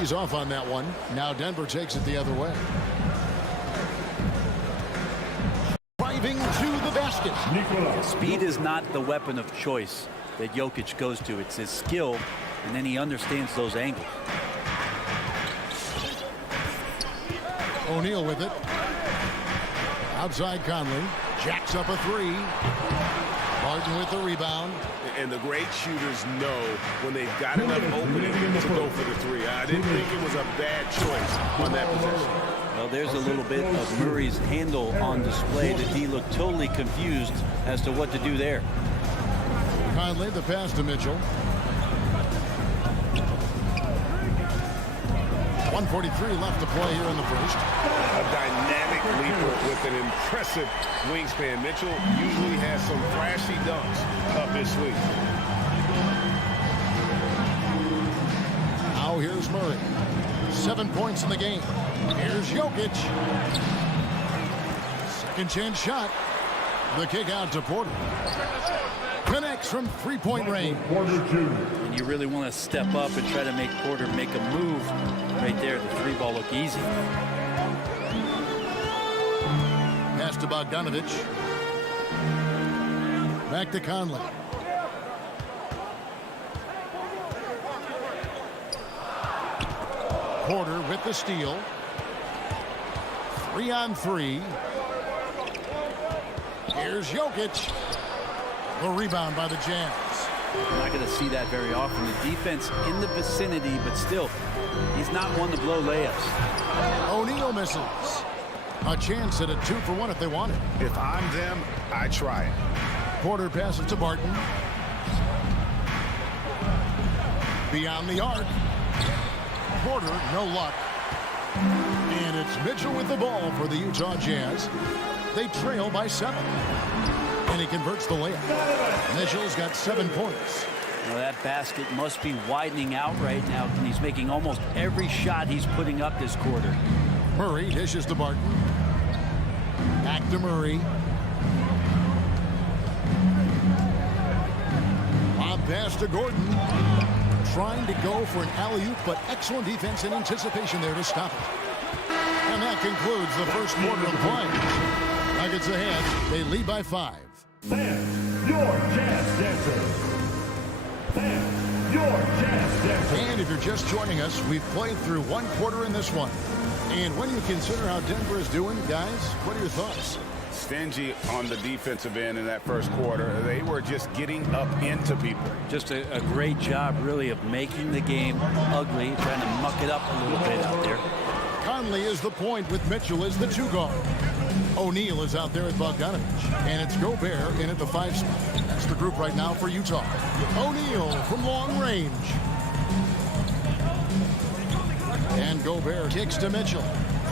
He's off on that one. Now Denver takes it the other way. Driving to the basket. Speed is not the weapon of choice that Jokic goes to. It's his skill, and then he understands those angles. O'Neal with it. Outside Conley. Jacks up a 3. Barton with the rebound. And the great shooters know when they've got enough opening to go for the 3. I didn't think it was a bad choice on that possession. Well, there's a little bit of Murray's handle on display. The D looked totally confused as to what to do there. Conley, the pass to Mitchell. 1:43 left to play here in the first. A dynamic leaper with an impressive wingspan. Mitchell usually has some flashy dunks up his sleeve. Now here's Murray. 7 points in the game. Here's Jokic. Second chance shot. The kick out to Porter. Connects from three-point range. And you really want to step up and try to make Porter make a move. Right there, the 3 ball look easy. Pass to Bogdanovich. Back to Conley. Porter with the steal. 3-on-3. Here's Jokic. The rebound by the Jazz. You're not going to see that very often. The defense in the vicinity, but still, he's not one to blow layups. O'Neal misses. A chance at a 2-for-1 if they want it. If I'm them, I try it. Porter passes to Barton. Beyond the arc. Porter, no luck. And it's Mitchell with the ball for the Utah Jazz. They trail by 7. And he converts the layup. Mitchell's got 7 points. Well, that basket must be widening out right now, and he's making almost every shot he's putting up this quarter. Murray dishes to Barton. Back to Murray. Lob pass to Gordon. Trying to go for an alley-oop, but excellent defense and anticipation there to stop it. And that concludes the first quarter of play. Nuggets ahead. They lead by 5. Fans, your Jazz Dancers. Fans, your Jazz Dancers. And if you're just joining us, we've played through 1 quarter in this one. And when you consider how Denver is doing, guys, what are your thoughts? Stingy on the defensive end in that first quarter. They were just getting up into people. Just a great job, really, of making the game ugly, trying to muck it up a little bit out there. Conley is the point with Mitchell as the 2 guard. O'Neal is out there at Bogdanovich. And it's Gobert in at the 5 spot. That's the group right now for Utah. O'Neal from long range. And Gobert kicks to Mitchell.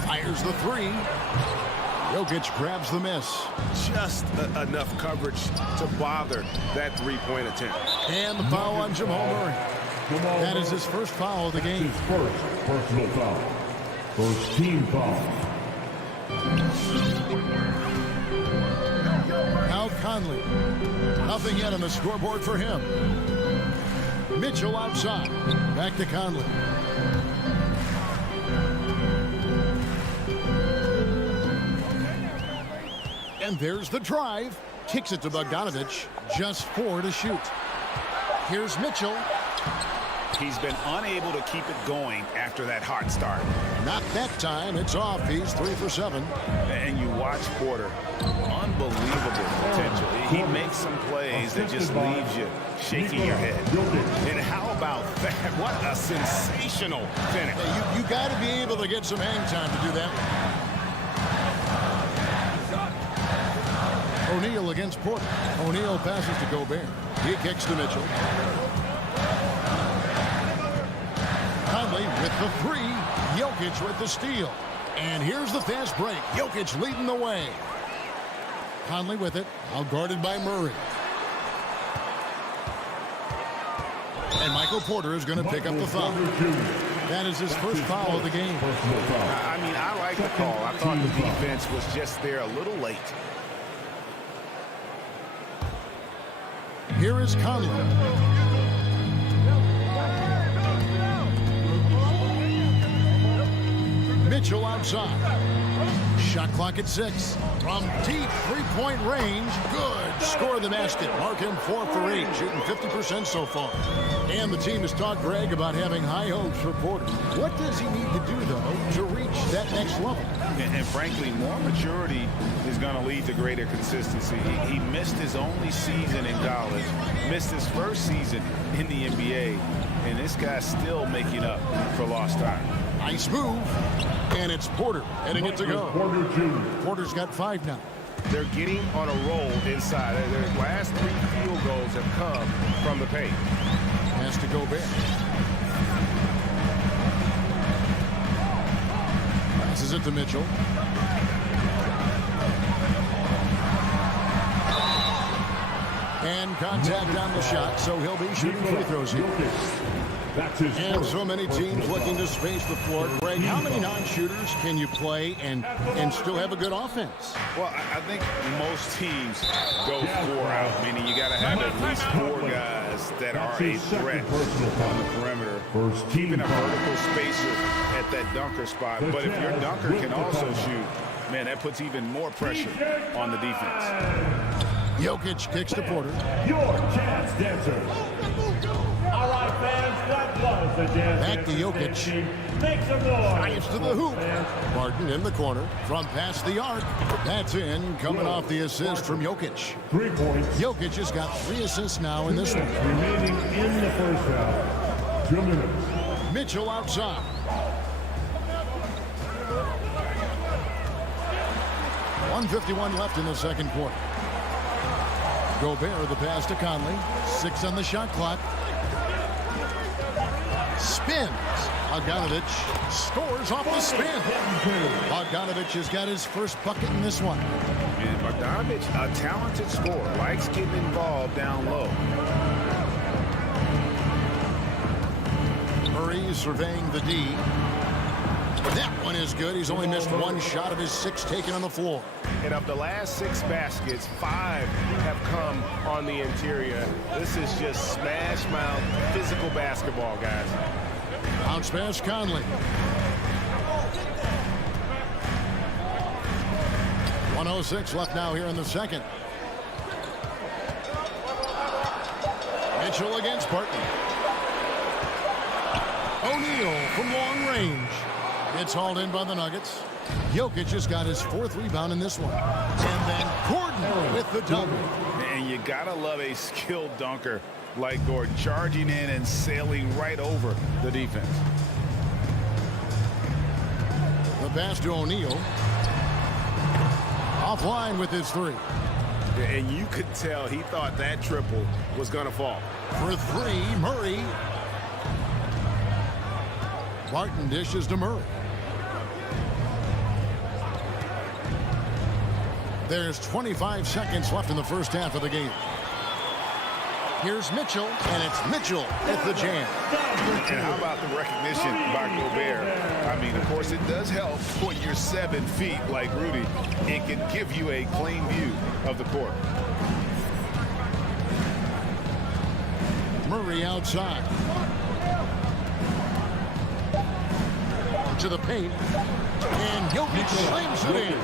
Fires the 3. Jokic grabs the miss. Just enough coverage to bother that 3-point attempt. And the foul on Jamal Murray. That is his first foul of the game. His first personal foul. First team foul. Now Conley. Nothing yet on the scoreboard for him. Mitchell outside. Back to Conley. And there's the drive. Kicks it to Bogdanovich. Just 4 to shoot. Here's Mitchell. He's been unable to keep it going after that hot start. Not that time. It's off. He's 3 for 7. And you watch Porter. Unbelievable potential. He makes some plays that just leaves you shaking your head. And how about that? What a sensational finish. Hey, you got to be able to get some hang time to do that. O'Neal against Porter. O'Neal passes to Gobert. He kicks to Mitchell. Conley with the 3. Jokic with the steal. And here's the fast break. Jokic leading the way. Conley with it. Now guarded by Murray. And Michael Porter is going to pick up the foul. That is his first foul of the game. I mean, I like the call. I thought the defense was just there a little late. Here is Conley. Mitchell outside. Shot clock at 6. From deep 3-point range. Good. Score the basket. Mark him 4 for 8. Shooting 50% so far. And the team has talked Greg about having high hopes for Porter. What does he need to do, though, to reach that next level? And frankly, more maturity is going to lead to greater consistency. He missed his only season in college, missed his first season in the NBA, and this guy's still making up for lost time. Nice move, and it's Porter heading it to go. Porter's got 5 now. They're getting on a roll inside. Their last 3 field goals have come from the paint. Has to Gobert. Passes it to Mitchell. And contact on the shot, so he'll be shooting free throws here. And so many teams looking to space the floor. Greg, how many non-shooters can you play and still have a good offense? Well, I think most teams go 4 out, meaning you got to have at least 4 guys that are a threat on the perimeter. Keeping a vertical spacer at that dunker spot. But if your dunker can also shoot, man, that puts even more pressure on the defense. Jokic kicks to Porter. Your Jazz Dancers. All right, fans, that was the Jazz Back to Jokic. Make some noise. Drives to the hoop. Barton in the corner. From past the arc. That's in. Coming off the assist from Jokic. 3 points. Jokic has got 3 assists now in this one. Remaining in the first half. 2 minutes. Mitchell outside. 1:51 left in the second quarter. Gobert the pass to Conley. 6 on the shot clock. Spins. Bogdanovic scores off the spin. Bogdanovic has got his first bucket in this one. And Bogdanovic, a talented scorer, likes getting involved down low. Murray surveying the D. That one is good. He's only missed one shot of his 6 taken on the floor. And of the last 6 baskets, 5 have come on the interior. This is just smash mouth physical basketball, guys. Bounce pass Conley. 1:06 left now here in the second. Mitchell against Barton. O'Neal from long range. It's hauled in by the Nuggets. Jokic has got his 4th rebound in this one. And then Gordon with the dunk. And you gotta love a skilled dunker like Gordon, charging in and sailing right over the defense. The pass to O'Neal. Offline with his 3. And you could tell he thought that triple was gonna fall. For 3, Murray. Barton dishes to Murray. There's 25 seconds left in the first half of the game. Here's Mitchell, and it's Mitchell with the jam. And how about the recognition by Gobert? I mean, of course, it does help when you're 7 feet like Rudy. It can give you a clean view of the court. Murray outside. To the paint. And Jokic slams it in.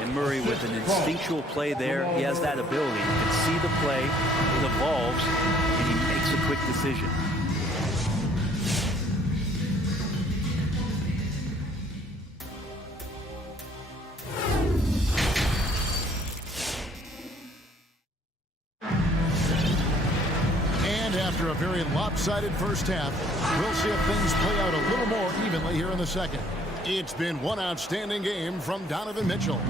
And Murray with an instinctual play there. He has that ability. You can see the play, it evolves, and he makes a quick decision. And after a very lopsided first half, we'll see if things play out a little more evenly here in the second. It's been one outstanding game from Donovan Mitchell.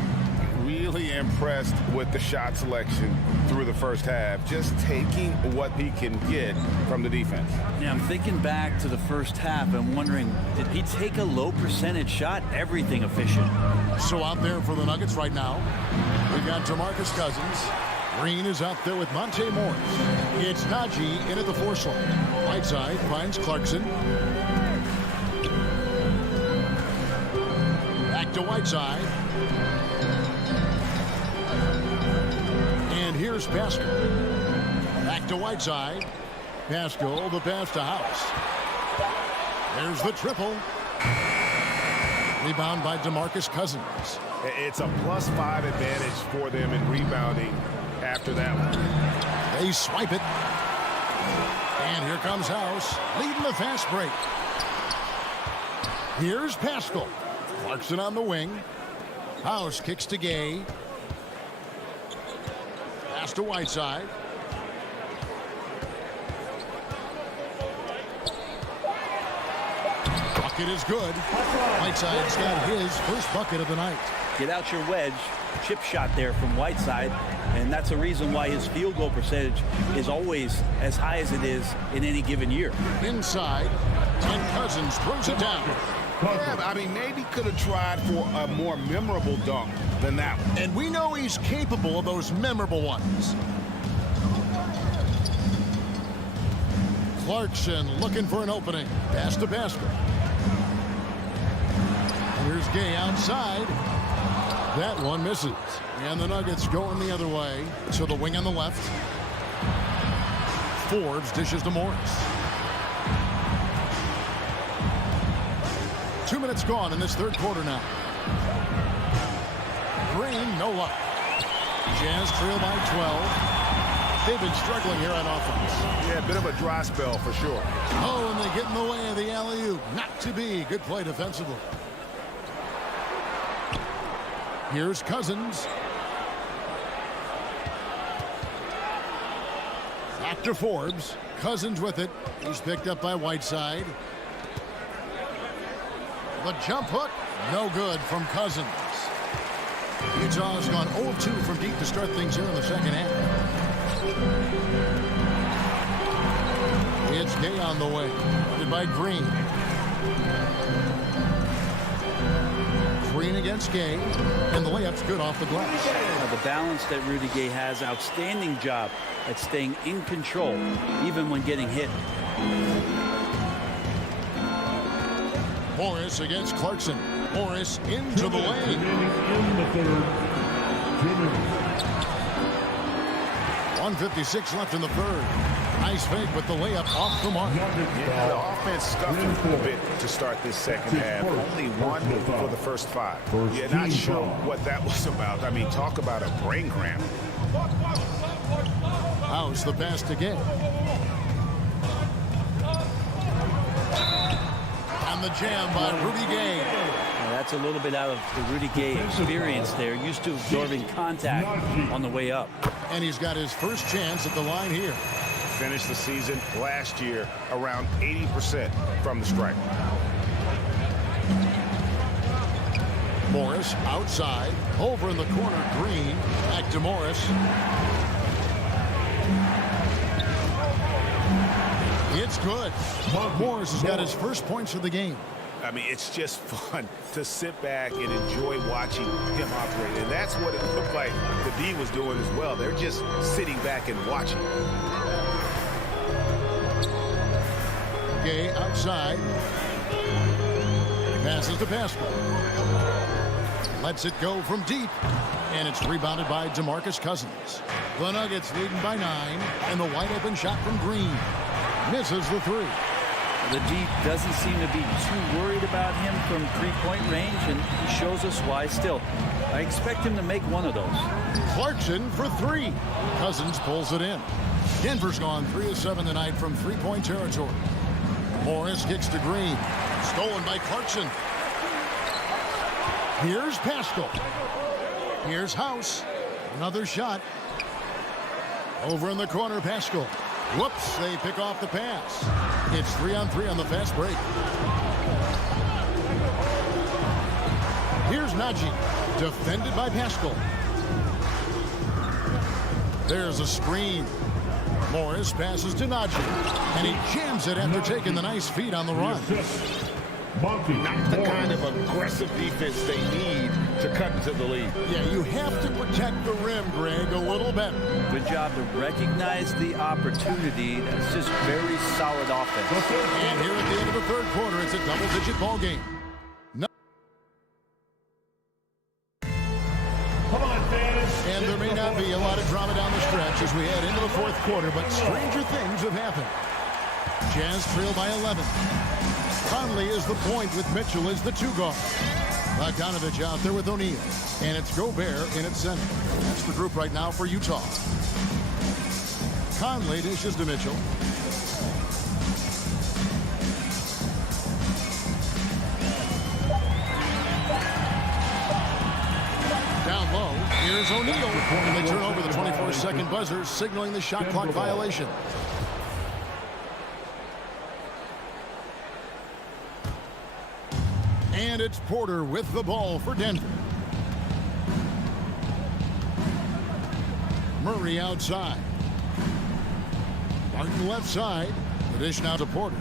Really impressed with the shot selection through the first half, just taking what he can get from the defense. Yeah, I'm thinking back to the first half. I'm wondering, did he take a low percentage shot? Everything efficient. So out there for the Nuggets right now, we got DeMarcus Cousins. Green is out there with Monte Morris. It's Najee in at the 4 slot. Whiteside finds Clarkson. Back to Whiteside. And here's Pascal. Back to Whiteside. Pascal, the pass to House. There's the triple. Rebound by DeMarcus Cousins. It's a +5 advantage for them in rebounding after that one. They swipe it. And here comes House, leading the fast break. Here's Pascal. Clarkson on the wing. House kicks to Gay. Pass to Whiteside. Bucket is good. Whiteside's got his first bucket of the night. Get out your wedge. Chip shot there from Whiteside, and that's the reason why his field goal percentage is always as high as it is in any given year. Inside, and Cousins throws it down. Yeah, I mean, maybe could have tried for a more memorable dunk than that one. And we know he's capable of those memorable ones. Clarkson looking for an opening. Pass to Pascal. Here's Gay outside. That one misses. And the Nuggets going the other way. So the wing on the left. Forbes dishes to Morris. 2 minutes gone in this third quarter now. Green, no luck. Jazz trail by 12. They've been struggling here on offense. Yeah, a bit of a dry spell for sure. Oh, and they get in the way of the alley-oop. Not to be. Good play defensively. Here's Cousins. Back to Forbes. Cousins with it. He's picked up by Whiteside. The jump hook, no good from Cousins. Utah has gone 0-2 from deep to start things here in the second half. It's Gay on the way. Guarded by Green. Green against Gay. And the layup's good off the glass. The balance that Rudy Gay has, outstanding job at staying in control, even when getting hit. Morris against Clarkson. Morris into the lane. 1:56 left in the third. Nice fake, but the layup off the mark. Yeah, the offense stuffed a bit to start this second half. Only one for the first 5. Yeah, not sure what that was about. I mean, talk about a brain cramp. House the pass to Gay. And the jam by Rudy Gay. That's a little bit out of the Rudy Gay experience there. Used to absorbing contact on the way up. And he's got his first chance at the line here. Finished the season last year around 80% from the stripe. Morris outside. Over in the corner, Green. Back to Morris. It's good. Morris has got his first points of the game. I mean, it's just fun to sit back and enjoy watching him operate. And that's what it looked like the D was doing as well. They're just sitting back and watching. Gay outside. Passes to Pascal. Lets it go from deep. And it's rebounded by DeMarcus Cousins. The Nuggets leading by 9. And the wide open shot from Green. Misses the 3. The D doesn't seem to be too worried about him from three-point range, and he shows us why still. I expect him to make one of those. Clarkson for 3. Cousins pulls it in. Denver's gone 3 of 7 tonight from three-point territory. Morris kicks to Green. Stolen by Clarkson. Here's Pascal. Here's House. Another shot. Over in the corner, Pascal. Whoops, they pick off the pass. It's 3-on-3 on the fast break. Here's Najee, defended by Pascal. There's a screen. Morris passes to Najee, and he jams it after taking the nice feed on the run. Not the kind of aggressive defense they need to cut into the lead. Yeah, you have to protect the rim, Greg, a little better. Good job to recognize the opportunity. That's just very solid offense. And here at the end of the third quarter, it's a double-digit ball game. And there may not be a lot of drama down the stretch as we head into the fourth quarter, but stranger things have happened. Jazz trail by 11. Conley is the point with Mitchell as the 2 guard. Bogdanovich out there with O'Neal. And it's Gobert in at center. That's the group right now for Utah. Conley dishes to Mitchell. Down low, here's O'Neal. And they turn over the 24-second buzzer, signaling the shot clock violation. And it's Porter with the ball for Denver. Murray outside. Martin left side. The dish now to Porter.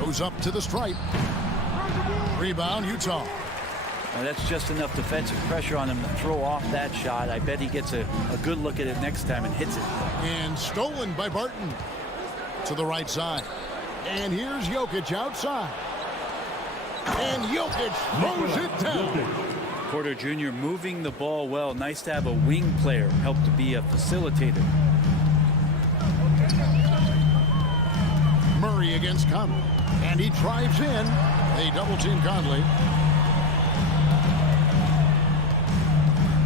Goes up to the stripe. Rebound, Utah. Now that's just enough defensive pressure on him to throw off that shot. I bet he gets a good look at it next time and hits it. And stolen by Barton. To the right side. And here's Jokic outside. And Jokic throws it down. Porter Jr. moving the ball well. Nice to have a wing player help to be a facilitator. Murray against Conley. And he drives in. They double-team Conley.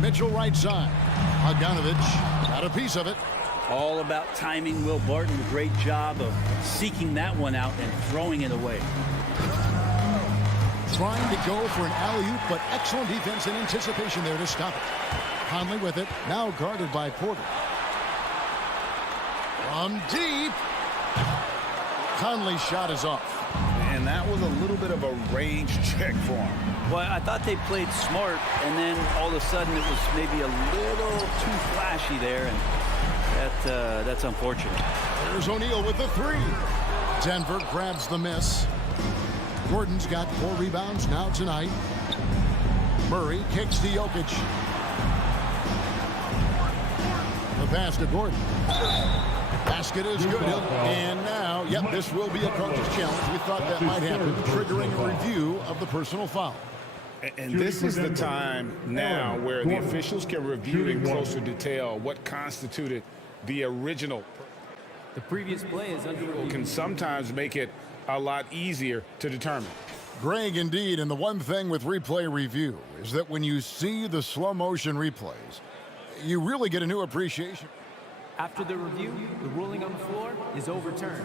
Mitchell right side. Bogdanovich got a piece of it. All about timing. Will Barton, great job of seeking that one out and throwing it away. Trying to go for an alley-oop, but excellent defense and anticipation there to stop it. Conley with it, now guarded by Porter. From deep. Conley's shot is off. And and that was a little bit of a range check for him. Well, I thought they played smart, and then all of a sudden it was maybe a little too flashy there, and that's unfortunate. There's O'Neal with the three. Denver grabs the miss. Gordon's got 4 rebounds now tonight. Murray kicks to Jokic. The pass to Gordon. Basket is good. And now, yep, this will be a coach's challenge. We thought that might happen, triggering a review of the personal foul. And this is the time now where the officials can review in closer detail what constituted the original. The previous play is under review. Can sometimes make it a lot easier to determine. Greg, indeed, and the one thing with replay review is that when you see the slow motion replays, you really get a new appreciation. After the review, the ruling on the floor is overturned.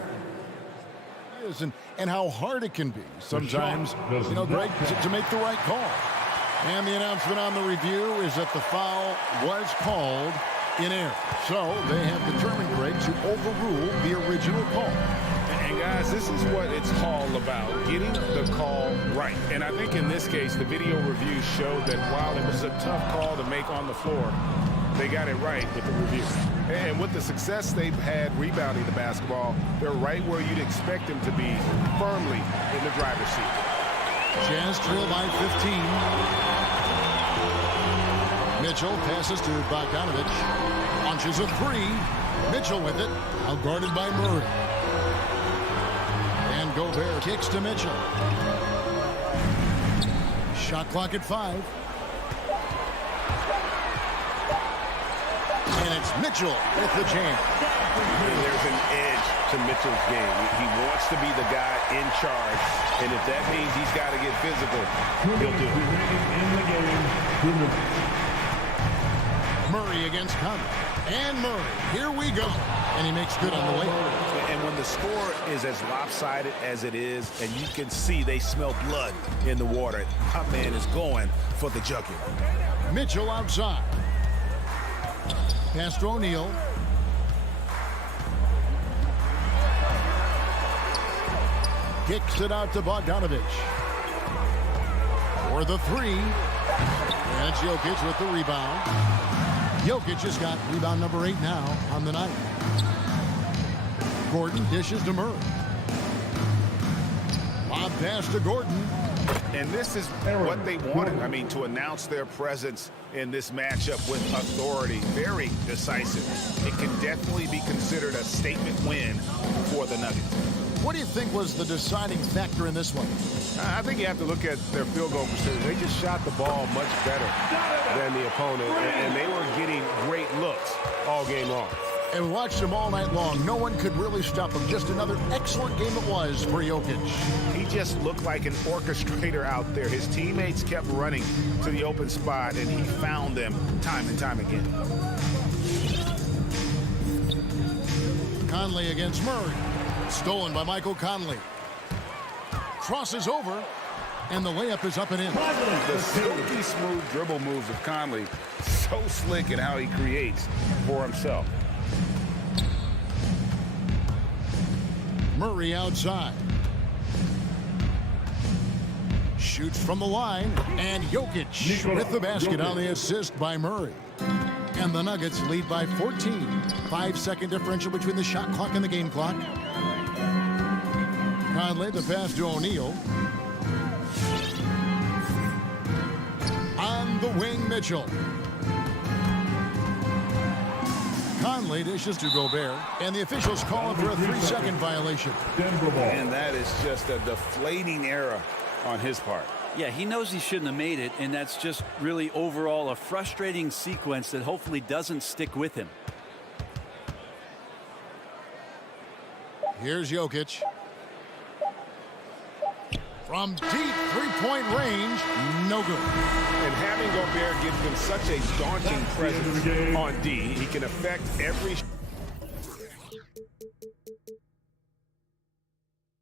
And how hard it can be sometimes, you know, Greg, to make the right call. And the announcement on the review is that the foul was called in error. So they have determined, Greg, to overrule the original call. And guys, this is what it's all about, getting the call right. And I think in this case, the video review showed that while it was a tough call to make on the floor, they got it right with the review. And with the success they've had rebounding the basketball, they're right where you'd expect them to be, firmly in the driver's seat. Jazz trail by 15. Mitchell passes to Bogdanovich. Launches a three. Mitchell with it. Now guarded by Murray. And Gobert kicks to Mitchell. Shot clock at 5. And it's Mitchell with the jam. There's an edge to Mitchell's game. He wants to be the guy in charge, and if that means he's got to get physical, he'll do it. Murray against Conley. And Murray, here we go. And he makes good on the way. And when the score is as lopsided as it is, and you can see they smell blood in the water, my man is going for the jugular. Mitchell outside. Pass to O'Neal. Kicks it out to Bogdanovich. For the three. And it's Jokic with the rebound. Jokic has got rebound number 8 now on the night. Gordon dishes to Murray. Lob pass to Gordon. And this is what they wanted. I mean, to announce their presence in this matchup with authority. Very decisive. It can definitely be considered a statement win for the Nuggets. What do you think was the deciding factor in this one? I think you have to look at their field goal percentage. They just shot the ball much better than the opponent, and they were getting great looks all game long. And we watched him all night long. No one could really stop him. Just another excellent game it was for Jokic. He just looked like an orchestrator out there. His teammates kept running to the open spot, and he found them time and time again. Conley against Murray. Stolen by Michael Conley. Crosses over, and the layup is up and in. The silky smooth dribble moves of Conley. So slick in how he creates for himself. Murray outside. Shoots from the line, and Jokic with the basket on the assist by Murray. And the Nuggets lead by 14. 5-second differential between the shot clock and the game clock. Conley, the pass to O'Neal. On the wing, Mitchell. Conley dishes to Gobert, and the officials call him for a 3-second violation. And that is just a deflating error on his part. Yeah, he knows he shouldn't have made it, and that's just really overall a frustrating sequence that hopefully doesn't stick with him. Here's Jokic. From deep three-point range, no good. And having Gobert gives them such a daunting presence on D, he can affect every